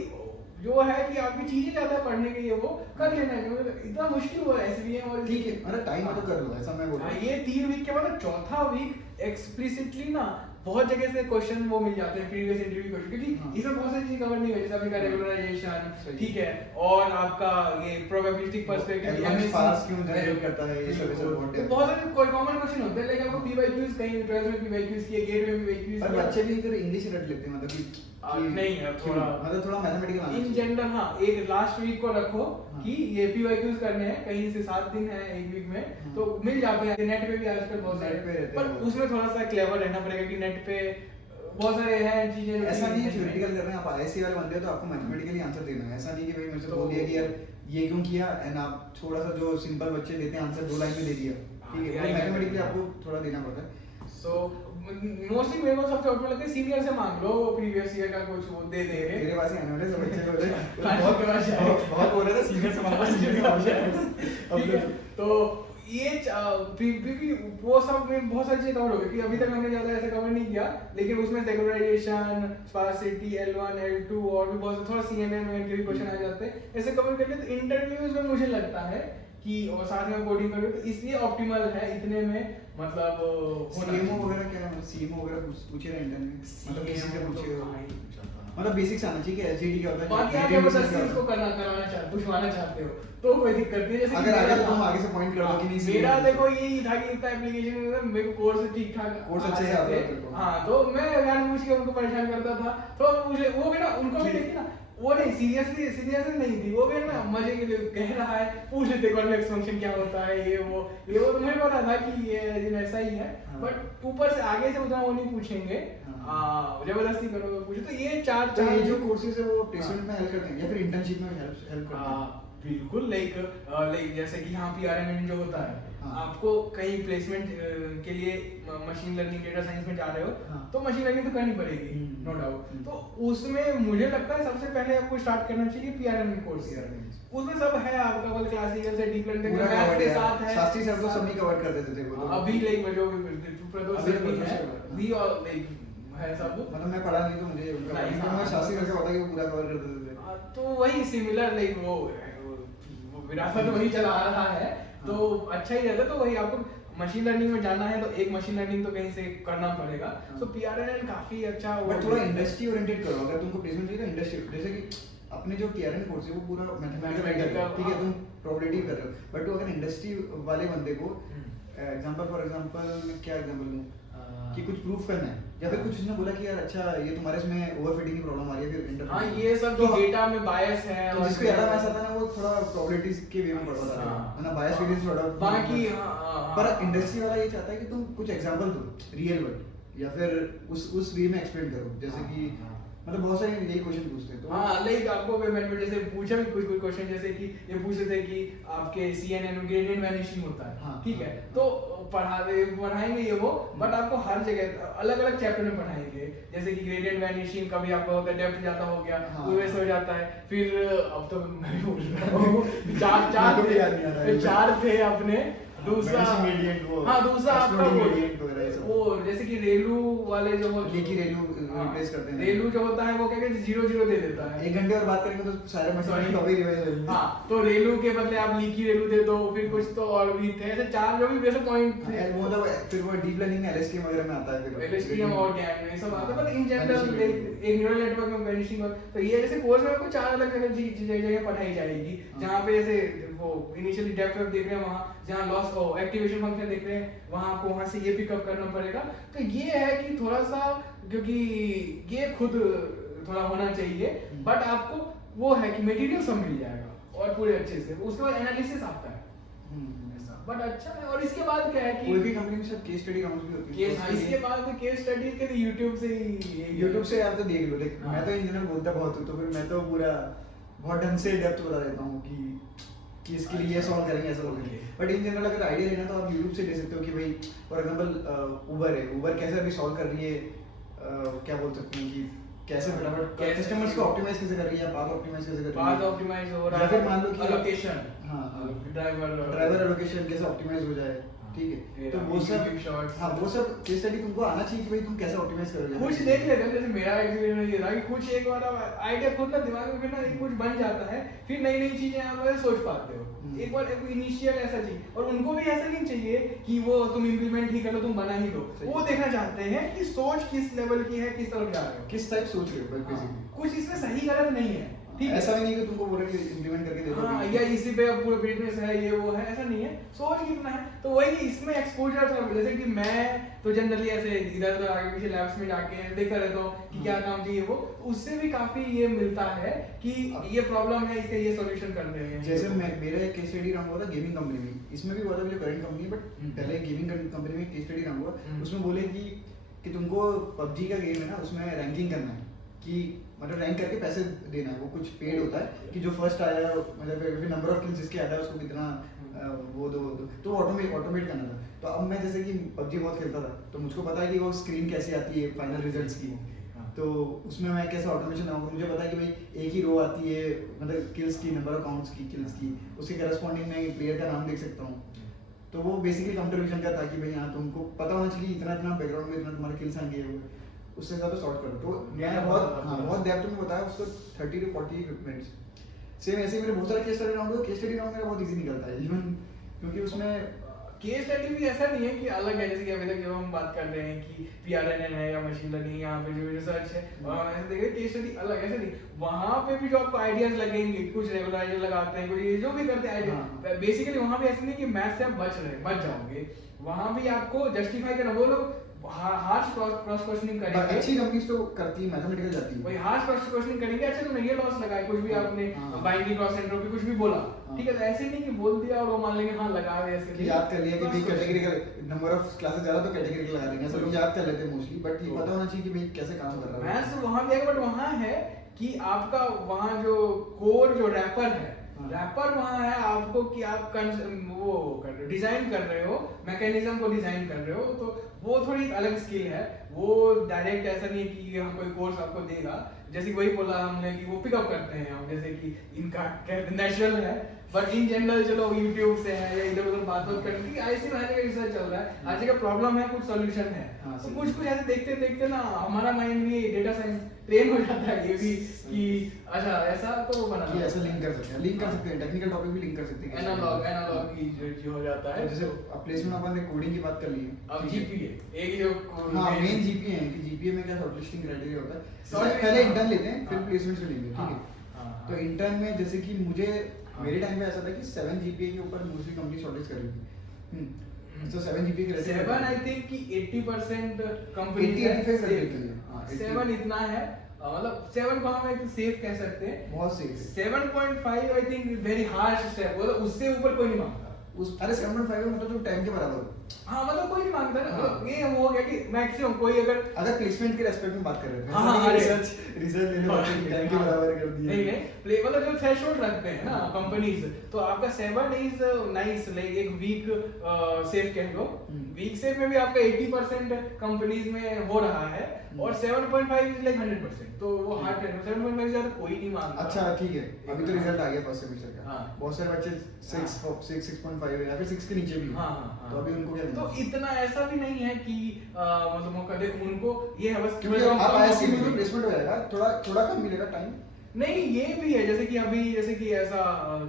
जो है कि आपकी चीजें ज्यादा पढ़ने के लिए वो कर लेना है, मतलब इतना मुश्किल हुआ है एसवीएम और ठीक है, अरे टाइम है तो कर लो, ऐसा मैं बोल रहा हूं। ये 3 वीक के बाद चौथा वीक एक्सप्लिसिटली ना बहुत जगह से क्वेश्चन वो मिल जाते हैं, प्रीवियस इंटरव्यू क्वेश्चन, क्योंकि इसमें बहुत सारी चीजें कवर नहीं हुई, जैसे आपका रेगुलराइजेशन, ठीक है, और आपका ये प्रोबेबिलिस्टिक पर्सपेक्टिव, एमएस पास क्यों जनरेट करता है, ये सब बहुत सारे कोई कॉमन क्वेश्चन होते हैं, लाइक आपको पीवाईक्यूज कहीं 12th में पीवाईक्यूज किए, गेट में पीवाईक्यूज, पर बच्चे भी फिर इंग्लिश रट लेते हैं, मतलब कि नहीं है थोड़ा, मतलब थोड़ा मैथमेटिकल आना इन जनरल। हाँ एक लास्ट वीक को रखो कि ये पीवाईक्यूज करने हैं, कहीं से 7 दिन है एक वीक में, तो मिल जाते हैं नेट पे भी आजकल बहुत सारे, पर उसमें थोड़ा सा क्लेवर रहना पड़ेगा कि नेट पे बहुत सारे हैं चीजें, ऐसा नहीं है थ्योरेटिकल कर रहे हैं आप, आईएससी वाले बंदे हो तो आपको मैथमेटिकली आंसर देना है, ऐसा नहीं कि भाई मेरे से बोल दिया कि यार ये क्यों किया, एंड आप थोड़ा सा जो सिंपल बच्चे देते हैं आंसर 2 लाइन में दे दिया, ठीक है, मैथमेटिकली आपको थोड़ा देना पड़ता है। सो मोस्टली मेरे को सबसे आउटपुट लगता है सीनियर से मांग लो, प्रीवियस ईयर का कुछ वो दे दे तेरे पास ही आने वाले सब बच्चे बोल रहे बहुत बोल रहे थे सीनियर से मांगो, सीनियर से मांगो, ठीक है। तो ये क्योंकि वो सब में बहुत सारी चीजें कवर हो गई कि अभी तक हमने ज्यादा ऐसा कवर नहीं किया, लेकिन उसमें सेक्युलराइजेशन, स्पार्सिटी, L1 L2 और भी बहुत थोड़ा CNN में भी क्वेश्चन आ जाते हैं, ऐसे कवर कर ले तो इंटरव्यूज में मुझे लगता है कि और साथ में कोडिंग करो तो इसलिए ऑप्टिमल है इतने में, मतलब सीएमओ वगैरह क्या है, सीएमओ वगैरह पूछे रहे इंटरव्यू में, मतलब किसी से पूछे हो, मतलब बेसिक्स आना चाहिए कि एसजीडी क्या होता है, बाकी आप जब एसएससी को कराना चाहते, पूछवाना चाहते हो तो कोई दिक्कत नहीं, जैसे अगर आगे तुम आगे से पॉइंट कर दो कि नहीं, मेरा देखो यही था कि इतना एप्लीकेशन में मेरे को कोर्स ठीक ठाक कोर्स अच्छे से आता है, हां तो मैं यार पूछ के उनको परेशान करता था, तो मुझे वो भी ना उनको भी देखी ना, वो नहीं सीरियसली नहीं थी, वो भी ना मजे के लिए कह रहा है, पूछ लेते कॉन्वेक्स फंक्शन क्या होता है, ये वो तो मुझे पता था कि ये ऐसा ही है, बट ऊपर से आगे से उतना वो नहीं पूछेंगे, जबरदस्ती करोगे पूछो, तो ये चार जो कोर्सेज है वो प्लेसमेंट में हेल्प करते हैं या फिर इंटर्नशिप में हेल्प करते हैं, बिल्कुल, लाइक जैसे कि यहाँ पीआरएम जो होता है, आपको कहीं प्लेसमेंट के लिए मशीन लर्निंग, डेटा साइंस में जा रहे हो, तो मशीन लर्निंग तो करनी पड़ेगी, नो डाउट, तो उसमें मुझे लगता है सबसे पहले आपको स्टार्ट करना चाहिए पीआरएम कोर्स, उसमें सब है आपका, मतलब क्लासिकल से डीप लर्निंग पूरा मैथ covered के है साथ है, शास्त्री सर तो सभी कवर कर देते थे वो तो। अभी लाइक जो भी प्रदोष अभी सर भी प्रदोष है, सर, भी और लाइक है सब। मतलब मैं पढ़ा नहीं तो मुझे उनका नहीं, पता, मैं हाँ। शास्त्री सर का पता कि वो पूरा कवर कर देते थे। तो वही सिमिलर लाइक वो विरासत वही चला आ रहा है, तो अच्छा ही रहता है। तो वही आपको मशीन लर्निंग में जाना है तो एक मशीन लर्निंग तो कहीं से करना पड़ेगा। तो पीआरएन काफी अच्छा बट थोड़ा इंडस्ट्री ओरिएंटेड करो, अगर तुमको प्लेसमेंट चाहिए तो इंडस्ट्री, जैसे कि अपने जो पीआरएन कोर्स है वो पूरा मैथमेटिकल, ठीक है तुम प्रोबेबिलिटी कर रहे हो, बट तो अगर इंडस्ट्री वाले बंदे को एग्जांपल फॉर एग्जांपल मैं क्या एग्जांपल लूं कि कुछ प्रूफ करना है, या फिर कुछ उसने बोला कि यार अच्छा ये तुम्हारे इसमें ओवरफिटिंग की प्रॉब्लम आ रही है, फिर इंटरव्यू हाँ ये सब जो डेटा में बायस है, तो जिसको ज्यादा मैथ्स आता है ना वो थोड़ा प्रोबेबिलिटीज के वे में पढ़ता है, वरना बायस वेरिएंस थोड़ा बाकी पर इंडस्ट्री वाला ये चाहता है कि तुम कुछ एग्जांपल दो रियल वर्ल्ड, या फिर उस वे में एक्सप्लेन करो, जैसे कि मतलब बहुत सारे यही क्वेश्चन पूछते हैं तो हाँ लाइक आपको मैंने जैसे पूछा भी कुछ कुछ क्वेश्चन, जैसे कि ये पूछ रहे थे कि आपके सीएनएन में ग्रेडियंट वैनिशिंग होता है, हाँ, ठीक है, हाँ। तो पढ़ाएंगे ये वो, बट आपको हर जगह अलग अलग चैप्टर में पढ़ाएंगे, जैसे कि ग्रेडियंट वैनिशिंग कभी आपका होता है डेप्थ ज्यादा हो गया, हाँ। वैसे हो जाता है, फिर अब तो मैं भी भूल रहा हूँ चार मेरे को भी याद नहीं आ रहा है। थे, चार थे अपने, दूसरा Vanishing gradient वो, हाँ दूसरा आपका exploding gradient वगैरह ये सब। वो जैसे कि रेलू वाले जो हो लीकी रेलू रिप्लेस करते हैं, रेलू जो होता है वो क्या कहते हैं 0 0 दे देता है। 1 घंटे और बात करेंगे तो सारे मशीन टॉपिक रिवाइज हो जाएंगे। हाँ तो रेलू के बदले आप लीकी रेलू दे दो, फिर कुछ तो और भी थे ऐसे चार जो भी वैसे पॉइंट थे। वो मतलब फिर वो डीप लर्निंग में एलएसटी वगैरह में आता है, फिर एलएसटीएम और गैंग में सब आता है, पर इन जनरल Vanishing एक न्यूरल नेटवर्क में वैनिशिंग, तो ये जैसे कोर्स में आपको चार अलग अलग जगह पढ़ाई जाएगी, जहाँ पे जैसे वो इनिशियली डेप्थ देख रहे हैं वहाँ, जहाँ लॉस और एक्टिवेशन फंक्शन देख रहे हैं वहाँ आपको वहाँ से ये पिकअप करना पड़ेगा। तो ये है कि थोड़ा सा, क्योंकि ये खुद थोड़ा होना चाहिए, बट आपको वो है कि मटेरियल सब मिल जाएगा और पूरे अच्छे से, उसके बाद एनालिसिस आता है ऐसा, बट अच्छा है। और इसके बाद क्या है कि कोई भी कंपनी में सब केस स्टडी राउंड्स भी होती है, केस, इसके बाद तो केस स्टडी के लिए YouTube से ही YouTube से आप तो देख लो, देख हाँ। मैं तो इन जनरल बोलता बहुत हूँ, तो फिर मैं तो पूरा बहुत ढंग से डेप्थ बता देता हूँ कि इसके लिए ये सॉल्व करेंगे ऐसा बोलेंगे, बट इन जनरल अगर आइडिया लेना तो आप YouTube से ले सकते हो कि भाई फॉर एग्जांपल उबर है, उबर कैसे अभी सॉल्व कर रही है, क्या बोल सकते हैं कि कैसे फटाफट कस्टमर्स को ऑप्टिमाइज कैसे कर रही है, पाथ ऑप्टिमाइज कैसे कर रही है, पाथ ऑप्टिमाइज हो रहा या है, फिर मान लो कि एलोकेशन, हाँ ड्राइवर एलोकेशन कैसे ऑप्टिमाइज हो जाए, ठीक है, तो वो सब शॉट्स, हाँ वो सब केस स्टडी तुमको आना चाहिए कि भाई तुम कैसे ऑप्टिमाइज करोगे। कुछ देख लेते हैं, जैसे मेरा एक्सपीरियंस ये रहा कि कुछ एक बार आइडिया खुद ना दिमाग में फिर ना कुछ बन जाता है, फिर नई नई चीजें आप सोच पाते हो। एक बार इनिशियल ऐसा चाहिए, और उनको भी ऐसा नहीं चाहिए कि वो तुम इम्प्लीमेंट ही करो, तुम बना ही दो, वो देखना चाहते हैं कि सोच किस लेवल की है, किस तरफ जा रहे हो, किस टाइप सोच रहे हो बेसिकली, कुछ इसमें सही गलत नहीं है, ठीक है, ऐसा भी नहीं कि तुमको बोल रहे कि इम्प्लीमेंट करके दे दो, हाँ, या इसी पे अब पूरा बिजनेस है ये वो है, ऐसा नहीं है, सोच कितना है। तो वही इसमें एक्सपोजर था, जैसे कि मैं तो जनरली ऐसे इधर उधर आगे पीछे लैब्स में जाके देखता रहता हूँ कि क्या काम चाहिए, वो उससे भी काफी ये मिलता है कि ये प्रॉब्लम है, इसका ये सॉल्यूशन कर रहे हैं। जैसे मेरा एक केस स्टडी राउंड हुआ था गेमिंग कंपनी में, इसमें भी हुआ था जो करंट कंपनी, बट पहले गेमिंग कंपनी में केस स्टडी राउंड हुआ, उसमें बोले कि तुमको पबजी का गेम है ना उसमें रैंकिंग करना है, कि मतलब रैंक करके पैसे देना है, वो कुछ पेड होता है कि जो फर्स्ट आया मतलब फिर नंबर ऑफ किल्स जिसके आता है उसको कितना वो दो, तो ऑटोमेट करना था। तो अब मैं जैसे कि पबजी बहुत खेलता था, तो मुझको पता है कि वो स्क्रीन कैसे आती है फाइनल रिजल्ट्स की, तो उसमें मैं कैसे ऑटोमेशन लाऊंगा, मुझे पता है कि भाई एक ही रो आती है मतलब किल्स की, नंबर ऑफ काउंट्स की, किल्स की, उसके करस्पॉन्डिंग में प्लेयर का नाम देख सकता हूँ। तो वो बेसिकली कंप्यूटर विजन का था कि भाई हाँ तुमको पता होना चाहिए इतना इतना बैकग्राउंड में इतना तुम्हारे किल्स आएंगे, उससे ज़्यादा सॉर्ट करो। तो मैं बहुत डेप्थ में बताया उसको 30 to 40 मिनट्स। सेम ऐसे ही मेरे बहुत सारे केस स्टडी राउंड हुए, केस स्टडी राउंड मेरा बहुत इजी निकलता है इवन, क्योंकि उसमें केस स्टडी भी ऐसा नहीं है कि अलग है, जैसे कि अभी तक जो हम बात कर रहे हैं कि पीआरएन है या मशीन लर्निंग, यहाँ पे जो रिसर्च है ऐसे देखें केस स्टडी अलग, ऐसा नहीं, वहाँ पे भी जो आपको आइडियाज लगेंगे, कुछ रेगुलराइजर लगाते हैं, कुछ ये जो भी करते हैं आइडिया, बेसिकली वहाँ पे ऐसा नहीं कि मैथ से आप बच जाओगे, वहाँ भी आपको जस्टिफाई करना, वो लोग हार्श क्रॉस क्वेश्चनिंग करेंगे, अच्छी कंपनीज तो करती है, मैथमेटिकल जाती है, वही हार्श क्रॉस क्वेश्चनिंग करेंगे, अच्छा तुमने ये लॉस लगाया, कुछ भी आपने बाइनरी क्रॉस एंट्रोपी कुछ भी बोला, ठीक है, तो ऐसे नहीं कि बोल दिया और वो मान लेंगे हाँ लगा दे, ऐसे कि याद कर लिया कि भाई कैटेगरी नंबर ऑफ क्लासेस ज्यादा तो कैटेगरी लगा देंगे, सब लोग याद कर लेते हैं मोस्टली, बट ये पता होना चाहिए कि भाई कैसे काम कर रहा है। मैथ्स वहां भी है, बट वहां है कि आपका वहां जो कोर जो रैपर है, रैपर वहां है आपको कि आप वो कर रहे हो, डिजाइन कर रहे हो, मैकेनिज्म को डिजाइन कर रहे हो, तो वो थोड़ी अलग स्किल है, वो डायरेक्ट ऐसा नहीं है कि हम कोई कोर्स आपको देगा, जैसे कि वही बोला हमने कि वो पिकअप करते हैं हम, जैसे कि इनका नेचुरल है, बट इन जनरल चलो यूट्यूब से है या इधर उधर बात करने की ऐसे में आने का रिसर्च चल रहा है, आज का प्रॉब्लम है कुछ सॉल्यूशन है, हाँ, तो सही। कुछ कुछ ऐसे देखते देखते ना हमारा माइंड भी डेटा साइंस ट्रेन हो जाता है ये भी कि अच्छा ऐसा तो बना ये ऐसा लिंक कर सकते हैं टेक्निकल टॉपिक भी लिंक कर सकते हैं एनालॉग की जो हो जाता है। तो जैसे प्लेसमेंट अपन ने कोडिंग की बात कर ली है, अब ठीक है? जीपीए एक जो हाँ मेन जीपीए है कि जीपीए में क्या शॉर्टलिस्टिंग क्राइटेरिया होता है। Shortlist- पहले हाँ, इंटर्न लेते हैं फिर हाँ, प्लेसमेंट से लेंगे, हाँ, ठीक है? हाँ, तो हाँ। इंटर्न में जैसे कि मुझे हाँ। मेरे टाइम पे ऐसा था कि 7 जीपीए के ऊपर मोस्टली कंपनी शॉर्टलिस्ट कर रही थी। तो 7 जीपीए के 7 आई थिंक कि 80% कंपनी 80-85 कर देती है। हाँ, 7 इतना है, मतलब 7 को हम एक सेफ कह सकते हैं। बहुत सेफ है। 7.5 I think very harsh step, मतलब उससे ऊपर कोई नहीं मांगता। उस अरे 7.5 का मतलब जो टाइम के बराबर हो। हाँ मतलब कोई नहीं मांगता ना, हाँ। मतलब ये वो हो गया कि मैक्सिमम कोई अगर अगर प्लेसमेंट के रेस्पेक्ट में बात कर रहे हैं हाँ, हाँ, रिसर्च ले लो टाइम के बराबर कर दिया। नहीं मतलब जो थ्रेशोल्ड रखते हैं ना कंपनीज, तो आपका 7 इज नाइस, लाइक एक वीक सेफ कह लो, वीक सेफ में भी आपका 80% कंपनीज में हो रहा है, और 7.5 इज लाइक 100%, तो वो हार्ड है। 7.5 से ज्यादा कोई नहीं मांगता। अच्छा ठीक है, अभी तो रिजल्ट आ गया फर्स्ट सेमेस्टर का। हाँ। बहुत सारे बच्चे 6.5 या फिर 6 के नीचे भी हैं। हाँ, हाँ, हाँ। तो अभी उनको क्या तो मिलेगा? इतना ऐसा भी नहीं है कि मतलब मौका दे उनको, ये है बस क्योंकि आप आईएससी में तो प्लेसमेंट हो जाएगा, थोड़ा थोड़ा कम मिलेगा टाइम। नहीं ये भी है, जैसे कि अभी जैसे कि ऐसा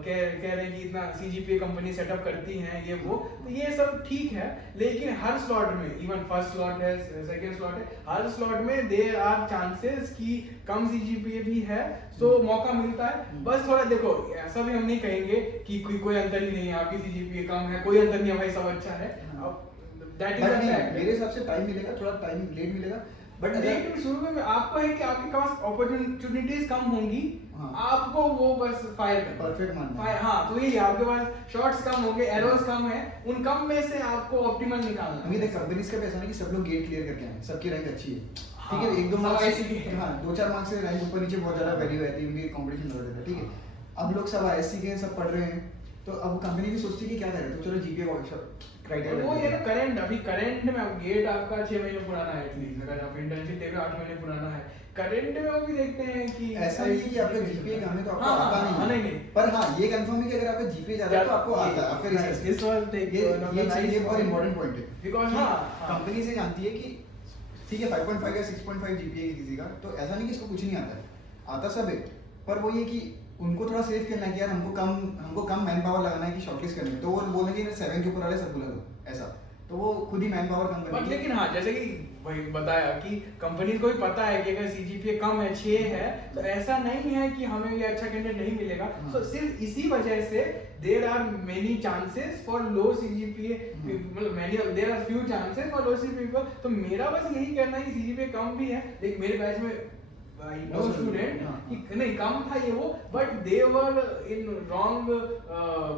कह रहे हैं कि इतना सीजीपीए कंपनी सेटअप करती हैं ये वो, तो ये सब ठीक है, लेकिन हर स्लॉट में, इवन फर्स्ट स्लॉट है सेकंड स्लॉट है, हर स्लॉट में देयर आर चांसेस कि कम सीजीपीए भी है, तो मौका मिलता है। बस थोड़ा देखो, ऐसा भी हम नहीं कहेंगे कि कोई अंतर ही नहीं है, आपकी सीजीपीए कम है, कोई अंतर नहीं है भाई, सब अच्छा है। अब दैट इज बट अ नहीं, फैक्ट। मेरे हिसाब से टाइम मिलेगा, थोड़ा टाइम लेट मिलेगा, बट लेकिन शुरू में आपको है कि आपके पास अपॉर्चुनिटीज कम होंगी, हाँ। आपको वो बस फायर करना परफेक्ट मानना है। फायर, हाँ तो ये आपके पास शॉट्स कम होंगे, एरोस कम है, उन कम में से आपको ऑप्टिमल निकालना अभी देख कंपनीज का भी ऐसा नहीं कि सब लोग गेट क्लियर करके आए, सबकी रैंक अच्छी है, ठीक हाँ, है? 1-2 सब मार्क्स ऐसे ही है। हाँ 2-4 मार्क्स से रैंक ऊपर नीचे बहुत ज्यादा वैल्यू रहती है, उनकी कंपटीशन हो जाता है, ठीक है? अब लोग सब आईएससी के सब पढ़ रहे हैं, तो अब कंपनी भी सोचती है कि क्या करें, तो चलो जीपीए क्राइटेरिया वो ये ना करंट, अभी करंट में अब गेट आपका 6 महीने पुराना है एटलीस्ट, अगर आप इंटर्नशिप देख रहे हो 8 महीने पुराना है, करंट में वो भी देखते हैं कि ऐसा नहीं है कि आपका जीपीए कम है तो आपको हाँ, आता हाँ, नहीं नहीं। है, पर हाँ ये कंफर्म है कि अगर आपका जीपीए ज्यादा है तो आपको आता है, आपका रिसर्च This was like ये बहुत इंपॉर्टेंट पॉइंट है, Because हाँ, हाँ। कंपनी से जानती है कि ठीक है 5.5 या 6.5 जीपीए किसी का, तो ऐसा नहीं कि इसको कुछ नहीं आता है, आता सब है, पर वो ये कि उनको थोड़ा सेफ करना है कि यार हमको कम मैन पावर लगाना है कि शॉर्टलिस्ट करने में, तो वो बोलेंगे 7 के ऊपर वाले सब बुला दो ऐसा, तो वो खुद ही मैन पावर कम बट करेंगे। लेकिन हाँ जैसे कि वही बताया कि कंपनी को भी पता है कि अगर सीजीपीए कम है 6 है, तो ऐसा नहीं है कि हमें ये अच्छा कैंडिडेट नहीं मिलेगा, तो सिर्फ इसी वजह से there are many chances for low CGPA, मतलब many there are few chances for low CGPA. तो मेरा बस यही कहना है कि सीजीपीए कम भी है, देख मेरे बैच में आई नो स्टूडेंट कि नहीं कम था ये वो, but they were in wrong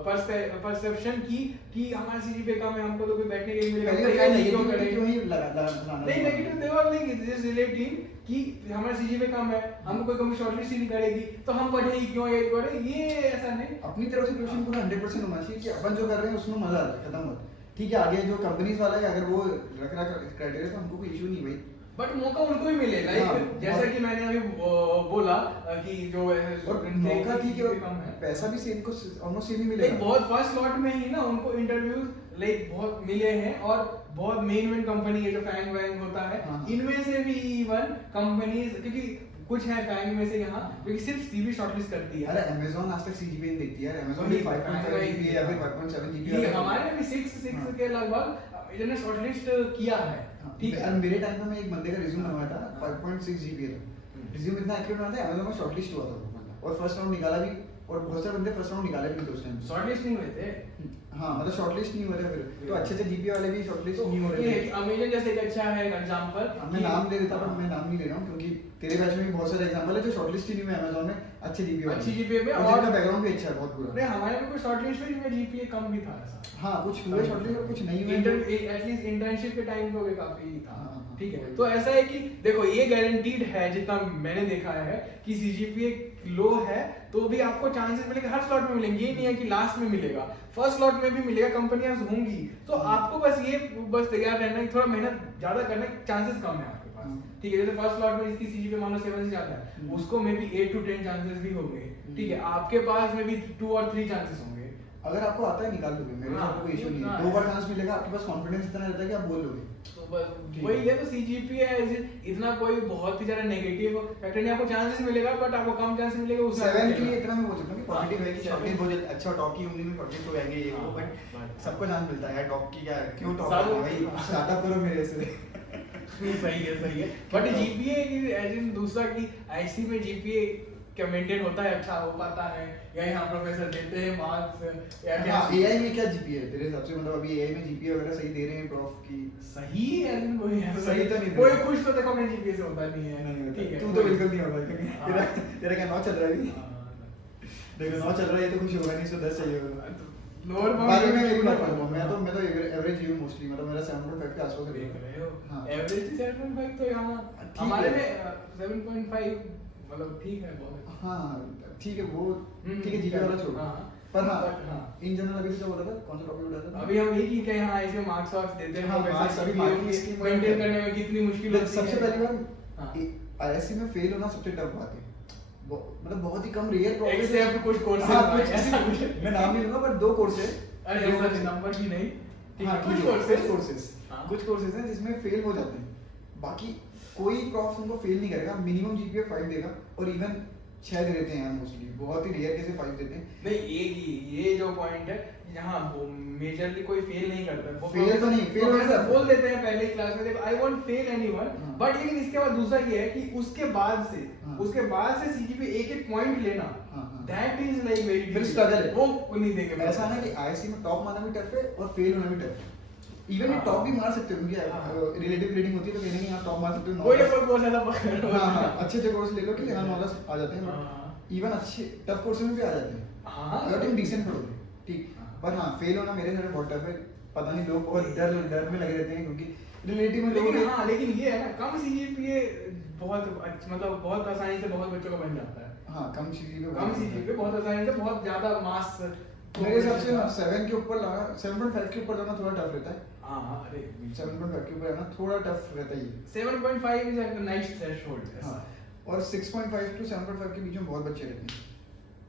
perception की हमारा सीजीपीए कम है, हमको तो कोई बैठने के लिए मिलेगा, पहले तैयारी नेगेटिव क्यों करेंगे? क्यों ही लगाना नहीं नेगेटिव दे वर नहीं, दिस रिलेटिंग कि हमारा सीजीपीए कम है, हमको कोई कभी शॉर्टलिस्ट ही नहीं करेगी, तो हम पढ़े ही क्यों, ये करें, ये ऐसा नहीं। अपनी तरफ से क्वेश्चन पूरा 100% होना चाहिए कि अपन जो कर रहे हैं उसमें मजा आ रहा है, खत्म बात, ठीक है? आगे जो कंपनीज वाला है अगर वो रख रहा क्राइटेरिया तो हमको कोई इशू नहीं भाई, बट मौका उनको भी मिलेगा, हाँ, जैसा कि मैंने अभी बोला कि जो और मौका ठीक है, कम है, पैसा भी सेम को ऑलमोस्ट सेम ही लाइक मिलेगा। बहुत फर्स्ट स्लॉट में ही ना उनको इंटरव्यूज लाइक बहुत मिले हैं, और बहुत मेन कंपनी है जो फैंग वैंग होता है, हाँ। इनमें से भी इवन कंपनीज, क्योंकि कुछ है फैंग में से यहाँ क्योंकि सिर्फ सीवी शॉर्टलिस्ट करती है। अरे अमेज़न आज तक सीजीपीए नहीं देखती है, अमेज़न भी 5.5 जीपीए या फिर 5.7 ये जीपीए हमारे में भी 6 के लगभग इन्होंने शॉर्टलिस्ट किया है, ठीक है? मेरे टाइम में मैं एक बंदे का रिज्यूम बनवाया था, 5.6 जीपीए था, रिज्यूम इतना एक्यूरेट बना था, अमेज़न में शॉर्टलिस्ट हुआ था वो बंदा, और फर्स्ट राउंड निकाला भी, और बहुत सारे बंदे फर्स्ट राउंड निकाले भी थे उस टाइम। शॉर्टलिस्ट नहीं हुए थे, हाँ मतलब शॉर्टलिस्ट नहीं हो रहे फिर, तो अच्छे अच्छे जीपीए वाले भी शॉर्टलिस्ट नहीं हो रहे ये थे। अमेजन जैसे एक अच्छा है एग्जांपल, मैं नाम दे देता पर मैं नाम नहीं ले रहा हूँ क्योंकि तेरे बैच में भी बहुत सारे एग्जांपल है जो शॉर्टलिस्ट ही नहीं हुए अमेज़न में अच्छे जीपीए वाले, अच्छी जीपीए में, और और जिनका बैकग्राउंड भी अच्छा है बहुत पूरा। नहीं हमारे में कोई शॉर्टलिस्ट हुई जिसमें जीपीए कम भी था ऐसा, हाँ कुछ हुए शॉर्टलिस्ट और कुछ नहीं हुए। एटलीस्ट इंटर्नशिप के टाइम पे काफी था, हाँ, ठीक है? वही। तो ऐसा है कि देखो ये गारंटीड है जितना मैंने देखा है कि सीजीपीए लो है तो भी आपको चांसेस मिलेंगे, हर स्लॉट में मिलेंगे, ये नहीं है कि लास्ट में मिलेगा, फर्स्ट स्लॉट में भी मिलेगा, कंपनियां होंगी, तो आपको बस तैयार रहना है, थोड़ा मेहनत ज्यादा करने के चांसेस कम है आपके पास। पास, ठीक है। जैसे फर्स्ट स्लॉट में इसकी सीजीपीए मानो 7 से जाता है, उसको मे बी 8 to 10 चांसेस भी होंगे, ठीक है। आपके पास में भी 2 or 3 चांसेस होंगे। अगर आपको आता है निकाल दोगे, मेरे साथ कोई इशू नहीं है। 2 बार चांस मिलेगा, आपके पास कॉन्फिडेंस इतना रहता है कि आप बोल लोगे। तो वही है, तो सीजीपीए इतना कोई बहुत ही ज्यादा नेगेटिव फैक्टर नहीं, आपको चांसेस मिलेगा बट आपको कम चांसेस मिलेगा उस 7 के लिए इतना मैं बोल सकता हूं कि पॉजिटिव है कि शॉर्टेज बहुत अच्छा टॉप की उम्मीद में शॉर्टेज तो आएंगे ये वो, बट सबको चांस मिलता है यार। टॉप की क्या क्यों टॉप है भाई, स्टार्टअप करो मेरे से। सही है बट जीपीए एज इन दूसरा की आईसी में जीपीए क्या मेंटेन होता है, अच्छा हो पाता है या यहाँ प्रोफेसर देते हैं मार्क्स या क्या? एआई में क्या जीपीए है तेरे हिसाब से? मतलब अभी एआई में जीपीए वगैरह सही दे रहे हैं प्रॉफ की? सही है, कोई सही तो नहीं, कोई खुश तो देखो अपने जीपीए से होता नहीं है, ठीक है। तू तो बिल्कुल नहीं होगा क्योंकि तेरा क्या 9 चल रहा है अभी? देखो 9 चल रहा है तो खुश होगा नहीं, 110 चाहिए होगा। लोअर बाकी मैं मेरी बात करूंगा, मैं तो एवरेज ही हूं मोस्टली, मतलब मेरा 7.5 के आसपास देख है। रहे हो, हाँ। एवरेज 7.5 तो यहाँ हमारे में 7.5 मतलब ठीक है बहुत। हाँ ठीक है, वो ठीक है, जीपीए वाला छोड़। पर हाँ इन जनरल अभी क्या बोला था, कौन सा टॉपिक उठाया था? अभी हम यही कि यहाँ ऐसे मार्क्स वार्क्स देते हैं, हाँ, मार्क्स अभी मार्किंग स्कीम मेंटेन करने में कितनी मुश्किल होती है। सबसे पहली बार आईएससी में फेल होना सबसे टफ बात है, मतलब बहुत ही कम रेयर प्रोसेस है। एक्सेप्ट कुछ कोर्सेज ऐसा कुछ मैं नाम नहीं लूंगा, पर 2 कोर्स है। अरे ऐसा नंबर भी नहीं, ठीक है, कुछ कुछ कोर्सेज हैं जिसमें फेल हो जाते हैं, बाकी कोई प्रॉफ उनको फेल नहीं करेगा। मिनिमम जीपीए 5 देगा और इवन 6 दे देते हैं यार मोस्टली, बहुत ही रेयर केस 5 देते हैं। नहीं ये जो पॉइंट है यहाँ मेजरली कोई फेल नहीं करता, वो फेल तो नहीं, फेल होता है, बोल देते हैं पहले क्लास में, देखो I won't fail anyone, but लेकिन इसके बाद दूसरा ये है कि उसके बाद से सीजीपीए एक पॉइंट लेना, दैट इज लाइक वेरी फिर स्ट्रगल है, वो नहीं देंगे। ऐसा है कि आईएससी में टॉप मारना भी टफ है और फेल होना भी टफ है। इवन टॉप भी मार सकते हो क्योंकि रिलेटिव ग्रेडिंग होती है, तो कहीं ना कहीं आप टॉप मार सकते हो। कोई ना कोई बहुत ज्यादा पकड़, हां अच्छे कोर्स ले लो कि हां नॉलेज आ जाते हैं, बट इवन अच्छे टफ कोर्स में भी आ जाते हैं अगर तुम डिसेंट पढ़ोगे, ठीक। पर हाँ फेल होना मेरे साथ बहुत टफ है, पता नहीं लोग बहुत डर में लगे रहते हैं क्योंकि रिलेटिव में लोग। हाँ लेकिन ये है ना, कम सीजीपीए बहुत मतलब बहुत आसानी से बहुत बच्चों का बन जाता है। हाँ कम सीजीपीए बहुत आसानी से बहुत ज्यादा मास मेरे हिसाब से 7 के ऊपर लाना, 7.5 के ऊपर जाना थोड़ा टफ रहता है। हाँ अरे 7.5 के ऊपर जाना थोड़ा टफ रहता है। 7.5 इज अ नाइस थ्रेशोल्ड। हाँ और 6.5 to 7.5 के बीच में बहुत बच्चे रहते हैं,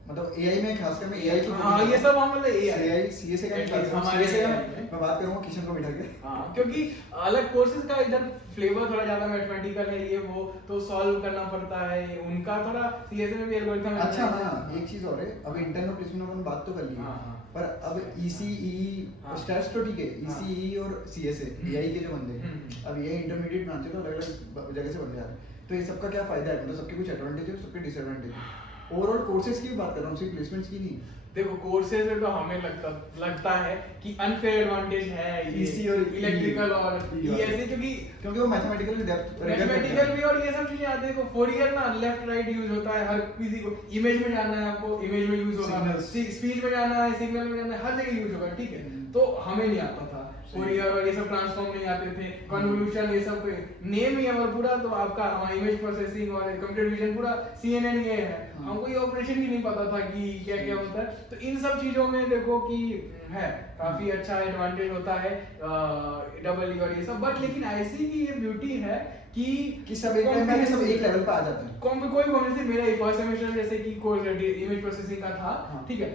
मतलब एआई में खासकर मैं एआई की हाँ ये सब हम मतलब एआई सीएसए का हमारे सीएसए मैं बात करूंगा किशन को बिठा के। हाँ क्योंकि अलग कोर्सेज का इधर फ्लेवर थोड़ा ज्यादा मैथमेटिकल है, ये वो तो सॉल्व करना पड़ता है, उनका थोड़ा सीएसए में भी एल्गोरिथम। अच्छा हाँ एक चीज और है, अब इंटरनल प्लेसमेंट अपन बात तो कर ली है, पर अब ईसीई स्टैट्स तो ठीक है, ईसीई और सीएसए एआई के जो बंदे हैं अब ये इंटरमीडिएट ब्रांच है तो अलग-अलग जगह से बन जा रहे हैं, तो ये सबका क्या फायदा है, मतलब सबके कुछ एडवांटेज है सबके डिसएडवांटेज है। ओवरऑल कोर्सेज की बात कर रहा हूँ, सिर्फ प्लेसमेंट्स की नहीं। देखो कोर्सेज में तो हमें लगता है कि अनफेयर एडवांटेज है ईसी और इलेक्ट्रिकल और ईएससी, क्योंकि वो मैथमेटिकल भी और ये सब चीजें आती है। देखो 4 ईयर ना लेफ्ट राइट यूज होता है, हर किसी को इमेज में जाना है, आपको इमेज में यूज होगा, स्पीच में जाना है, सिग्नल में जाना है, हर जगह यूज होगा, ठीक है। तो हमें नहीं आता था फोरियर और ये सब ट्रांसफॉर्म नहीं आते थे, कन्वोल्यूशन ये सब नेम ही है पूरा, तो आपका इमेज प्रोसेसिंग और कंप्यूटर विजन पूरा सीएनएन ये है, हमको ये ऑपरेशन भी नहीं पता था कि क्या क्या होता है। तो इन सब चीजों में देखो कि है काफी अच्छा एडवांटेज होता है डबल और ये सब, बट लेकिन आईसी की ये ब्यूटी है कि सब एक टाइम में सब एक लेवल पे आ जाते हैं। कोई जैसे मेरा फर्स्ट सेमेस्टर जैसे कि कोर्स इमेज प्रोसेसिंग का था, ठीक है,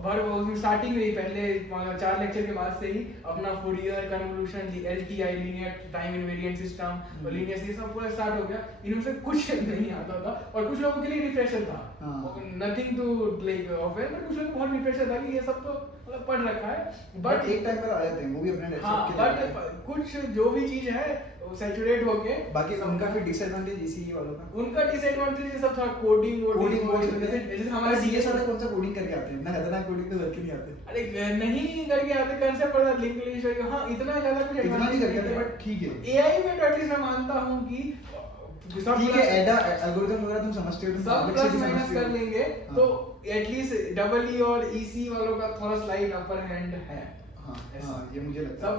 उसमें स्टार्टिंग में ही पहले 4 लेक्चर के बाद से ही अपना Fourier convolution LTI linear time invariant system और लीनियर ये सब पूरा स्टार्ट हो गया। इनमें से कुछ नहीं आता था और कुछ लोगों के लिए रिफ्रेशर था, nothing to like offer, but कुछ लोगों को बहुत रिफ्रेशर था कि ये सब तो मतलब पढ़ रखा है, बट एक टाइम पर आ जाते हैं वो भी अपने लेक्चर के लिए। बट कुछ जो भी चीज है सैचुरेट होके, बाकी उनका फिर डिसएडवांटेज इसी वालों का, उनका डिसएडवांटेज सब था कोडिंग जैसे हमारे सीएस वाले कौन सा कोडिंग करके आते हैं, इतना खतरनाक कोडिंग तो करके नहीं आते। अरे नहीं करके आते, कंसेप्ट पता लिंक लिस्ट और हां इतना ज्यादा कुछ इतना नहीं करके आते, बट ठीक है एआई में तो एटलीस्ट मैं मानता हूं कि ठीक है एडा एल्गोरिथम वगैरह तुम समझते हो, सब प्लस माइनस कर लेंगे तो एटलीस्ट डबल ई और ईसी वालों का थोड़ा स्लाइड अपर हैंड है। हाँ ये मुझे लगता है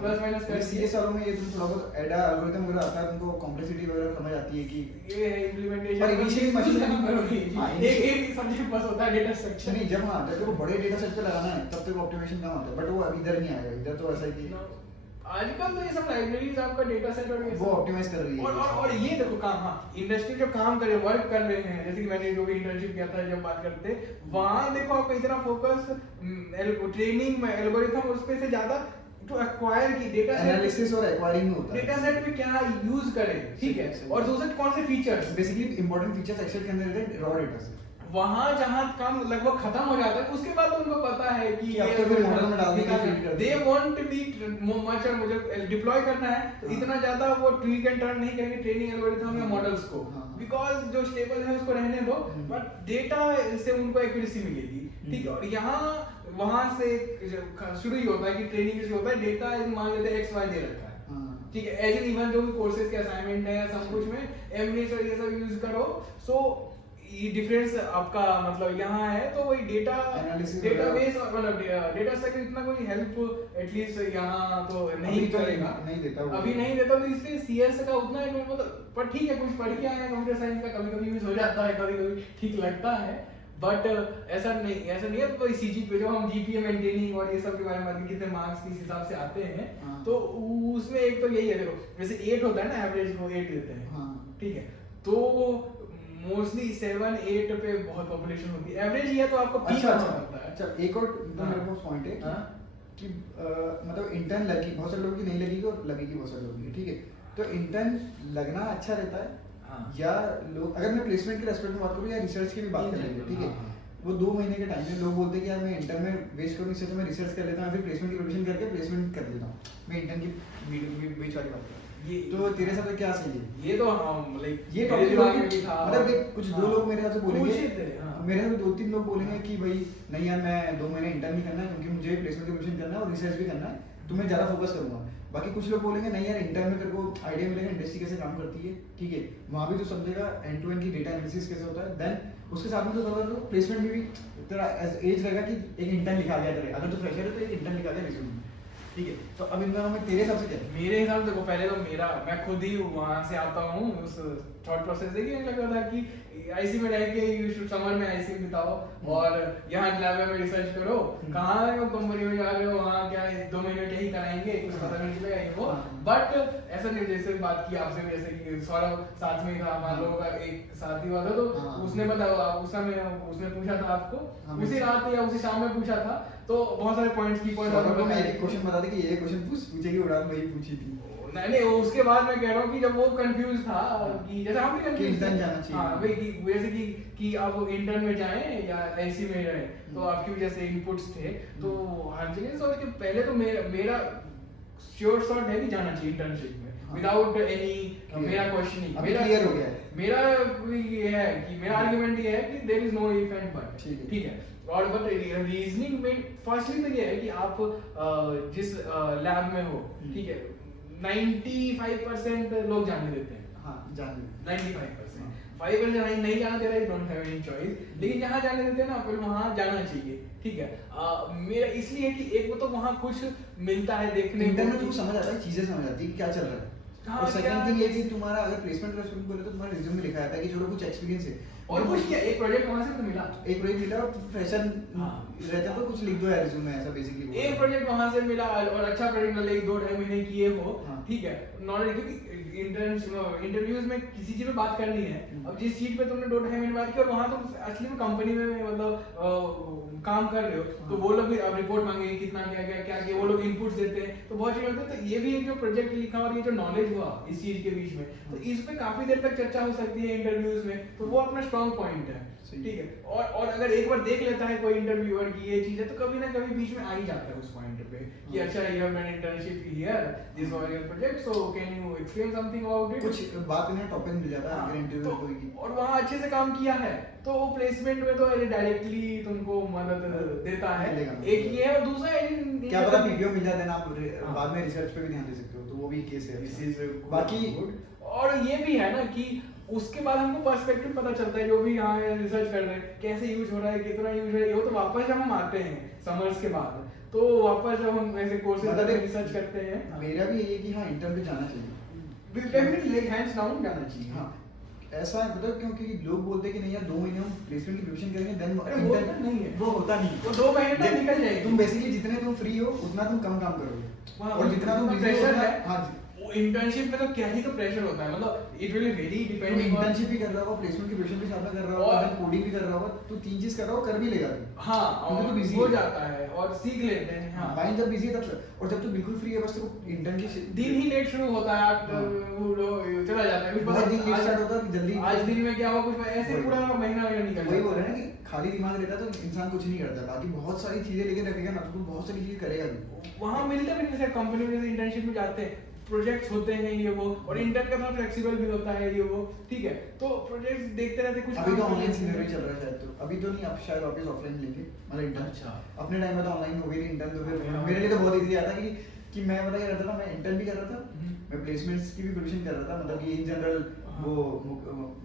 प्लस माइनस कर सीएस वालों में ये तुम थोड़ा बहुत एडा एल्गोरिथम वगैरह आता है, तुमको कॉम्प्लेक्सिटी वगैरह समझ आती है कि ये है इम्प्लीमेंटेशन, पर इनिशियली मशीन लर्निंग करोगे एक सब्जेक्ट बस होता है डेटा स्ट्रक्चर नहीं, जब हाँ जब तेरे को बड़े डेटा सेट पे लगाना है तब तेरे को ऑप्टिमाइजेशन काम आता है, बट वो अभी इधर नहीं आएगा, इधर तो ऐसा है कि आजकल तो ये सब लाइब्रेरीज आपका डेटा सेट और ये वो सब- ऑप्टिमाइज कर रही है और ये देखो काम, हाँ इंडस्ट्री जो काम कर रहे हैं, वर्क कर रहे हैं, जैसे कि मैंने जो भी इंटर्नशिप किया था, जब बात करते वहाँ देखो आपका इतना फोकस ट्रेनिंग में एल्गोरिथम उस पे से ज्यादा टू एक्वायर की डेटा एनालिसिस और एक्वायरिंग में होता है डेटा सेट में क्या यूज करें, ठीक है, और दूसरे कौन से features basically important features Excel के अंदर रहते हैं रॉ डेटा से वहां जहां काम लगभग खत्म हो जाता है, उसके बाद तो उनको पता है कि अब तो फिर मॉडल में डाल देंगे, feed कर दे देंगे। वांट टू बी मच और मुझे डिप्लॉय करना है, तो हाँ। इतना ज्यादा वो ट्विक एंड टर्न नहीं करेंगे ट्रेनिंग एल्गोरिथम या हाँ। मॉडल्स को, हाँ। बिकॉज जो स्टेबल है उसको रहने दो, बट डेटा से उनको एक्यूरेसी मिलेगी, ठीक है। और यहाँ वहां से शुरू ही होता है कि ट्रेनिंग से होता है, डेटा मान लेते हैं एक्स वाई दे रखा है, हाँ। ठीक है, एज इन इवन जो भी कोर्सेज के असाइनमेंट है या सब कुछ में एमएस और ये सब यूज करो, सो ये डिफरेंस आपका मतलब यहाँ है, तो वही डेटा Analysis डेटाबेस और मतलब डेटा स्ट्रक्चर इतना कोई हेल्प एटलीस्ट यहाँ तो नहीं अभी तो करेगा, नहीं देता वो। अभी नहीं देता, तो इसलिए सीएस का उतना मतलब, पर ठीक है कुछ पढ़ के आए कंप्यूटर साइंस का, कभी कभी यूज हो जाता है, कभी कभी ठीक लगता है, बट ऐसा नहीं है। तो सीजी पे जो हम जीपीए मेंटेनिंग और ये सब के बारे में बात की, कितने मार्क्स किस हिसाब से आते हैं, हाँ। तो उसमें एक तो यही है, देखो जैसे 8 होता है ना, एवरेज को 8 देते हैं, हाँ। ठीक है, तो मोस्टली 7 8 पे बहुत पॉपुलेशन होती है, एवरेज ये तो आपको पीक अच्छा होना अच्छा होता है। अच्छा, एक और हाँ। मेरे पास पॉइंट है हाँ। कि मतलब इंटर्न लगी, बहुत सारे लोगों की नहीं लगेगी और लगेगी बहुत सारे लोगों की, ठीक है। तो इंटर्न लगना अच्छा रहता है, हाँ। या लोग, अगर मैं प्लेसमेंट के रेस्पेक्ट में बात करूँ या रिसर्च की भी बात करेंगे, ठीक है, हाँ, हाँ। वो 2 महीने के टाइम में लोग बोलते हैं कि यार मैं इंटर्न में वेस्ट करूँ, इससे तो मैं रिसर्च कर लेता हूँ, फिर प्लेसमेंट की प्रिपरेशन करके प्लेसमेंट कर लेता हूँ। मैं इंटर्न की बीच वाली बात कर रहा हूँ, ये तो तेरे हिसाब से क्या सही है? ये तो हम लाइक ये मेरे टॉपिक दिमाग में भी था, मतलब देख कुछ 2 लोग मेरे हिसाब से बोलेंगे, पूछे थे, हाँ। मेरे यहाँ 2-3 लोग बोलेंगे कि भाई नहीं यार मैं 2 महीने इंटर्न नहीं करना है, क्योंकि मुझे प्लेसमेंट की प्रिपरेशन करना है और रिसर्च भी करना है, तो मैं ज़्यादा फोकस करूंगा। बाकी कुछ लोग बोलेंगे नहीं यार इंटर्न में तेरे को आइडिया मिलेगा इंडस्ट्री कैसे काम करती है, ठीक है, वहाँ भी तो समझेगा एंड टू एंड की डेटा एनालिसिस कैसे होता है, देन उसके साथ में तो थोड़ा प्लेसमेंट में भी तेरा एज रहेगा कि एक इंटर्न लिखा गया तेरे, अगर तो फ्रेशर है तो एक इंटर्न लिखा गया रिज्यूमे में, ठीक है। तो अब इन दोनों में तेरे हिसाब से क्या है? मेरे हिसाब से देखो, पहले तो मैं खुद ही वहां से आता हूँ, उस थॉट प्रोसेस से कि मुझे लगता था कि आईसी में रह के यू शुड समर में आईसी बिताओ और यहाँ लैब में रिसर्च करो, कहाँ हो कंपनी में जा रहे हो, वहाँ क्या 2 महीने क्या ही कराएंगे, कुछ पता नहीं चलेगा ये वो, बट ऐसा नहीं, जैसे बात की आपसे, जैसे कि सौरभ साथ में ही था, हमारे लोगों का एक साथी हुआ था, तो उसने बताया, उस समय उसने पूछा था आपको, उसी रात या उसी शाम में पूछा था, तो बहुत सारे पॉइंट्स की सौरभ को मैं एक क्वेश्चन बता दे कि ये क्वेश्चन पूछेगी, उड़ान वही पूछी थी। नहीं उसके बाद मैं कह रहा हूँ कि जब वो कंफ्यूज था कि जैसे हम भी कि कंफ्यूज intern जाना चाहिए। हाँ वही कि जैसे कि आप इंटर्न में जाएं या ऐसी में रहें, तो आपकी जैसे इनपुट्स थे, तो हर जगह सोच के पहले तो मेरा श्योर शॉट है कि जाना चाहिए इंटर्नशिप में विदाउट एनी मेरा क्वेश्चनिंग, मेरा क्लियर हो गया है। मेरा ये है कि मेरा आर्गुमेंट ये है कि there is no if and but, ठीक है। और बट रीजनिंग में फर्स्टली तो ये है कि आप जिस लैब में हो, ठीक है, 95% लोग जाने देते हैं, हाँ जाने 95%, 5% नहीं जाना दे रहा है, डोंट हैव एनी चॉइस, लेकिन जहाँ जाने देते हैं ना फिर वहाँ जाना चाहिए, ठीक है। मेरा इसलिए कि एक वो तो वहाँ कुछ मिलता है देखने को, इंटरनेट तुमको समझ आता है, चीजें समझ आती है कि क्या चल रहा है। हाँ, और सेकंड क्या- थिंग ये कि तुम्हारा अगर प्लेसमेंट रेस्पेक्ट बोले तो तुम्हारे रिज्यूम में लिखा रहता है कि चलो कुछ एक्सपीरियंस है, और कुछ क्या एक प्रोजेक्ट वहाँ से तो मिला, एक प्रोजेक्ट मिला और फ्रेशर हाँ। रहता तो कुछ लिख दो यार रिज्यूम में, ऐसा बेसिकली एक प्रोजेक्ट वहां से मिला और अच्छा प्रोजेक्ट मिला, 1-2 महीने किए हो, हाँ। ठीक है, नॉलेज, क्योंकि इंटरव्यूज में किसी चीज पे बात करनी है, अब जिस चीज पे तुमने 2-2.5 महीने बात की और वहां तुम असली में कंपनी में मतलब काम कर रहे हो, तो वो लोग भी अब रिपोर्ट मांगेंगे कितना क्या किया, वो लोग इनपुट्स देते हैं, तो बहुत चीज होती है। तो ये भी एक जो प्रोजेक्ट लिखा और ये जो नॉलेज हुआ इस चीज के बीच में, तो इस पे काफी देर तक चर्चा हो सकती है इंटरव्यूज में, तो वो अपना स्ट्रॉन्ग पॉइंट है, ठीक है। और अगर एक बार देख लेता है कोई इंटरव्यूअर की ये चीज है, तो कभी ना कभी बीच में आ ही जाता है उस पॉइंट पे कि अच्छा you have done internship here, this was your project, so can you explain something about it, कुछ बात करने का टॉपिक मिल जाता है अगर इंटरव्यू में कोई की। और वहाँ अच्छे से काम किया है तो वो प्लेसमेंट में तो डायरेक्टली तुमको मदद देता है, एक ये है। और दूसरा क्या पता पीपीओ मिल जाए, देन आप बाद में रिसर्च पे भी ध्यान दे सकते हो, तो वो भी केस है। बाकी और ये भी है ना कि उसके बाद हमको पर्सपेक्टिव पता चलता है, जो भी यहाँ रिसर्च कर रहे हैं कैसे यूज हो रहा है, कितना यूज हो रहा है, वो तो वापस जब हम आते हैं समर्स के बाद, तो वापस जब हम ऐसे कोर्सेज मतलब रिसर्च करते हैं, मेरा भी यही है कि हाँ इंटर्न पे जाना चाहिए, डेफिनेटली हैंड्स डाउन जाना चाहिए। हाँ ऐसा मतलब क्योंकि लोग बोलते हैं कि नहीं यार 2 महीने हम प्लेसमेंट की प्रिपरेशन करेंगे देन अरे वो होता नहीं है, वो होता नहीं, वो 2 महीने में निकल जाएगी। तुम बेसिकली जितने तुम फ्री हो उतना तुम कम काम करोगे, और जितना तुम बिजी प्रेशर होगा, है, हाँ इंटर्नशिप में तो क्या ही तो प्रेशर होता है, मतलब इट विल वेरी तुम डिपेंडिंग ऑन, इंटर्नशिप भी कर रहा होगा, प्लेसमेंट की प्रिपरेशन भी साथ में कर रहा होगा, और कोडिंग भी कर रहा होगा, तो 3 चीज कर रहा होगा, कर भी लेगा तू। हाँ क्योंकि और तू busy हो है। जाता है और सीख लेते हैं। हाँ माइंड जब बिजी है तब, और जब तू बिल्कुल फ्री है बस तो इंटर्न की दिन ही लेट शुरू होता है, आप हाँ। चला जाता है कुछ बहुत दिन लेट आज- स्टार्ट होता है, जल्दी आज दिन में क्या हुआ कुछ ऐसे वही। पूरा महीना निकल वही जाता बोल रहे है। हैं ना कि खाली दिमाग रहता है तो इंसान कुछ नहीं करता, बाकी बहुत सारी चीजें लेके रखेगा ना तो तू बहुत सारी चीजें करेगा भी। वहाँ मिलता भी नहीं, जैसे कंपनी में जैसे इंटर्नशिप में जाते हैं, प्रोजेक्ट्स होते हैं ये वो, और इंटर्न का थोड़ा फ्लेक्सिबल भी होता है ये वो, ठीक है, तो प्रोजेक्ट्स देखते रहते कुछ अभी तो काम ऑनलाइन करते सिनेरियो हैं। चल रहा है शायद, तो अभी तो नहीं, अब शायद वापस ऑफलाइन लेंगे मतलब इंटर्न। अच्छा। अपने टाइम में तो ऑनलाइन हो गई थी इंटर्न, तो फिर हाँ। मेरे लिए तो बहुत इजी आता कि मैं पता क्या करता था, मैं इंटर्न भी कर रहा था, हम्म। मैं प्लेसमेंट्स की भी प्रिपरेशन कर रहा था, मतलब कि इन जनरल हाँ। वो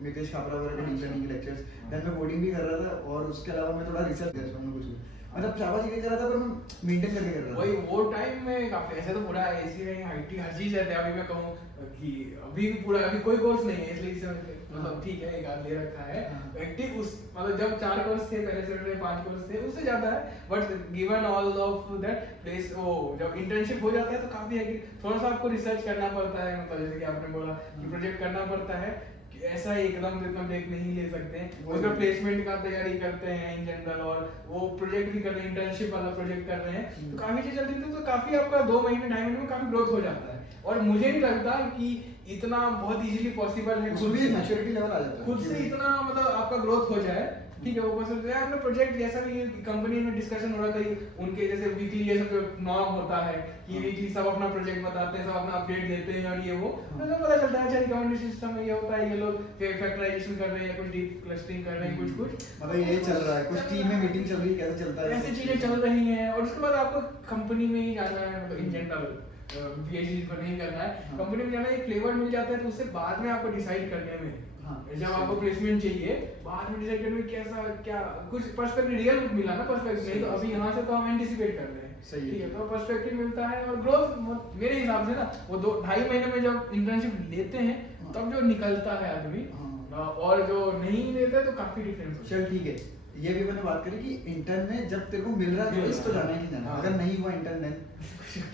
मितेश खापरा वगैरह के डीप लर्निंग के लेक्चर्स, देन मैं कोडिंग भी कर रहा था, और उसके अलावा मैं थोड़ा रिसर्च कर रहा था कुछ, मतलब चावा चीजें कर रहा था पर मैं मेंटेन करके कर रहा था। वही वो टाइम में काफी ऐसे तो पूरा एसी में आईटी हर चीज रहता है। अभी मैं कहूँ कि अभी भी पूरा अभी कोई कोर्स नहीं है, इसलिए इसे मतलब ठीक है एक आध ले रखा है हाँ। एक्टिव उस, मतलब जब 4 कोर्स थे पहले से 5 कोर्स थे, उससे ज्यादा है, but given all of that place वो जब इंटर्नशिप हो जाता है तो काफी है कि थोड़ा सा आपको रिसर्च करना पड़ता है, मतलब जैसे कि आपने बोला कि प्रोजेक्ट करना पड़ता है, कि ऐसा एकदम ब्रेक नहीं ले सकते हैं, उसका प्लेसमेंट का तैयारी करते हैं इन जनरल, और वो प्रोजेक्ट भी कर रहे हैं, इंटर्नशिप वाला प्रोजेक्ट कर रहे हैं, तो काफी चीज चलती थी, तो काफी आपका 2 महीने 2.5 महीने में काफी ग्रोथ हो जाता है, और मुझे नहीं लगता कि इतना बहुत इजीली पॉसिबल है उसमें भी मैच्योरिटी लेवल आ जाता है खुद से इतना मतलब आपका ग्रोथ हो जाए, ठीक है, वो पॉसिबल है। आपने प्रोजेक्ट जैसा भी कंपनी में डिस्कशन हो रहा था, उनके जैसे वीकली ये सब नॉर्म होता है कि वीकली सब अपना प्रोजेक्ट बताते हैं, सब अपना अपडेट देते हैं, और ये वो तो पता चलता है अच्छा रिकमेंडेशन सिस्टम में ये होता है, ये लोग फैक्टराइजेशन कर रहे हैं, कुछ डीप क्लस्टरिंग कर रहे हैं, कुछ मतलब ये चल रहा है, कुछ टीम में मीटिंग चल रही है, कैसे चलता है ऐसी चीजें चल रही हैं, और उसके बाद आपको कंपनी में ही जाना है, मतलब इन जनरल पीएचडी को नहीं करना है, हाँ। कंपनी में जाना, एक फ्लेवर मिल जाता है, तो उससे बाद में आपको डिसाइड करने में हाँ। जब आपको प्लेसमेंट चाहिए, बाद में डिसाइड करने में कैसा क्या कुछ पर्सपेक्टिव रियल मिला ना, पर्सपेक्टिव नहीं तो अभी यहाँ से तो हम एंटिसिपेट कर रहे हैं, सही है। ठीक है, तो पर्सपेक्टिव मिलता है, और ग्रोथ मेरे हिसाब से ना वो 2.5 महीने में जब इंटर्नशिप लेते हैं हाँ। तब जो निकलता है आदमी, हाँ। और जो नहीं लेता तो काफी डिफरेंस होता है। चल ठीक है, ये भी मैंने बात करी कि इंटर्न में जब तेरे को मिल रहा है चॉइस तो जाना है कि जाना है, हाँ। अगर नहीं हुआ इंटर्न देन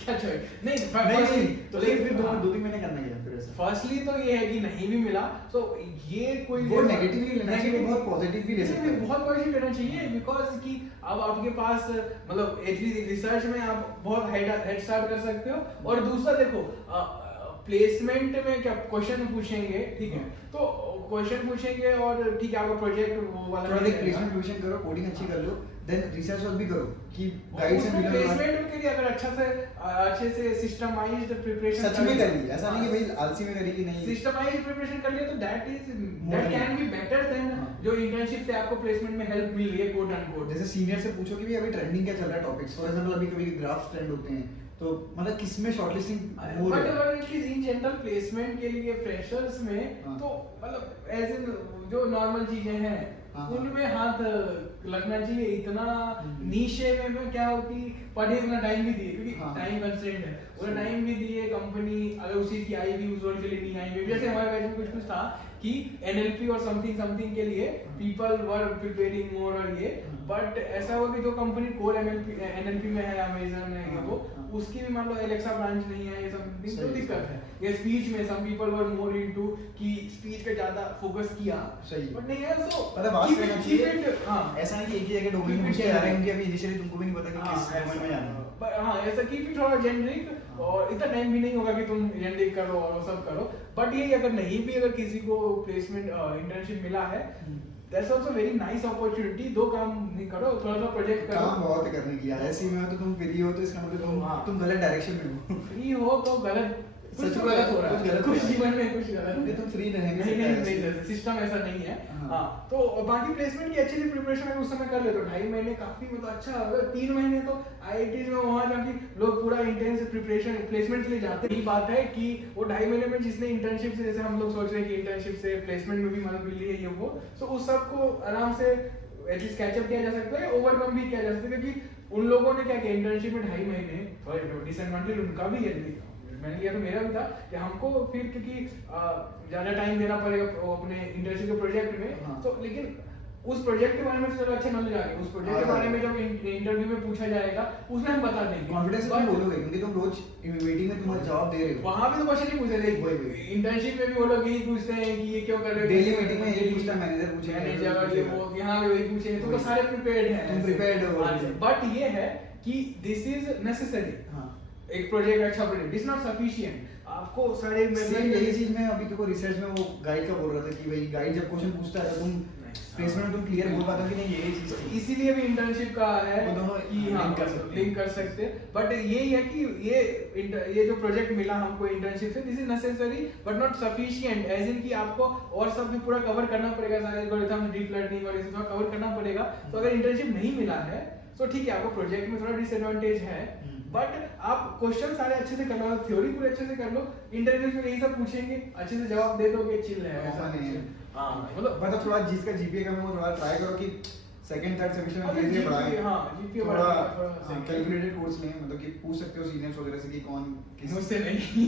क्या चॉइस नहीं नहीं तो तो फिर हाँ। 2-3 महीने करना क्या फिर ऐसा। फर्स्टली तो ये है कि नहीं भी मिला तो ये कोई वो नेगेटिवली लेना चाहिए, negative- बहुत पॉजिटिव भी ले सकते हैं। बहुत पॉजिटिव लेना चाहिए, बिकॉज कि अब आपके पास मतलब एटलीस्ट रिसर्च में आप बहुत हेड स्टार्ट कर सकते हो, और दूसरा देखो प्लेसमेंट में क्या क्वेश्चन पूछेंगे, ठीक है, तो क्वेश्चन पूछेंगे, और ठीक है आपका प्रोजेक्ट वो वाला थोड़ा नहीं देख रहेगा। प्लेसमेंट प्रिपरेशन करो, कोडिंग अच्छी कर लो, देन रिसर्च वर्क भी करो कि और गाइड से उसमें मिलो। प्लेसमेंट के लिए अगर अच्छे से सिस्टमाइज्ड प्रिपरेशन सच में करी, ऐसा नहीं कि भाई आलसी में करी कि नहीं। सिस्टमाइज्ड प्रिपरेशन कर लिया तो that More can be better than हाँ। जो इंटर्नशिप से आपको प्लेसमेंट में हेल्प मिल रही है कोट अनकोट। जैसे सीनियर से पूछो कि भी अभी ट्रेंडिंग क्या चल रहा है टॉपिक्स, फॉर एग्जांपल अभी कभी ग्राफ्स ट्रेंड होते हैं, तो मतलब किसमें शॉर्टलिस्टिंग मोर बट है। अगर एटलीस्ट इन जनरल प्लेसमेंट के लिए फ्रेशर्स में हाँ। तो मतलब एज इन जो नॉर्मल चीजें हैं हाँ। उनमें हाथ लगना चाहिए, इतना हम्म। नीशे में क्या हो कि पढ़े उतना टाइम भी दिए, क्योंकि हाँ। टाइम कंस्ट्रेंट है, उतना सही। टाइम भी दिए, कंपनी अगर उसी की आई भी उस वर्ड के लिए नहीं आई भी, जैसे हमारे बैच में कुछ था कि एनएलपी और समथिंग के लिए पीपल वर प्रिपेयरिंग मोर, और ये बट ऐसा हुआ कि जो कंपनी कोर एनएलपी में है, अमेजन है, ये वो उसकी भी मान लो एलेक्सा ब्रांच नहीं है, ये समथिंग तो सही, दिक्कत सही। है। ये स्पीच में some people were more into कि स्पीच पे ज्यादा फोकस किया, सही। बट नहीं है सो मतलब वास्ट रहना चाहिए। हां ऐसा नहीं कि एक ही जगह डोमेन में घुस के आ रहे हैं, क्योंकि अभी इनिशियली तुमको भी नहीं पता कि किस डोमेन में जाना है। पर हाँ ऐसा कीप इट थोड़ा जेनरिक, और इतना टाइम भी नहीं होगा कि तुम जेनरिक करो और वो सब करो, बट ये अगर नहीं भी अगर किसी को प्लेसमेंट इंटर्नशिप मिला है, that's also very nice opportunity. 2 काम नहीं करो, थोड़ा सा प्रोजेक्ट करो, काम बहुत है करने की, ऐसे में तो तुम फ्री हो तो इसका मतलब हाँ। तुम गलत डायरेक्शन में हो। फ्री हो तो गलत कुछ सच तो में गलत हो रहा कुछ है, गलत हो कुछ रहा है। जीवन में कुछ गलत नहीं तुम फ्री नहीं नहीं सिस्टम ऐसा नहीं है। हाँ। हाँ तो बाकी प्लेसमेंट की अच्छी सी प्रिपरेशन है उस समय कर ले तो 2.5 महीने काफी मतलब अच्छा, अगर 3 महीने तो आईआईटी में वहां जाके लोग पूरा इंटेंस प्रिपरेशन प्लेसमेंट के लिए जाते हैं। यही बात है कि वो 2.5 महीने में जिसने इंटर्नशिप से, जैसे हम लोग सोच रहे हैं कि इंटर्नशिप से प्लेसमेंट में भी मदद मिल रही है ये वो, तो उस सब को आराम से एटलीस्ट कैचअप किया जा सकता है, ओवरकम भी किया जा सकता है, क्योंकि उन लोगों ने क्या किया इंटर्नशिप में 2.5 महीने डिसएडवांटेज उनका भी है, मैंने लिया तो मेरा भी था कि हमको फिर क्योंकि ज्यादा टाइम देना पड़ेगा अपने इंटर्नशिप के प्रोजेक्ट में, हाँ। तो लेकिन उस प्रोजेक्ट के बारे में तो चलो अच्छा नॉलेज आ गया, उस प्रोजेक्ट के बारे में जब इंटरव्यू में पूछा जाएगा उसमें हम बता देंगे, कॉन्फिडेंस से बोलोगे क्योंकि तुम रोज मीटिंग में तुम्हारा जवाब दे रहे हो। वहां पे तो क्वेश्चन ही पूछे थे, इंटर्नशिप में भी वो लोग यही पूछते हैं कि ये क्यों कर रहे हो, डेली मीटिंग में यही पूछता है, मैनेजर पूछेगा, मैनेजर ये वो यहाँ पे वही पूछेंगे, तो सारे प्रिपेयर्ड हैं, तुम प्रिपेयर्ड हो। बट ये है कि दिस इज नेसेसरी, एक प्रोजेक्ट अच्छा प्रोजेक्ट इज नॉट सफिशिएंट, आपको सारे सेम यही चीज मैं अभी देखो रिसर्च में वो गाइड का बोल रहा था कि भाई गाइड जब क्वेश्चन पूछता है तो तुम प्लेसमेंट में तुम क्लियर बोल पाते हो कि नहीं यही चीज थी। इसीलिए भी इंटर्नशिप का है वो दोनों कि हाँ लिंक कर सकते हैं, बट यही है कि ये जो प्रोजेक्ट मिला हमको इंटर्नशिप से, this is necessary but not sufficient, as in कि आपको और सब भी पूरा कवर करना पड़ेगा, सारे एल्गोरिथम डीप लर्निंग और इसे थोड़ा कवर करना पड़ेगा। तो अगर इंटर्नशिप नहीं मिला है तो ठीक है, आपको प्रोजेक्ट में थोड़ा डिसएडवांटेज है, बट आप क्वेश्चन सारे अच्छे से कर लो, थ्योरी पूरे अच्छे से कर लो, इंटरव्यूज में यही सब पूछेंगे, अच्छे से जवाब दे दोगे, चिल है, ऐसा नहीं है। हाँ मतलब थोड़ा जिसका जीपीए कम है वो थोड़ा ट्राई करो कि सेकंड थर्ड सेमेस्टर में धीरे-धीरे बढ़ाएं। हां जीपीए थोड़ा बढ़ा, कैलकुलेटेड कोर्स लें, मतलब कि पूछ सकते हो सीनियर्स वगैरह से कि कौन किस मुझसे नहीं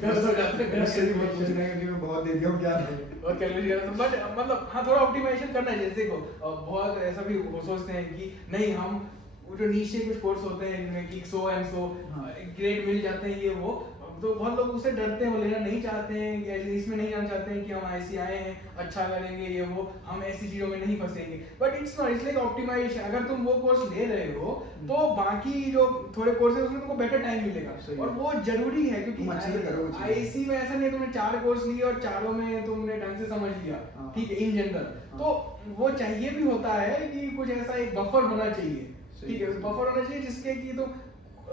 घर से जाते हैं, मुझसे भी बहुत पूछ रहे हैं क्योंकि मैं बहुत दे दिया हूं क्या है और कैलकुलेट, बट मतलब हाँ थोड़ा ऑप्टिमाइजेशन करना चाहिए। देखो बहुत ऐसा भी सोचते हैं कि नहीं हम वो जो नीचे कुछ कोर्स होते हैं इनमें कि 100 एंड 100 ग्रेड मिल जाते हैं ये वो, तो बहुत लोग उससे डरते हैं, वो लेना नहीं चाहते हैं, या इसमें नहीं जाना चाहते हैं कि हम ऐसे आए हैं अच्छा करेंगे ये वो, हम ऐसी चीजों में नहीं फंसेंगे, but it's not, it's like optimization. अगर तुम वो कोर्स ले रहे हो तो बाकी जो थोड़े कोर्स है उसमें तुमको बेटर टाइम मिलेगा, और वो जरूरी है क्योंकि आईसी में ऐसा नहीं तुमने 4 कोर्स लिए और चारों में तुमने ढंग से समझ लिया, ठीक है, इन जनरल तो वो चाहिए भी होता है कि कुछ ऐसा एक बफर होना चाहिए, ठीक है, बफर होना चाहिए जिसके कि तुम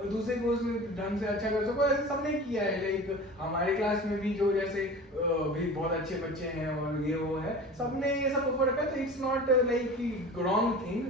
दूसरे कोर्स में ढंग से अच्छा कर सको। ऐसे सबने किया है, लाइक हमारे क्लास में भी जो जैसे भी बहुत अच्छे बच्चे हैं और ये वो है, सबने ये सब बफर रखा है, तो it's not like wrong thing,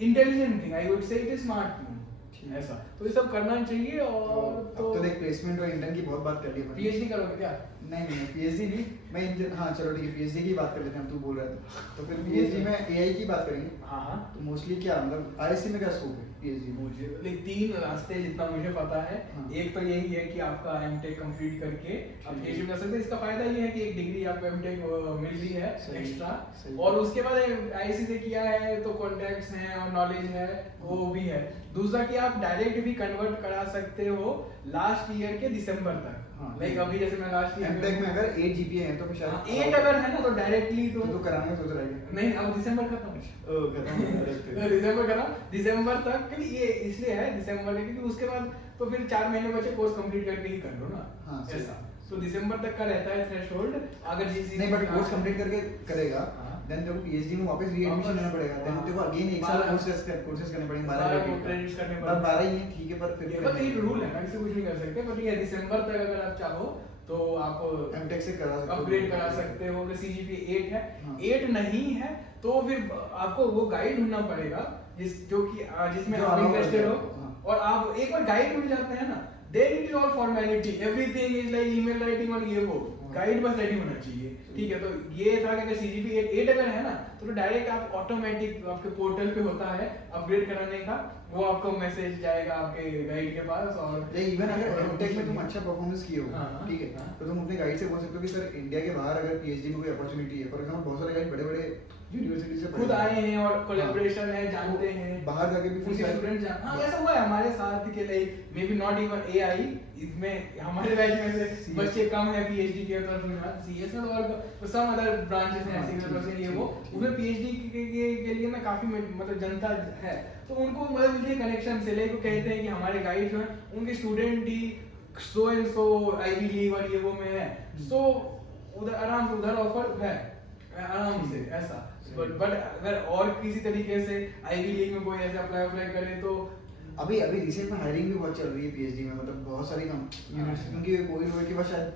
intelligent thing, I would say it is smart thing, ऐसा तो ये सब करना चाहिए। और तो देख प्लेसमेंट और इंटर्न की बहुत बात कर ली अपन। पीएचडी करोगे क्या? नहीं पीएचडी नहीं, मैं हाँ चलो ठीक है पीएचडी की बात कर लेते हैं, हम तू बोल रहा था तो फिर पीएचडी में एआई की बात करेंगे। हाँ तो मोस्टली क्या मतलब आईएससी में क्या स्कोप है पीएचडी में? मुझे लाइक 3 रास्ते जितना मुझे पता है, एक तो यही है कि आपका एमटेक कंप्लीट करके आप पीएचडी कर सकते हैं। इसका फायदा ये है कि एक डिग्री आपको एमटेक मिल रही है एक्स्ट्रा, और उसके बाद आईआईसी से किया है तो कॉन्टैक्ट्स हैं और नॉलेज है वो भी है। दूसरा कि आप डायरेक्ट भी कन्वर्ट करा सकते हो लास्ट ईयर के दिसंबर तक, लाइक अभी जैसे मैं लास्ट ईयर एमटेक में अगर 8 जीपीए है तो फिर शायद 8 अगर है ना तो डायरेक्टली तो कराने का सोच रहा है नहीं, अब दिसंबर खत्म दिसंबर करा दिसंबर तक, क्योंकि ये इसलिए है दिसंबर में क्योंकि उसके बाद तो फिर 4 महीने बचे कोर्स कंप्लीट करके ही कर लो ना, ऐसा तो दिसंबर तक का रहता है थ्रेशोल्ड। अगर जिस नहीं बट कोर्स कंप्लीट करके करेगा देन तेरे को पीएचडी में वापस रीएडमिशन लेना पड़ेगा, देन तेरे को अगेन एक साल कोर्सेज करने पड़ेंगे, 12 क्रेडिट्स करने पर 12 ही है ठीक है, पर फिर बट एक रूल है ना, इससे कुछ नहीं कर सकते, बट ये दिसंबर तक अगर आप चाहो तो आप एमटेक से करा सकते हो, अपग्रेड करा सकते हो। अगर सीजीपीए 8 है 8 नहीं है तो फिर आपको वो गाइड ढूंढना पड़ेगा जो कि जिसमें आप इंटरेस्टेड हो, और आप एक बार गाइड मिल जाते हैं ना, then it is all formality, everything is like email writing और ये वो, गाइड बस रेडी होना चाहिए, ठीक है। तो ये था कि अगर सीजीपीए 8 अगर है ना तो डायरेक्ट आप ऑटोमेटिक आपके पोर्टल पे होता है अपग्रेड कराने का, वो आपको मैसेज जाएगा आपके गाइड के पास। और इवन अगर एमटेक में तुम अच्छा परफॉर्मेंस किए हो ठीक है तो तुम अपने गाइड से बोल सकते हो कि सर इंडिया के बाहर अगर पीएचडी में कोई अपॉर्चुनिटी है, फॉर एग्जांपल बहुत सारे गाइड बड़े-बड़े यूनिवर्सिटी से खुद आए हैं और कोलैबोरेशन है, जानते हैं, बाहर जाके भी कुछ स्टूडेंट हां ऐसा हुआ है हमारे साथ के, like may be not even AI, इसमें हमारे बैच में से बच्चे कम है पीएचडी के, तो सीएस में और सम अदर ब्रांचेस हैं ऐसे ये वो, उसमें पीएचडी के लिए ना काफी मतलब जनता है, तो उनको मतलब मिलती है कनेक्शन से, लाइक वो कहते हैं कि हमारे गाइड जो है उनके स्टूडेंट ही so and so Ivy League और ये वो में है, सो उधर आराम से उधर ऑफर है आराम से ऐसा। बट अगर और किसी तरीके से आईवी लीग में कोई ऐसे अप्लाई करे तो अभी रिसेंट में हायरिंग भी बहुत चल रही है पीएचडी में, मतलब बहुत सारी यूनिवर्सिटी क्योंकि कोविड हुए के बाद शायद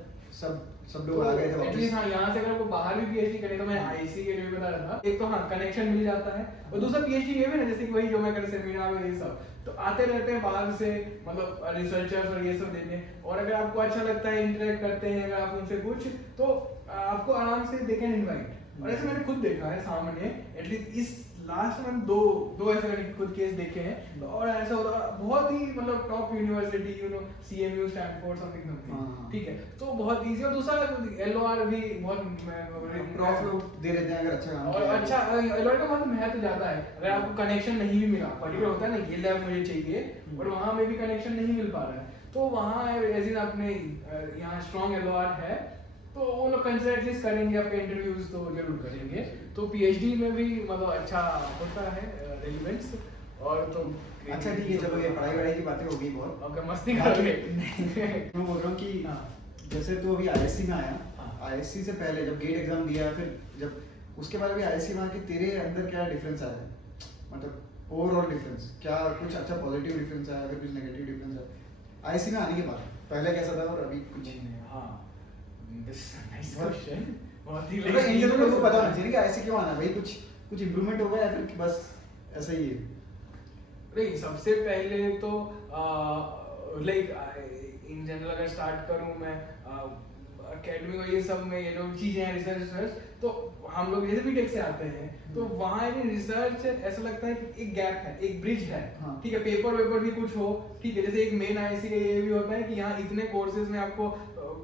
सब लोग आ गए थे वापस। हां यहां से अगर को बाहर भी पीएचडी करे तो मैं आईसी के लिए बता रहा था, एक तो हां कनेक्शन मिल जाता है, और दूसरा पीएचडी ये भी ना जैसे कि वही जो मैं कर सेमिनार और ये सब तो आते रहते हैं बाहर से, मतलब रिसर्चर्स और ये सब देने, और अगर आपको अच्छा लगता है इंटरेक्ट करते हैं अगर आप उनसे कुछ तो आपको आराम से दे कैन इनवाइट, और ऐसे मैंने खुद देखा है सामने, एटलीस्ट इस लास्ट मंथ दो ऐसे मैंने खुद केस देखे हैं और ऐसा होता बहुत ही मतलब top university CMU Stanford something something, ठीक है, तो बहुत इजी। और दूसरा LOR भी बहुत प्रॉफ लोग दे देते हैं अगर अच्छा काम और किया अच्छा LOR का मतलब महत्व ज्यादा है। अगर आपको कनेक्शन नहीं भी मिला, पर्टिकुलर होता है ना ये लैब मुझे चाहिए और वहां में भी कनेक्शन नहीं मिल पा रहा है, तो वहाँ एज इन अपने यहाँ स्ट्रॉन्ग LOR है तो वो लोग कंसिडर एटलीस्ट करेंगे, आपके इंटरव्यूज तो जरूर करेंगे। तो PhD में भी मतलब अच्छा होता है रेलिवेंस। और तो अच्छा ठीक है, चलो ये पढ़ाई वढ़ाई की बातें हो गई बहुत, अगर मस्ती करोगे मैं बोल रहा हूँ कि हाँ। जैसे तू अभी ISC में आया, हाँ। ISC से पहले जब गेट एग्जाम दिया, फिर जब उसके बाद अभी ISC में आके तेरे अंदर क्या डिफरेंस आया है, मतलब ओवरऑल डिफरेंस क्या, कुछ अच्छा पॉजिटिव डिफरेंस आया, फिर कुछ नेगेटिव डिफरेंस आया ISC में आने के बाद, पहले कैसा था और अभी कुछ? हाँ, नाइस क्वेश्चन, बहुत ही मतलब इन जनरल लोगों को पता होना चाहिए कि ISC क्यों आना है भाई, कुछ इंप्रूवमेंट होगा या फिर बस ऐसा ही है? नहीं, सबसे पहले तो लाइक इन जनरल अगर स्टार्ट करूं मैं अकेडमी और ये सब में, ये जो चीजें हैं रिसर्च, तो हम लोग जैसे बीटेक से आते हैं तो वहाँ रिसर्च ऐसा लगता है कि एक गैप है, एक ब्रिज है, ठीक है, पेपर भी कुछ हो, ठीक है, जैसे एक मेन ISC का ये भी होता है कि यहाँ इतने कोर्सेज में आपको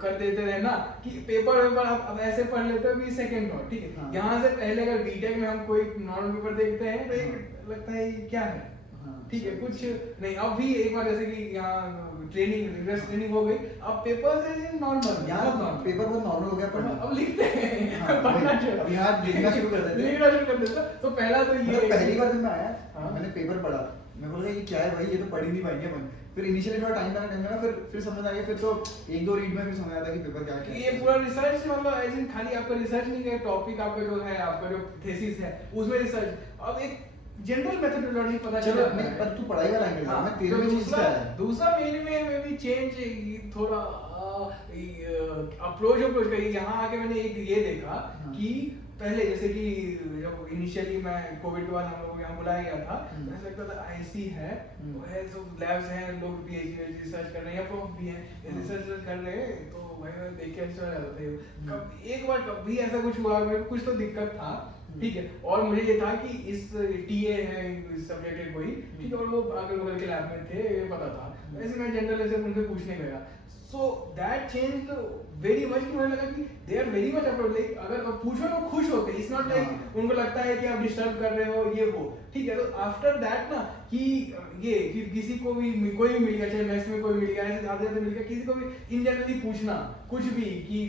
कर देते हैं ना कि पेपर आप अब ऐसे पढ़ लेते हो कि सेकंड हो, ठीक है। यहाँ से पहले अगर बीटेक में हम कोई नॉर्मल पेपर देखते हैं तो एक लगता है ये क्या है, ठीक है, कुछ नहीं। अब भी एक बार जैसे कि यहाँ ट्रेनिंग हो गई, अब पेपर से नॉर्मल, यहाँ पेपर बहुत नॉर्मल हो गया पढ़ना, अब लिखते हैं पढ़ना चाहिए, अब यहाँ लिखना शुरू कर देते। तो पहला तो ये पहली बार जब मैं आया मैंने पेपर पढ़ा, मैं बोला ये क्या है भाई, ये तो पढ़ ही नहीं पाएंगे अपन। फिर इनिशियली थोड़ा टाइम लगा, फिर समझ आ गया, फिर तो एक दो रीड में फिर समझ आता कि पेपर क्या है। ये पूरा रिसर्च मतलब आई थिंक खाली आपका रिसर्च नहीं है, टॉपिक आपका जो है, आपका जो थीसिस है उसमें रिसर्च, अब एक जनरल मेथोडोलॉजी पता चला है। पर तू पढ़ाई वाला एंगल है, मैं तेरे में चीज क्या है? दूसरा मेन में भी चेंज थोड़ा अप्रोच करी। यहाँ आके मैंने एक ये देखा कि पहले जैसे कि जब इनिशियली मैं कोविड के बाद हम लोग यहाँ बुलाया गया था, तो ऐसा लगता था IC है, वो है, सब लैब्स हैं, लोग PhD रिसर्च कर रहे हैं या प्रोफ भी हैं, रिसर्च कर रहे हैं, तो भाई देख के अच्छा लगा था। एक बार कभी ऐसा कुछ हुआ, कुछ तो दिक्कत था, ठीक है, और मुझे ये था कि इस TA है इस सब्जेक्ट कोई, ठीक है, और वो अगल बगल के लैब में थे, ये पता था, ऐसे मैं जनरल ऐसे उनसे पूछने गया। So that changed very much, कि मुझे लगा कि they are very much approach, like अगर पूछो तो खुश होते हैं, it's not like उनको लगता है कि आप डिस्टर्ब कर रहे हो ये वो, ठीक है। तो आफ्टर दैट ना कि ये कि किसी को भी कोई भी मिल गया, चाहे मैथ्स में कोई मिल गया, ऐसे ज्यादा ज्यादा मिल गया, किसी को भी इन जनरली पूछना कुछ भी कि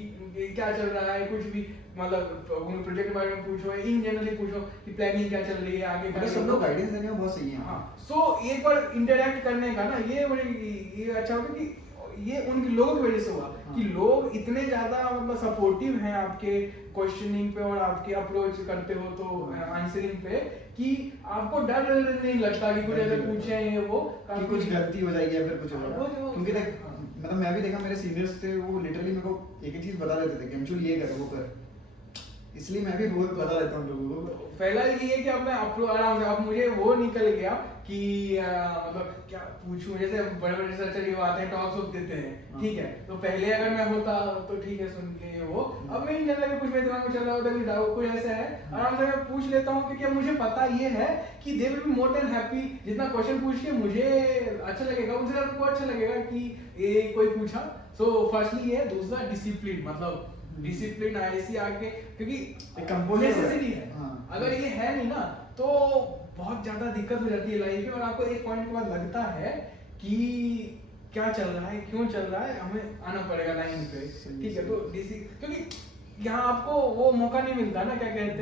क्या चल रहा है, कुछ भी मतलब प्रोजेक्ट के बारे में पूछो, इन जनरली पूछो कि प्लानिंग क्या चल रही है आगे का, सब लोग गाइडेंस देने में बहुत सही है। हाँ, सो एक बार इंटरेक्ट करने का ना ये मुझे ये अच्छा होगा कि ये उन लोगों की वजह से हुआ कि लोग इतने ज्यादा मतलब सपोर्टिव हैं आपके क्वेश्चनिंग पे और आपके अप्रोच करते हो तो आंसरिंग पे, कि आपको डर नहीं लगता कि कुछ ऐसे पूछे ये वो कि कुछ गलती हो जाएगी या फिर कुछ होगा। क्योंकि देख मतलब मैं भी देखा मेरे सीनियर्स थे, वो लिटरली मेरे को एक चीज बता देते थे कि अंशुल ये कर वो कर, इसलिए मैं भी बहुत बता देता हूँ लोगों को। पहला ये है कि अब मैं आराम से, अब मुझे वो निकल गया कि मतलब क्या पूछूं, जैसे बड़े बड़े रिसर्चर ये आते हैं टॉक्स देते हैं, ठीक है, तो पहले अगर मैं होता तो ठीक है सुन के वो, अब मैं इन जनरल कुछ मेरे दिमाग में चल रहा होता है डाउट कुछ ऐसा है, आराम से मैं पूछ लेता हूँ, क्योंकि मुझे पता ये है कि दे will be more than happy, जितना क्वेश्चन पूछ के मुझे अच्छा लगेगा उनसे ज्यादा उनको अच्छा लगेगा कि ये कोई पूछा। सो फर्स्टली ये, दूसरा डिसिप्लिन, मतलब डिसिप्लिन ISC आके, क्योंकि नेसेसरी है, अगर ये है नहीं ना तो बहुत ज्यादा दिक्कत हो जाती है लाइफ में, और आपको एक पॉइंट के बाद लगता है कि क्या चल रहा है, क्यों चल रहा है, हमें आना पड़ेगा लाइन पे, ठीक है। तो क्योंकि यहाँ आपको वो मौका नहीं मिलता ना, क्या कहते हैं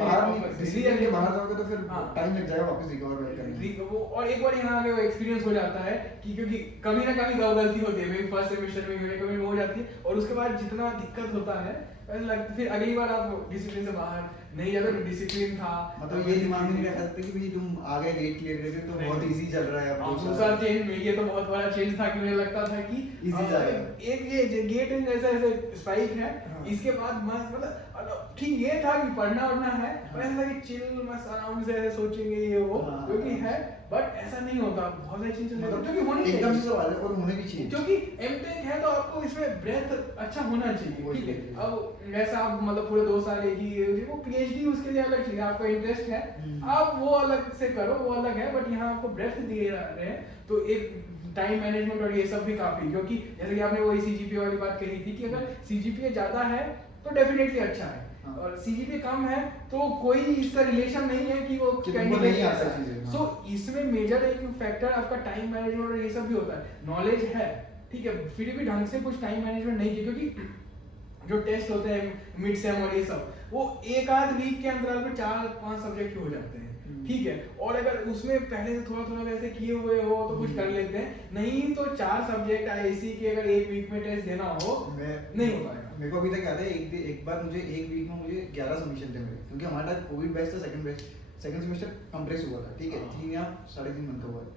बाहर जाओगे तो फिर टाइम लग जाएगा वापस रिकवर करने वो, और एक बार यहाँ आके वो एक्सपीरियंस हो जाता है कि क्योंकि कभी ना कभी गलती होती है, मेरी फर्स्ट सेमेस्टर में कभी हो जाती है, और उसके बाद जितना दिक्कत होता है फिर अगली बार आप डिसिप्लिन से बाहर नहीं जाते, तो डिसिप्लिन था, मतलब ये दिमाग में नहीं रखा सकते कि भाई तुम आगे गेट क्लियर करके तो बहुत इजी चल रहा है। अब दूसरा चेंज ये तो बहुत बड़ा चेंज था कि मुझे लगता था कि एक ये गेट जैसा ऐसे स्ट्राइक है, इसके बाद मस्त मतलब ठीक ये था कि पढ़ना वढ़ना है, पर ऐसा कि चिल मस्त आराम से ऐसे सोचेंगे ये वो, क्योंकि है, बट ऐसा नहीं होता, बहुत सारी चीजें मतलब क्योंकि होनी चाहिए, एकदम से सवाल है और होने भी चाहिए, क्योंकि एमटेक है तो आपको इसमें ब्रेथ अच्छा होना चाहिए, ठीक है। अब ऐसा आप मतलब पूरे 2 साल एक ही वो क्लियर पीएचडी उसके लिए अलग चीज है, आपका इंटरेस्ट है हम्म। आप वो अलग से करो, वो अलग है, बट यहाँ आपको ब्रेथ दिए रहे हैं तो एक टाइम मैनेजमेंट और ये सब भी काफी, क्योंकि जैसे कि आपने वही सीजीपीए वाली बात कही थी कि अगर सीजीपीए ज्यादा है तो डेफिनेटली अच्छा है, हाँ। और सीजीपीए कम है तो कोई इसका रिलेशन नहीं है कि वो कि तुमको कैंडिडेट नहीं आता कैसा है। चीजें, हाँ। सो इसमें मेजर एक फैक्टर आपका टाइम मैनेजमेंट और ये सब भी होता है, नॉलेज है ठीक है, फिर भी ढंग से कुछ टाइम मैनेजमेंट नहीं किया, क्योंकि जो टेस्ट होते हैं मिड सेम और ये सब वो एक आध वीक के अंतराल में 4-5 सब्जेक्ट हो जाते हैं ठीक है, और अगर उसमें पहले से थोड़ा थोड़ा वैसे किए हुए हो तो कुछ कर लेते हैं, नहीं तो 4 सब्जेक्ट आईसी के अगर एक वीक में टेस्ट देना हो नहीं हो पाएगा। मेरे को अभी तक याद है एक बार मुझे एक वीक में मुझे 11 सबमिशन थे मेरे, क्योंकि हमारा कोविड बैच था, सेकंड सेमेस्टर कंप्रेस हुआ था ठीक है, 3 या 3.5 मंथ का हुआ है।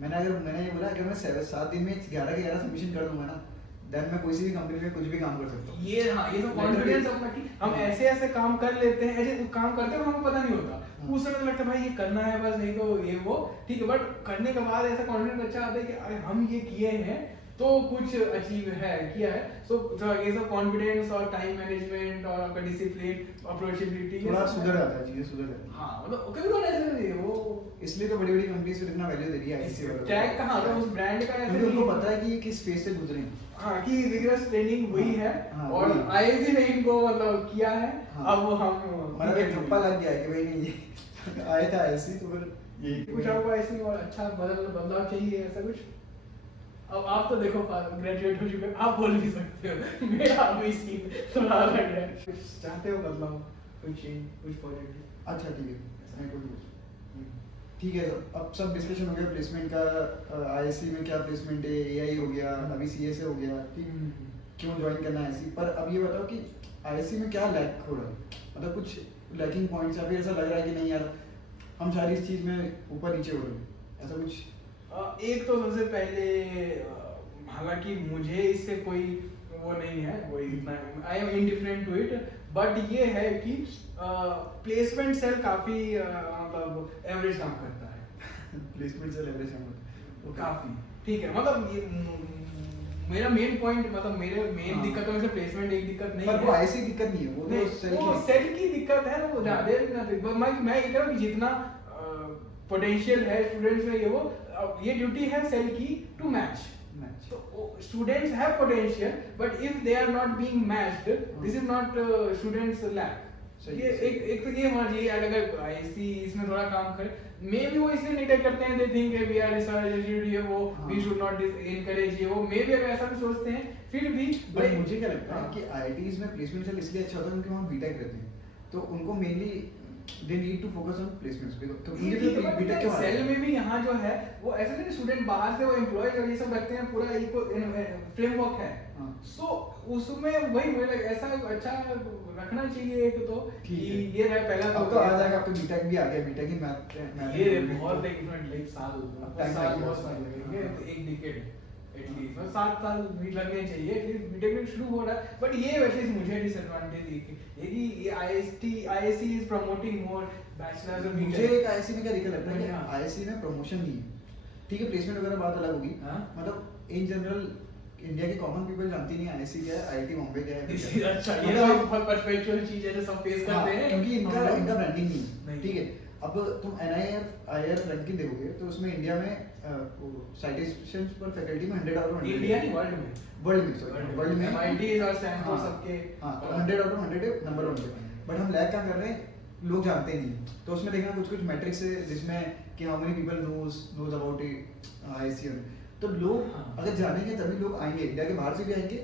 मैंने ये बोला अगर मैं 7 दिन में 11 के 11 सबमिशन कर दूंगा ना, देन मैं कोई सी भी कंपनी में कुछ भी काम कर सकता हूँ। ये हाँ, ये तो कॉन्फिडेंस अपना कि हम ऐसे ऐसे काम कर लेते हैं, ऐसे काम करते हैं हमको पता नहीं होता, उस समय तो लगता है भाई ये करना है बस, नहीं तो ये वो ठीक है, बट करने के बाद ऐसा कॉन्फिडेंस अच्छा आता है कि अरे हम ये किए हैं तो कुछ अचीव है किया है। सो ये सब कॉन्फिडेंस और टाइम मैनेजमेंट और आपका डिसिप्लिन अप्रोचेबिलिटी थोड़ा सुधर जाता है, चीजें सुधर जाती है। हाँ मतलब कभी कभी ऐसा नहीं है वो, इसलिए तो बड़ी बड़ी कंपनीज को इतना वैल्यू दे रही है आईसी वालों को। टैग कहाँ होता है उस ब्रांड का, ऐसे क्योंकि उनको नहीं पता है कि ये किस फेज से गुजरे हैं। हाँ कि रिगरस ट्रेनिंग हुई है हाँ, और वही। आईआईटी ने इनको मतलब किया है। हाँ। अब हम मतलब एक ठप्पा लग गया है कि भाई नहीं ये आया था ऐसी तो फिर ये कुछ आपको ऐसे और अच्छा बदलाव चाहिए ऐसा कुछ। अब आप तो देखो ग्रेजुएट हो चुके हो, आप बोल भी सकते हो, मेरा अभी सीन थोड़ा अलग है। कुछ चाहते हो बदलाव, कुछ चेंज, कुछ पॉजिटिव? अच्छा ठीक है, मैं कुछ ठीक है। अब सब डिस्कशन हो गया प्लेसमेंट का, आईएससी में क्या प्लेसमेंट है, एआई हो गया, अभी सीएसए हो गया, ठीक क्यों ज्वाइन करना है आईएससी। पर अब ये बताओ कि आईएससी में क्या लैक हो रहा है, मतलब कुछ लैकिंग पॉइंट्स या फिर ऐसा लग रहा है कि नहीं यार हम सारी इस चीज में ऊपर नीचे हो रहे हैं, ऐसा कुछ? एक तो सबसे पहले हालांकि मुझे इससे कोई वो नहीं है, कोई इतना I am indifferent to it, but ये है कि प्लेसमेंट सेल काफी मतलब एवरेज काम करता है। प्लेसमेंट से लेवरेज हम काफी ठीक है, मतलब ये मेरा मेन पॉइंट मतलब मेरे मेन हाँ। दिक्कतों में से प्लेसमेंट एक दिक्कत नहीं पर है। वो आईएससी दिक्कत नहीं है, वो तो सेल वो की सेल की दिक्कत है, वो ज्यादा मैं ये कह रहा हूँ कि जितना पोटेंशियल है स्टूडेंट्स में ये ड्यूटी है सेल की टू मैच। मैच। तो students have potential but if they are not being matched this is not students lack. सही ये है। एक तो ये होना चाहिए अगर आईसी इसमें थोड़ा काम करे, मे भी वो इसलिए नेगलेक्ट करते हैं, they think we are research educated ये वो वी शुड नॉट एनकरेज ये वो, मे भी अगर ऐसा भी सोचते हैं फिर भी बट मुझे क्या लगता है कि आईआईटीज में प्लेसमेंट सेल इसलिए अच्छा होता है क्योंकि वहाँ बीटेक रहते हैं, तो उनको mainly they need to focus on placements, क्योंकि फिर बीटेक के सेल में भी यहाँ जो है वो ऐसा नहीं स्टूडेंट बाहर से वो एम्प्लॉय और ये सब रखते हैं, पूरा इको फ्रेमवर्क है। हाँ। सो उसमें वही मुझे ऐसा अच्छा रखना चाहिए एक तो कि ठीक है। ये रहे पहला अब तो आ जाएगा, अब तो बीटेक भी आ गया, बीटेक ही मैथ ये बहुत एक मिनट साल टाइम साल लगेगा। बहुत साल लगेंगे, तो एक डिकेड एटलीस्ट 7 साल भी लगने चाहिए एटलीस्ट, बीटेक में शुरू हो रहा है। बट ये वैसे मुझे डिसएडवांटेज ये कि ये IIC is promoting more bachelors और मुझे एक आईआईसी में क्या दिक्कत लगता है कि हाँ। आईआईसी में प्रमोशन नहीं है, ठीक है प्लेसमेंट वगैरह बात अलग होगी, हाँ। मतलब इन जनरल इंडिया के कॉमन पीपल जानती नहीं आईआईसी क्या है, आईआईटी बॉम्बे क्या है, This is अच्छा, ये मतलब तो बहुत परपेचुअल चीज है जो सब फेस हाँ, करते हैं, क्योंकि इनका हम लोग- इनका ब्रांडिंग नहीं नहीं। है, ठीक है। अब तुम NIRF रैंकिंग देखोगे तो उसमें इंडिया में साइटेशंस पर फैकल्टी में 100 आउट ऑफ 100 इंडिया नहीं वर्ल्ड में वर्ल्ड में MIT और स्टैनफोर्ड हाँ, सबके हाँ तो 100 आउट ऑफ 100 नंबर 1 पे, बट हम लैग क्या कर रहे हैं, लोग जानते ही नहीं, तो उसमें देखना कुछ मैट्रिक्स है जिसमें कि how many people knows about IISc, तो लोग हाँ। अगर जानेंगे तभी लोग आएंगे, इंडिया के बाहर से भी आएंगे,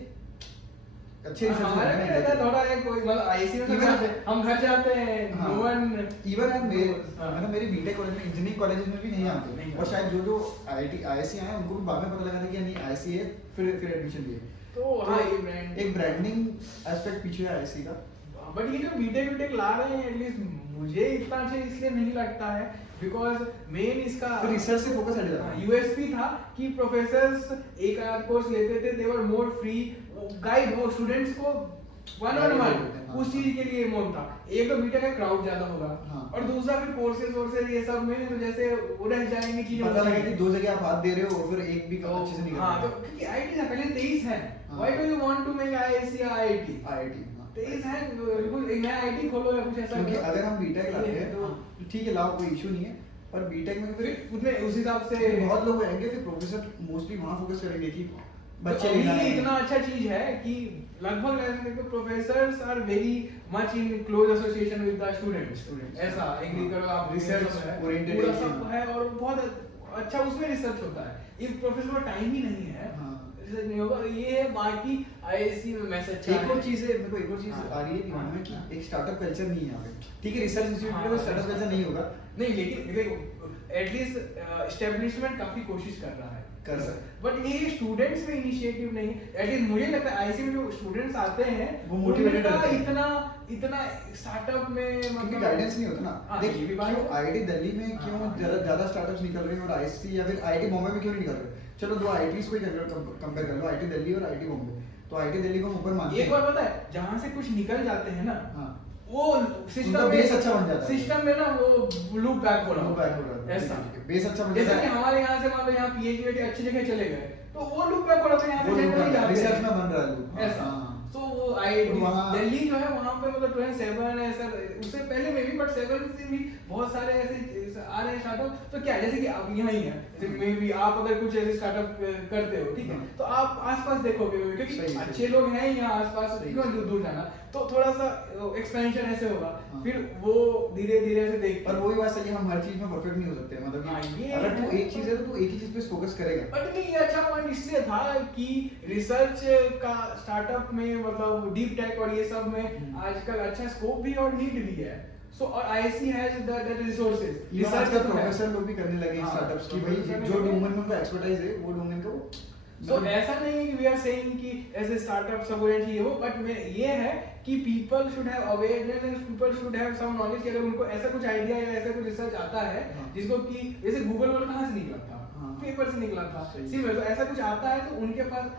अच्छे रिसर्च हमारे में रहता है थोड़ा है कोई मतलब आईसी में Even- हम घर जाते हैं हाँ। नो वन इवन एंड मेरे हाँ। मतलब मेरे बीटेक कॉलेज में इंजीनियरिंग कॉलेजेस में भी नहीं हाँ, आते, नहीं और आते। शायद जो आईआईटी आईआईसी आए उनको भी बाद में पता लगा था कि नहीं आईआईसी है, फिर एडमिशन लिए, तो हाँ ये ब्रांड एक ब्रांडिंग एस्पेक्ट पीछे है आईआईसी का। बट ये जो बीटेक ला रहे हैं एटलीस्ट मुझे इतना अच्छा इसलिए नहीं लगता है बिकॉज मेन इसका फिर रिसर्च से फोकस हट जाता है। यूएसपी था कि प्रोफेसर्स एक आध कोर्स लेते थे, दे वर मोर फ्री गाइड वो स्टूडेंट्स को वन ऑन वन हाँ, उस चीज के लिए मोड था। एक तो बीटेक का क्राउड ज्यादा होगा हाँ। और दूसरा फिर कोर्सेज ये सब में तो जैसे वो रह जाएंगे चीजें पता लगा कि 2 जगह आप हाथ दे रहे हो और फिर एक भी अच्छे से नहीं कर हाँ तो रहे। क्योंकि आईआईटी ना पहले 23 है, हाँ। Why do you want to make IISc IIT? IIT हाँ तेज है बिल्कुल, एक नया आईटी खोलो या कुछ ऐसा क्योंकि करो। अगर हम बीटेक लाते हैं तो हाँ। ठीक है, लाओ, कोई इशू नहीं है, पर बीटेक में फिर फिर उसमें उस हिसाब से बहुत लोग आएंगे, फिर प्रोफेसर मोस्टली वहाँ फोकस करेंगे कि बच्चे तो लेना अभी है। इतना अच्छा चीज है कि लगभग professors are very much in close association with the students, ऐसा एग्री करो आप, Research oriented पूरा है। सब है और बहुत अच्छा उसमें रिसर्च होता है। एक प्रोफेसर को टाइम ही नहीं है, हाँ। रिसर्च नहीं होगा, ये है। बाकी आईआईसी में मैसेज अच्छा एक और है। चीज है, मेरे को एक और चीज हाँ। आ रही है दिमाग में कि हाँ। एक स्टार्टअप कल्चर नहीं है यहाँ पे। ठीक है, रिसर्च इंस्टीट्यूट हाँ। में स्टार्टअप कल्चर नहीं होगा, नहीं, लेकिन देखो एटलीस्ट एस्टेब्लिशमेंट काफी कोशिश कर रहा है, कर रहा है। बट ये स्टूडेंट्स में इनिशिएटिव नहीं। एटलीस्ट मुझे लगता है आईसी में जो स्टूडेंट्स आते हैं वो motivated उनका रहते हैं। इतना स्टार्टअप में क्योंकि गाइडेंस नहीं होता ना। हाँ, देख ये भी बात क्यों है। आईआईटी दिल्ली में क्यों हाँ। ज्यादा स्टार्टअप्स निकल रहे हैं और आईआईटी या फिर आईआईटी बॉम्बे में क्यों नहीं निकल रहे? चलो दो आईआईटीज को ही कंपेयर कर लो, आईआईटी दिल्ली और आईआईटी बॉम्बे। तो आईआईटी दिल्ली को हम ऊपर मानते एक बार पता है, जहाँ से कुछ निकल जाते हैं ना, हाँ। वो उनका सिस्टम में base अच्छा बन जाता है। सिस्टम में ना वो लूप बैक हो रहा Loop back हो रहा है। ऐसा। ठीक है, base अच्छा बन जैसे जाता कि है। हमारे यहाँ से मान लो यहाँ पीएचडी अच्छी जगह चले गए, तो वो लूप बैक हो रहा था, यहाँ वो से loop जनरली back, जाते research हैं। में बन रहा है loop। ऐसा। हाँ। तो वो आईआईटी तो वहाँ- दिल्ली जो है वहाँ पे मतलब 27 है सर, उससे पहले में भी, बट 7 से भी बहुत सारे ऐसे आ रहे हैं स्टार्टअप। तो क्या जैसे कि आप यहाँ ही है, जैसे मे भी आप अगर कुछ ऐसे स्टार्टअप करते हो, ठीक है, हाँ। तो आप आसपास देखोगे, सही, क्योंकि सही। अच्छे लोग हैं यहाँ आसपास, सही, क्यों सही। दूर दूर जाना। तो थोड़ा सा एक्सपेंशन ऐसे होगा, हाँ। फिर वो धीरे धीरे ऐसे देख। पर वही बात सही है, हम हर चीज में परफेक्ट नहीं हो सकते। मतलब हाँ, कि ये अगर तू है। एक चीज है तो तू एक ही चीज पे फोकस करेगा। बट नहीं, ये अच्छा पॉइंट इसलिए था कि रिसर्च का स्टार्टअप में मतलब डीप टेक और ये सब में आजकल अच्छा स्कोप भी और नीड भी है। सो और IIC has the resources. Research का प्रोफेसर लोग भी करने लगे हाँ, स्टार्टअप्स की, प्रोफेसर भाई करने जो लगे। डोमेन में उनका एक्सपर्टाइज है वो डोमेन का वो सो ऐसा नहीं है कि वी आर सेइंग कि ऐसे स्टार्टअप सब होना चाहिए वो, बट मैं ये है कि people should have awareness and people should have some knowledge कि अगर उनको ऐसा कुछ आइडिया या ऐसा कुछ रिसर्च आता है हाँ। जिसको कि जैसे गूगल वाला कहाँ से निकला था, हाँ। पेपर से निकला था, सही। सिमिलर। तो ऐसा कुछ आता है तो उनके पास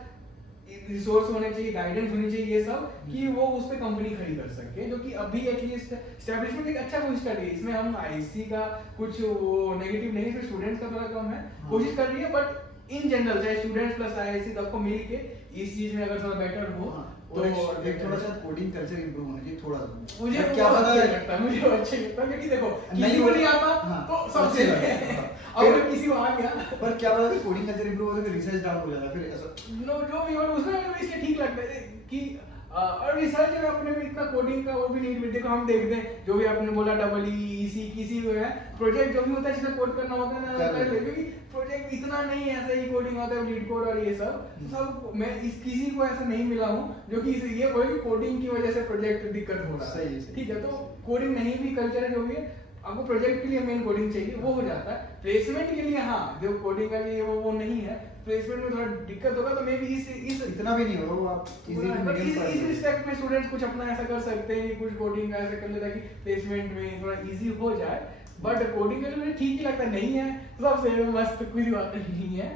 रिसोर्स होने चाहिए, गाइडेंस होनी चाहिए, ये सब कि वो उस पे कंपनी खड़ी कर सके, जो कि अभी एटलीस्ट एस्टैब्लिशमेंट एक अच्छा कोशिश कर रही है। इसमें हम आईसी का कुछ वो नेगेटिव नहीं, इसमें स्टूडेंट्स का थोड़ा कम है, हाँ। कोशिश कर रही है, बट इन जनरल चाहे स्टूडेंट्स प्लस आईआईसी सबको मिल के इस चीज में अगर थोड़ा बेटर हो और एक थोड़ा सा कोडिंग कल्चर इंप्रूव होना चाहिए थोड़ा सा। मुझे क्या वो पता अच्छा है लगता है, मुझे वो अच्छा लगता है, क्योंकि देखो नहीं किसी को नहीं आता हाँ, तो सबसे अच्छी बात है। हाँ। अगर किसी को आ गया पर क्या पता कि कोडिंग कल्चर इंप्रूव हो तो फिर रिसर्च डाउन हो जाता है, फिर ऐसा नो जो भी हो उसमें इसलिए ठीक लगता है कि और रिसर्च में अपने में इतना कोडिंग का वो भी नहीं देखो, हम देखते हैं जो भी आपने बोला डबल ईसी किसी को है प्रोजेक्ट जो भी होता है जिसमें कोड करना होता है ना, कर ले, क्योंकि प्रोजेक्ट इतना नहीं है, ऐसा ही कोडिंग होता है, लीड कोड और ये सब मैं इस किसी को ऐसा नहीं मिला हूँ जो कि ये बोले कि कोडिंग की वजह से प्रोजेक्ट दिक्कत हो रहा है। सही है। ठीक है, तो कोडिंग नहीं भी कल्चर है जो भी है, आपको प्रोजेक्ट के लिए मेन कोडिंग चाहिए, वो हो जाता है। प्लेसमेंट के लिए हाँ, जो कोडिंग का लिए वो नहीं है, प्लेसमेंट में थोड़ा दिक्कत होगा, तो मे बी इस इतना भी नहीं होगा वो आप इजीली बट मीडियम इस रिस्पेक्ट में स्टूडेंट्स कुछ अपना ऐसा कर सकते हैं कि कुछ कोडिंग का ऐसा कर लेता है कि प्लेसमेंट में थोड़ा इजी हो जाए। बट कोडिंग के लिए मुझे ठीक ही लगता है, नहीं है सबसे मस्त कुछ बात नहीं है,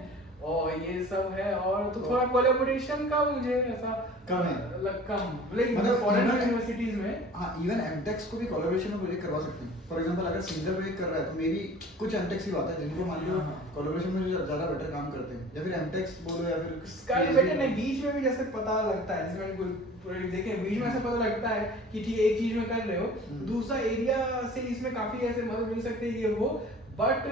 और ये सब है। और तो थोड़ा कोलैबोरेशन का मुझे ऐसा कम है, कम मतलब फॉरेन even- यूनिवर्सिटीज में हाँ इवन एमटेक्स को भी कोलैबोरेशन में प्रोजेक्ट करवा सकते हैं। फॉर एग्जांपल अगर सिंगल प्रोजेक्ट कर रहा है तो मे बी कुछ एमटेक्स ही बात है जिनको मान लो हाँ। कोलैबोरेशन में जो ज्यादा बेटर काम करते हैं, या फिर एमटेक्स बोलो या फिर स्काई बेटर नहीं, बीच में भी जैसे पता लगता है, जैसे मैंने कोई प्रोजेक्ट देखे बीच में ऐसा पता लगता है कि ठीक है एक चीज में कर रहे हो, दूसरा एरिया से इसमें काफी ऐसे मदद मिल सकती है ये वो, बट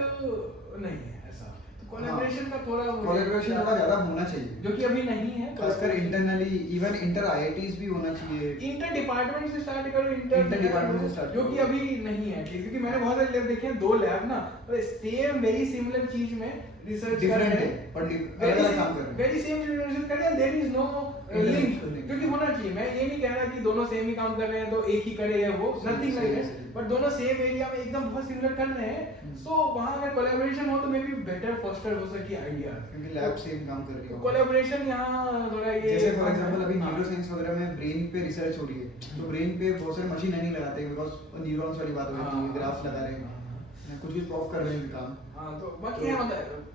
नहीं है ऐसा। तो कोलैबोरेशन का थोड़ा कोलैबोरेशन थोड़ा ज्यादा होना चाहिए, जो कि अभी नहीं है, खासकर इंटरनली इवन इंटर आईआईटीज भी होना चाहिए। इंटर डिपार्टमेंट से स्टार्ट करो, इंटर डिपार्टमेंट से start जो करो। कि अभी नहीं है, क्योंकि मैंने बहुत सारे लैब देखे हैं, 2 लैब ना सेम वेरी सिमिलर चीज में रिसर्च कर डिफरेंट रहे है हैं, पर अलग-अलग काम कर रहे हैं। वेरी सेम रिसर्च कर रहे हैं, देयर इज नो लिंक, क्योंकि होना चाहिए। मैं ये नहीं कह रहा कि दोनों सेम ही काम कर रहे हैं तो एक ही करे या वो, नथिंग लाइक दैट, बट दोनों सेम एरिया में एकदम बहुत सिमिलर कर रहे हैं। सो वहां अगर कोलैबोरेशन हो तो मे बी बेटर फोस्टर हो सके आइडिया, क्योंकि लैब सेम काम कर रही है। कोलैबोरेशन यहाँ थोड़ा ये जैसे फॉर एग्जांपल अभी हाँ। न्यूरो साइंस वगैरह में ब्रेन पे रिसर्च हो रही है, तो ब्रेन पे बहुत सारे मशीन नहीं लगाते बिकॉज़ न्यूरॉन्स वाली बात हो रही है, हाँ। ग्राफ्स लगा रहे हैं, कुछ भी प्रॉफ कर रहे हैं काम। हाँ, तो बाकी है मतलब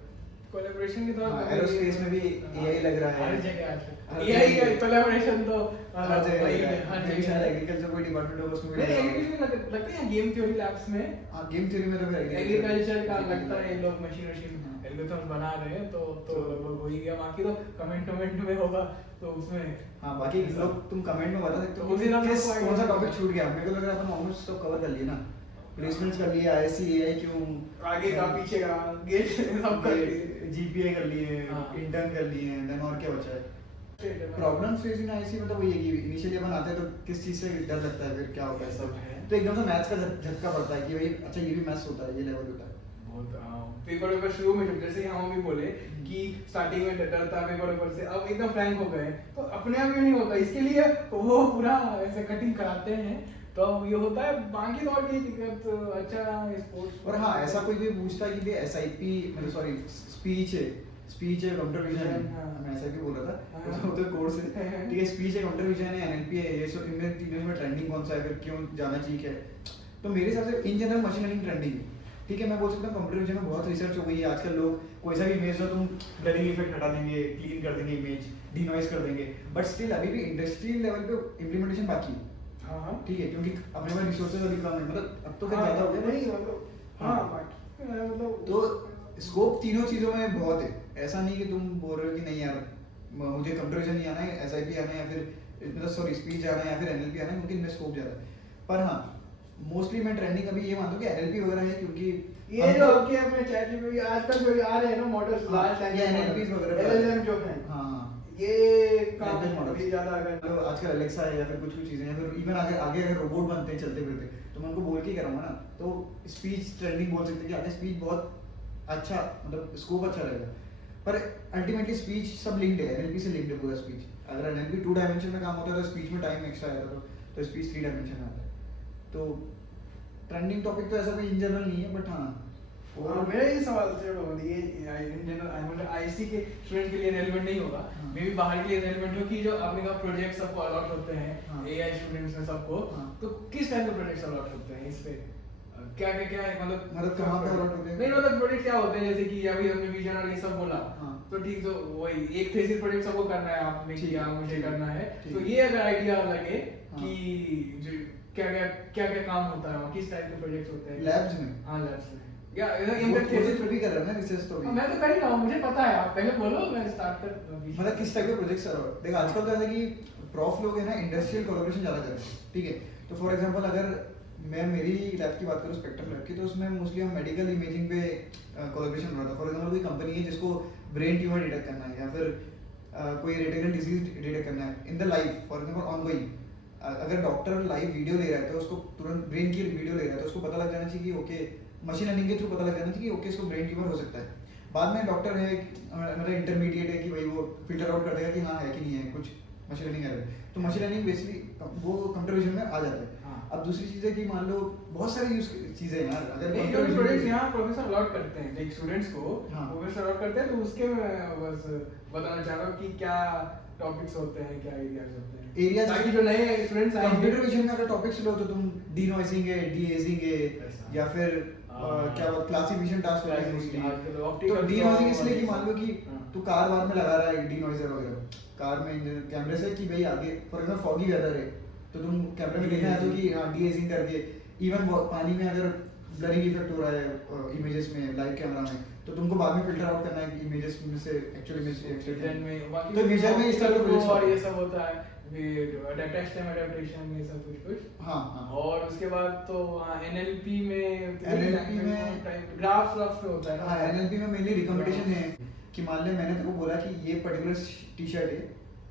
कोलैबोरेशन के तौर पर एरोस्पेस में भी AI लग रहा है हर जगह आजकल हर AI जगह। का कोलैबोरेशन तो हर जगह लग रहा है हर मेरे जगह शायद एग्रीकल्चर कोई डिपार्टमेंट होगा उसमें भी नहीं लगा होगा। एग्रीकल्चर लगते हैं गेम थ्योरी लैब्स में हाँ गेम थ्योरी में तो फिर एग्रीकल्चर का लगता है ये लोग मशीन हाँ। एल्गोरिथम बना रहे हैं तो लगभग हो ही गया बाकी तो कमेंट में होगा तो उसमें हाँ बाकी लोग तुम कमेंट में बता सकते तो हो उसी हिसाब से किस आपको कौन सा idea टॉपिक है। छूट गया मेरे को लग रहा है अपन ऑलमोस्ट सब कवर कर लिए ना प्लेसमेंट्स कर लिए ISC AI क्यों आगे का पीछे का गेट सब कर लिए GPA कर लिए हाँ। इंटर्न कर लिए देन और क्या बचा है प्रॉब्लम प्रॉब्लम्स फेसिंग IC मतलब वही है कि इनिशियली अपन आते हैं तो किस चीज से डर लगता है फिर क्या होता है सब तो एकदम से मैथ्स का झटका पड़ता है कि भाई अच्छा ये भी मैथ्स होता है ये लेवल होता है बहुत पेपर शुरू में जैसे कि हम अभी बोले कि स्टार्टिंग में डर था पेपर से अब एकदम फ्रैंक हो गए तो अपने आप ही नहीं होता इसके लिए वो पूरा ऐसे कटिंग कराते हैं तो ये होता है बाकी तो और कोई दिक्कत अच्छा स्पोर्ट्स और हाँ ऐसा कोई भी पूछता है कि भाई SIP मतलब सॉरी स्पीच है कंप्यूटर विजन है हाँ। मैं SIP बोल रहा था हाँ। वो तो कोर्स है ठीक है स्पीच है कंप्यूटर विजन है NLP है ये सब इनमें तीनों में ट्रेंडिंग कौन सा है फिर क्यों जाना चाहिए क्या है तो मेरे हिसाब से in general machine learning trending है ठीक है मैं बोल सकता हूँ कंप्यूटर विजन में बहुत रिसर्च हो गई है आजकल लोग कोई सा भी इमेज हो तुम ब्लरिंग इफेक्ट हटा देंगे क्लीन कर देंगे इमेज डिनॉइज कर देंगे बट स्टिल अभी भी इंडस्ट्रियल लेवल पे इम्प्लीमेंटेशन बाकी है हाँ ठीक है क्योंकि अपने पास रिसोर्सेज अभी कम है मतलब अब तो खैर हाँ, ज्यादा हो गया नहीं but- मतलब हाँ बाकी मतलब तो स्कोप तीनों चीजों में बहुत है ऐसा नहीं कि तुम बोल रहे हो कि नहीं यार मुझे कंप्यूटर विजन नहीं आना है SIP आना है या फिर मतलब सॉरी स्पीच आना है या फिर NLP आना है क्योंकि इनमें स्कोप ज्यादा है पर हाँ मोस्टली मैं ट्रेंडिंग अभी ये मानता हूँ कि NLP वगैरह है क्योंकि ये जो आपके अपने चैट जीपीटी आजकल जो आ रहे हैं ना मॉडल्स हाँ, लार्ज ये लैंग्वेज NLPs वगैरह LLM जो है हाँ हाँ ये काम Language models। अभी ज्यादा अगर मतलब आजकल अलेक्सा है या फिर कुछ कुछ चीजें हैं फिर इवन आगे आगे अगर रोबोट बनते हैं चलते फिरते तो मैं उनको बोल के ही कराऊंगा ना तो स्पीच ट्रेंडिंग बोल सकते हैं कि आगे स्पीच बहुत अच्छा मतलब स्कोप अच्छा रहेगा पर अल्टीमेटली स्पीच सब लिंक्ड है NLP से लिंक्ड है पूरा स्पीच अगर NLP 2 डायमेंशन में काम होता है तो स्पीच में टाइम एक्स्ट्रा आता तो स्पीच 3 डायमेंशन में आता है तो ट्रेंडिंग टॉपिक तो ऐसा कोई इन जनरल नहीं है बट हाँ और मेरा ये सवाल था ये इन जनरल मतलब आईसी के स्टूडेंट के लिए रेलेवेंट नहीं होगा हाँ। मे बी बाहर के लिए रेलेवेंट हो कि जो आपने कहा प्रोजेक्ट सबको अलॉट होते हैं हाँ। एआई स्टूडेंट्स में सबको हाँ। तो किस टाइप के प्रोजेक्ट्स अलॉट होते हैं इस पे क्या है मतलब कहाँ पे allot होते हैं? नहीं मतलब प्रोजेक्ट क्या होते हैं जैसे कि अभी हमने विजन और ये सब बोला हाँ। तो ठीक तो वही एक थेसिस प्रोजेक्ट सबको करना है आपने ठीक किया है, मुझे ठीक है, करना है ठीक तो है। ये अगर आइडिया लगे हाँ। कि जो क्या काम होता है वहाँ, किस टाइप के प्रोजेक्ट्स होते हैं लैब्स में हाँ लैब्स में या इम्पैक्ट थेसिस भी कर रहा है ना रिसर्च तो अभी मैं तो कर ही रहा हूँ मुझे पता है आप पहले बोलो मैं स्टार्ट कर मतलब किस टाइप के प्रोजेक्ट्स कर रहा हो देख आजकल तो ऐसा कि प्रॉफ लोग है ना इंडस्ट्रियल कोलैबोरेशन ज्यादा कर रहे हैं ठीक है तो फॉर एग्जांपल अगर मैं मेरी लैब की बात करूँ स्पेक्ट्रम लैब की तो उसमें मोस्टली हम मेडिकल इमेजिंग पे कोलैबोरेशन हो रहा था फॉर एग्जांपल कोई कंपनी है जिसको ब्रेन ट्यूमर डिटेक्ट करना है या फिर कोई रेटिनल डिजीज डिटेक्ट करना है in the life for example ongoing अगर डॉक्टर लाइव वीडियो ले रहा है तो उसको तुरंत ब्रेन की वीडियो ले रहा है तो उसको पता लग जाना चाहिए कि ओके मशीन लर्निंग के थ्रू पता लग जाना चाहिए कि ओके इसको ब्रेन ट्यूमर हो सकता है बाद में डॉक्टर है मतलब इंटरमीडिएट है कि भाई वो फिल्टर आउट कर देगा कि हाँ है कि नहीं है कुछ मशीन लर्निंग एरर तो मशीन लर्निंग बेसिकली वो कंप्यूटर विजन में आ जाता है हाँ। अब दूसरी चीज है कि मान लो बहुत सारी यूज चीजें हैं यार अगर नहीं computer जो vision प्रोजेक्ट्स की- यहाँ प्रोफेसर अलॉट करते हैं लाइक स्टूडेंट्स को हाँ। प्रोफेसर अलॉट करते हैं तो उसके मैं बस बताना चाह रहा हूँ कि क्या टॉपिक्स होते हैं क्या एरियाज होते हैं Areas- ताकि जो नए स्टूडेंट्स आएंगे कंप्यूटर विजन में अगर टॉपिक्स लो तो तुम डीनॉइजिंग है डीएजिंग है ऐसा। या फिर हाँ। क्या क्लासिफिकेशन टास्क होते हैं Classification, mostly। आजकल तो optical डीनॉइजिंग clock इसलिए और कि मान लो कि हाँ। तू कार वार में लगा रहा है डीनॉइजर वगैरह कार में कैमरे से कि भाई आगे फॉर एग्जांपल फॉगी वेदर है तो तुम कैमरे में देखना है तो कि हाँ डीएजिंग करके इवन पानी में अगर ब्लरिंग इफेक्ट हो रहा है इमेजेस में लाइव कैमरा में तो तुमको बाद में फिल्टर आउट करना है कि इमेजेस में से एक्चुअल इमेज विजन में बाकी तो विजन में इस तरह के और ये सब होता है टेक्स्ट टाइम एडेप्टेशन ये सब कुछ हाँ हाँ और उसके बाद तो एनएलपी में NLP में ग्राफ्स पे होता है ना हाँ एनएलपी में मेनली रिकमेंडेशन है कि मान ले मैंने तेरे को बोला कि ये पर्टिकुलर टी शर्ट है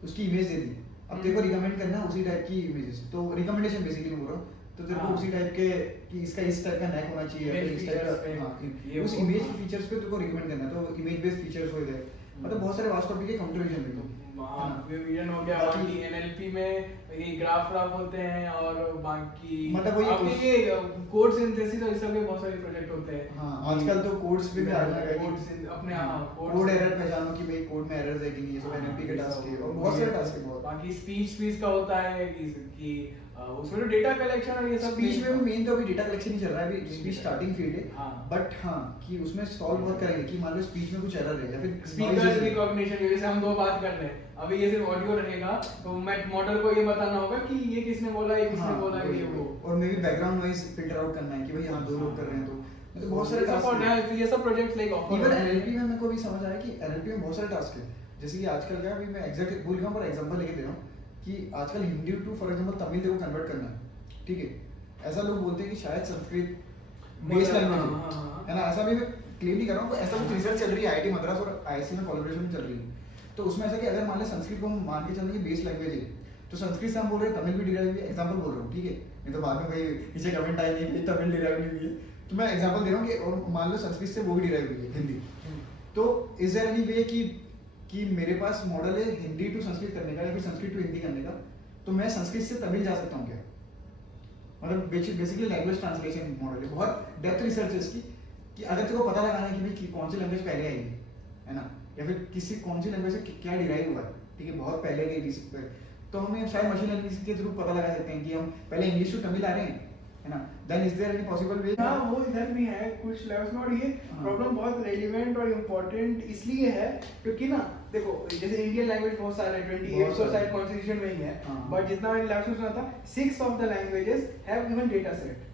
उसकी इमेज दे दी अब तेरे को रिकमेंड करना है उसी टाइप की इमेजेस तो रिकमेंडेशन बेसिकली मैं बोल रहा हूँ तो तेरे को हाँ। उसी टाइप के कि इसका इस टाइप का नेक होना चाहिए या Image फिर इस टाइप features पे, का हाँ ये उस वो, इमेज हाँ। के फीचर्स पे तेरे को रिकमेंड करना है तो इमेज बेस्ड फीचर्स हो गए मतलब बहुत सारे वास्ट टॉपिक है कंप्यूटर विजन में विजन हो गया बाकी- बाकी एनएलपी में ये ग्राफ होते हैं और बाकी मतलब वो ये आपके कुछ- ये कोड सिंथेसिस और इस सब के बहुत सारे प्रोजेक्ट होते हैं हाँ आजकल तो कोड्स पे भी आ रहा है अपने हाँ कोड एरर पहचानो कि भाई कोड में एरर्स है कि नहीं ये सब एनएलपी के टास्क है और बहुत सारे टास्क है बहुत बाकी स्पीच का होता है कि उसमें तो डेटा कलेक्शन और ये सब स्पीच में भी मेन तो अभी डेटा कलेक्शन ही चल रहा है, अभी स्पीच स्टार्टिंग फील्ड है। हाँ। बट हाँ कि उसमें सॉल्व वर्क करेंगे कि मान लो स्पीच में कुछ एरर है या फिर स्पीकर रिकॉग्निशन, जैसे हम दो बात कर रहे हैं, अभी ये सिर्फ ऑडियो रहेगा तो मैं मॉडल को ये बताना होगा कि ये किसने बोला, ये किसने बोला, ये वो, और may be background noise filter out करना है कि भाई यहाँ दो लोग कर रहे हैं, तो बहुत सारे टास्क हैं। ये सब प्रोजेक्ट्स लाइक इवन एनएलपी में मेरे को भी समझ आया कि एनएलपी में बहुत सारे टास्क है। जैसे कि आजकल क्या, अभी मैं एग्जैक्ट भूल गया हूं, पर एग्जांपल लेके दे रहा हूं कि आजकल Hindi to for example Tamil को कन्वर्ट करना है, ठीक है। ऐसा लोग बोलते हैं कि शायद संस्कृत बेस लैंग्वेज है ना, ऐसा भी मैं क्लेम नहीं कर रहा हूं, ऐसा कुछ रिसर्च चल रही है आईआईटी मद्रास और आईआईसी में कोलैबोरेशन में चल रही है। तो उसमें ऐसा कि अगर मान ले संस्कृत को हम मान के चलने की बेस लैंग्वेज है, तो संस्कृत से हम बोल रहे हैं तमिल भी डिराइव हुई है, एग्जांपल बोल रहा हूं, ठीक है। नहीं तो बाद में भाई नीचे कमेंट आएंगे कि तमिल डिराइव नहीं हुई है, तो मैं एग्जांपल दे रहा हूं कि और मान लो संस्कृत से वो भी डिराइव हुई है हिंदी। तो इज देयर एनी वे कि मेरे पास मॉडल है हिंदी टू संस्कृत करने का या फिर संस्कृत टू हिंदी करने का, तो मैं संस्कृत से तमिल जा सकता हूं क्या? मतलब बेसिकली लैंग्वेज ट्रांसलेशन मॉडल है, बहुत डेप्थ रिसर्च है इसकी कि अगर तेरे को पता लगाना है कि भाई कौन सी लैंग्वेज पहले आएगी, है ना, या फिर किसी कौन सी लैंग्वेज से क्या डिराइव हुआ है, ठीक है, बहुत पहले गई, तो हमें शायद मशीन लर्निंग के थ्रू पता लगा सकते हैं कि हम पहले इंग्लिश टू तमिल आ रहे हैं, है ना, then is there any possible way? हाँ, वो इधर भी है कुछ लेवल्स में, और ये प्रॉब्लम बहुत रेलिवेंट और इम्पोर्टेंट इसलिए है क्योंकि ना देखो, जैसे इंडियन लैंग्वेज बहुत सारे 28 तो शायद कॉन्स्टिट्यूशन में ही है, बट जितना मैंने लैंग्वेज सुना था 6 of the languages have even data set,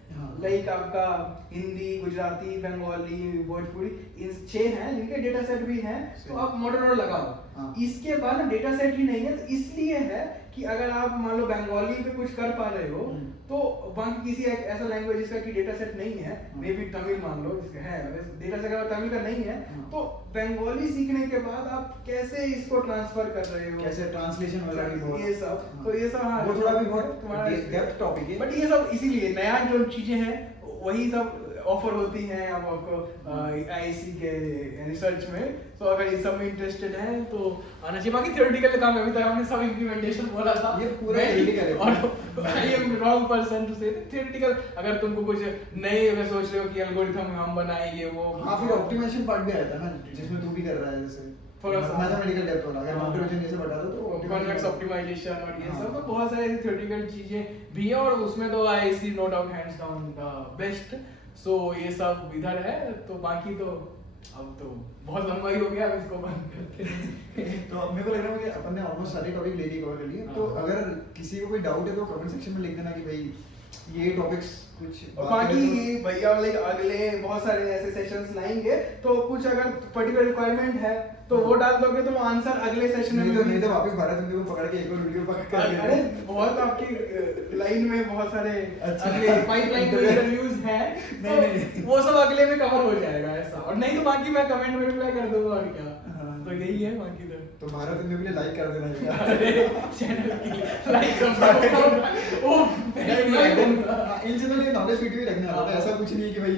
like आपका हिंदी, गुजराती, बंगाली, भोजपुरी, इन 6 हैं जिनके डेटा सेट भी हैं, तो आप मॉडल और लगाओ। इसके बाद ना डेटा सेट ही नहीं है, तो इसलिए है कि अगर आप मान लो बंगाली पे कुछ कर पा रहे हो, तो बाकी किसी ऐसा लैंग्वेज जिसका कि डेटा सेट नहीं है, मे बी तमिल मान लो जिसका है डेटा सेट, अगर तमिल का नहीं है तो बंगाली सीखने के बाद आप कैसे इसको ट्रांसफर कर रहे हो, कैसे ट्रांसलेशन वाला भी बहुत, ये सब, तो ये सब हाँ वो थोड़ा भी बहुत तुम्हारा डेप्थ टॉपिक है, बट ये सब इसीलिए नया जो चीजें हैं वही सब ऑफर होती हैं अब आपको आईआईसी के रिसर्च में, तो अगर इस सब में इंटरेस्टेड हैं तो आना चाहिए। बाकी थ्योरेटिकल काम अभी तक हमने सब इम्प्लीमेंटेशन बोला था, ये पूरा थ्योरेटिकल है, और I am wrong person to say theoretical. अगर तुमको कुछ नए अगर सोच रहे हो कि एल्गोरिथम हम बनाएंगे वो, हाँ, फिर ऑप्टिमाइजेशन पार्ट भी आया था ना जिसमें तू भी कर रहा है, जैसे थोड़ा सा मैथमेटिकल डेप्थ वाला, अगर ऑप्टिमाइजेशन जैसे बता दो तो कॉन्वेक्स ऑप्टिमाइजेशन और ये सब, तो बहुत सारे ऐसे थ्योरेटिकल चीजें भी है, और उसमें तो IIC no doubt hands down the best. So ये सब इधर है, तो बाकी तो अब तो बहुत लंबा ही हो गया, अब इसको बंद करते हैं। तो मेरे को लग रहा है कि अपन ने ऑलमोस्ट सारे टॉपिक ले लिए, कवर कर लिए। तो अगर किसी को कोई डाउट है तो कमेंट सेक्शन में लिख देना कि भाई ये टॉपिक्स कुछ, और बाकी भैया लाइक अगले बहुत सारे ऐसे सेशंस लाएंगे, तो कुछ अगर पर्टिकुलर रिक्वायरमेंट है तो वो डाल दोगे तो वो आंसर अगले सेशन में नहीं तो वापस भारत में को पकड़ के एक और वीडियो पकड़ कर अरे बहुत आपकी लाइन में बहुत सारे अगले पाइपलाइन में इंटरव्यूज हैं, तो वो सब अगले में कवर हो जाएगा ऐसा, और नहीं तो बाकी मैं कमेंट में रिप्लाई कर दूंगा, और क्या, तो यही है बाकी तो भारत में भी लाइक कर देना अरे चैनल की लाइक सब्सक्राइब ओ इन जनरल ये नॉलेज वीडियो ही रखने वाला है, ऐसा कुछ नहीं है कि भाई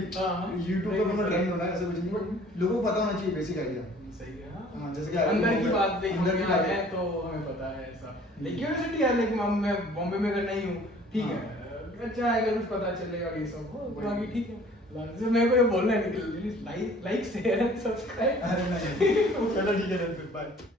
YouTube पे अपना ट्रेंड होना है, ऐसा कुछ नहीं, बट लोगों को पता होना चाहिए बेसिक आइडिया। सही है, हां, जैसे कि अंदर की बात अंदर की बात है तो हमें पता है ऐसा, लेकिन यूनिवर्सिटी है, लेकिन मैं बॉम्बे में अगर नहीं हूं, ठीक है, अच्छा है अगर कुछ पता चलेगा ये सब हो, बाकी ठीक है। लास्ट मेरे को ये बोलना है कि लाइक शेयर एंड सब्सक्राइब। अरे नहीं चलो ठीक है, बाय।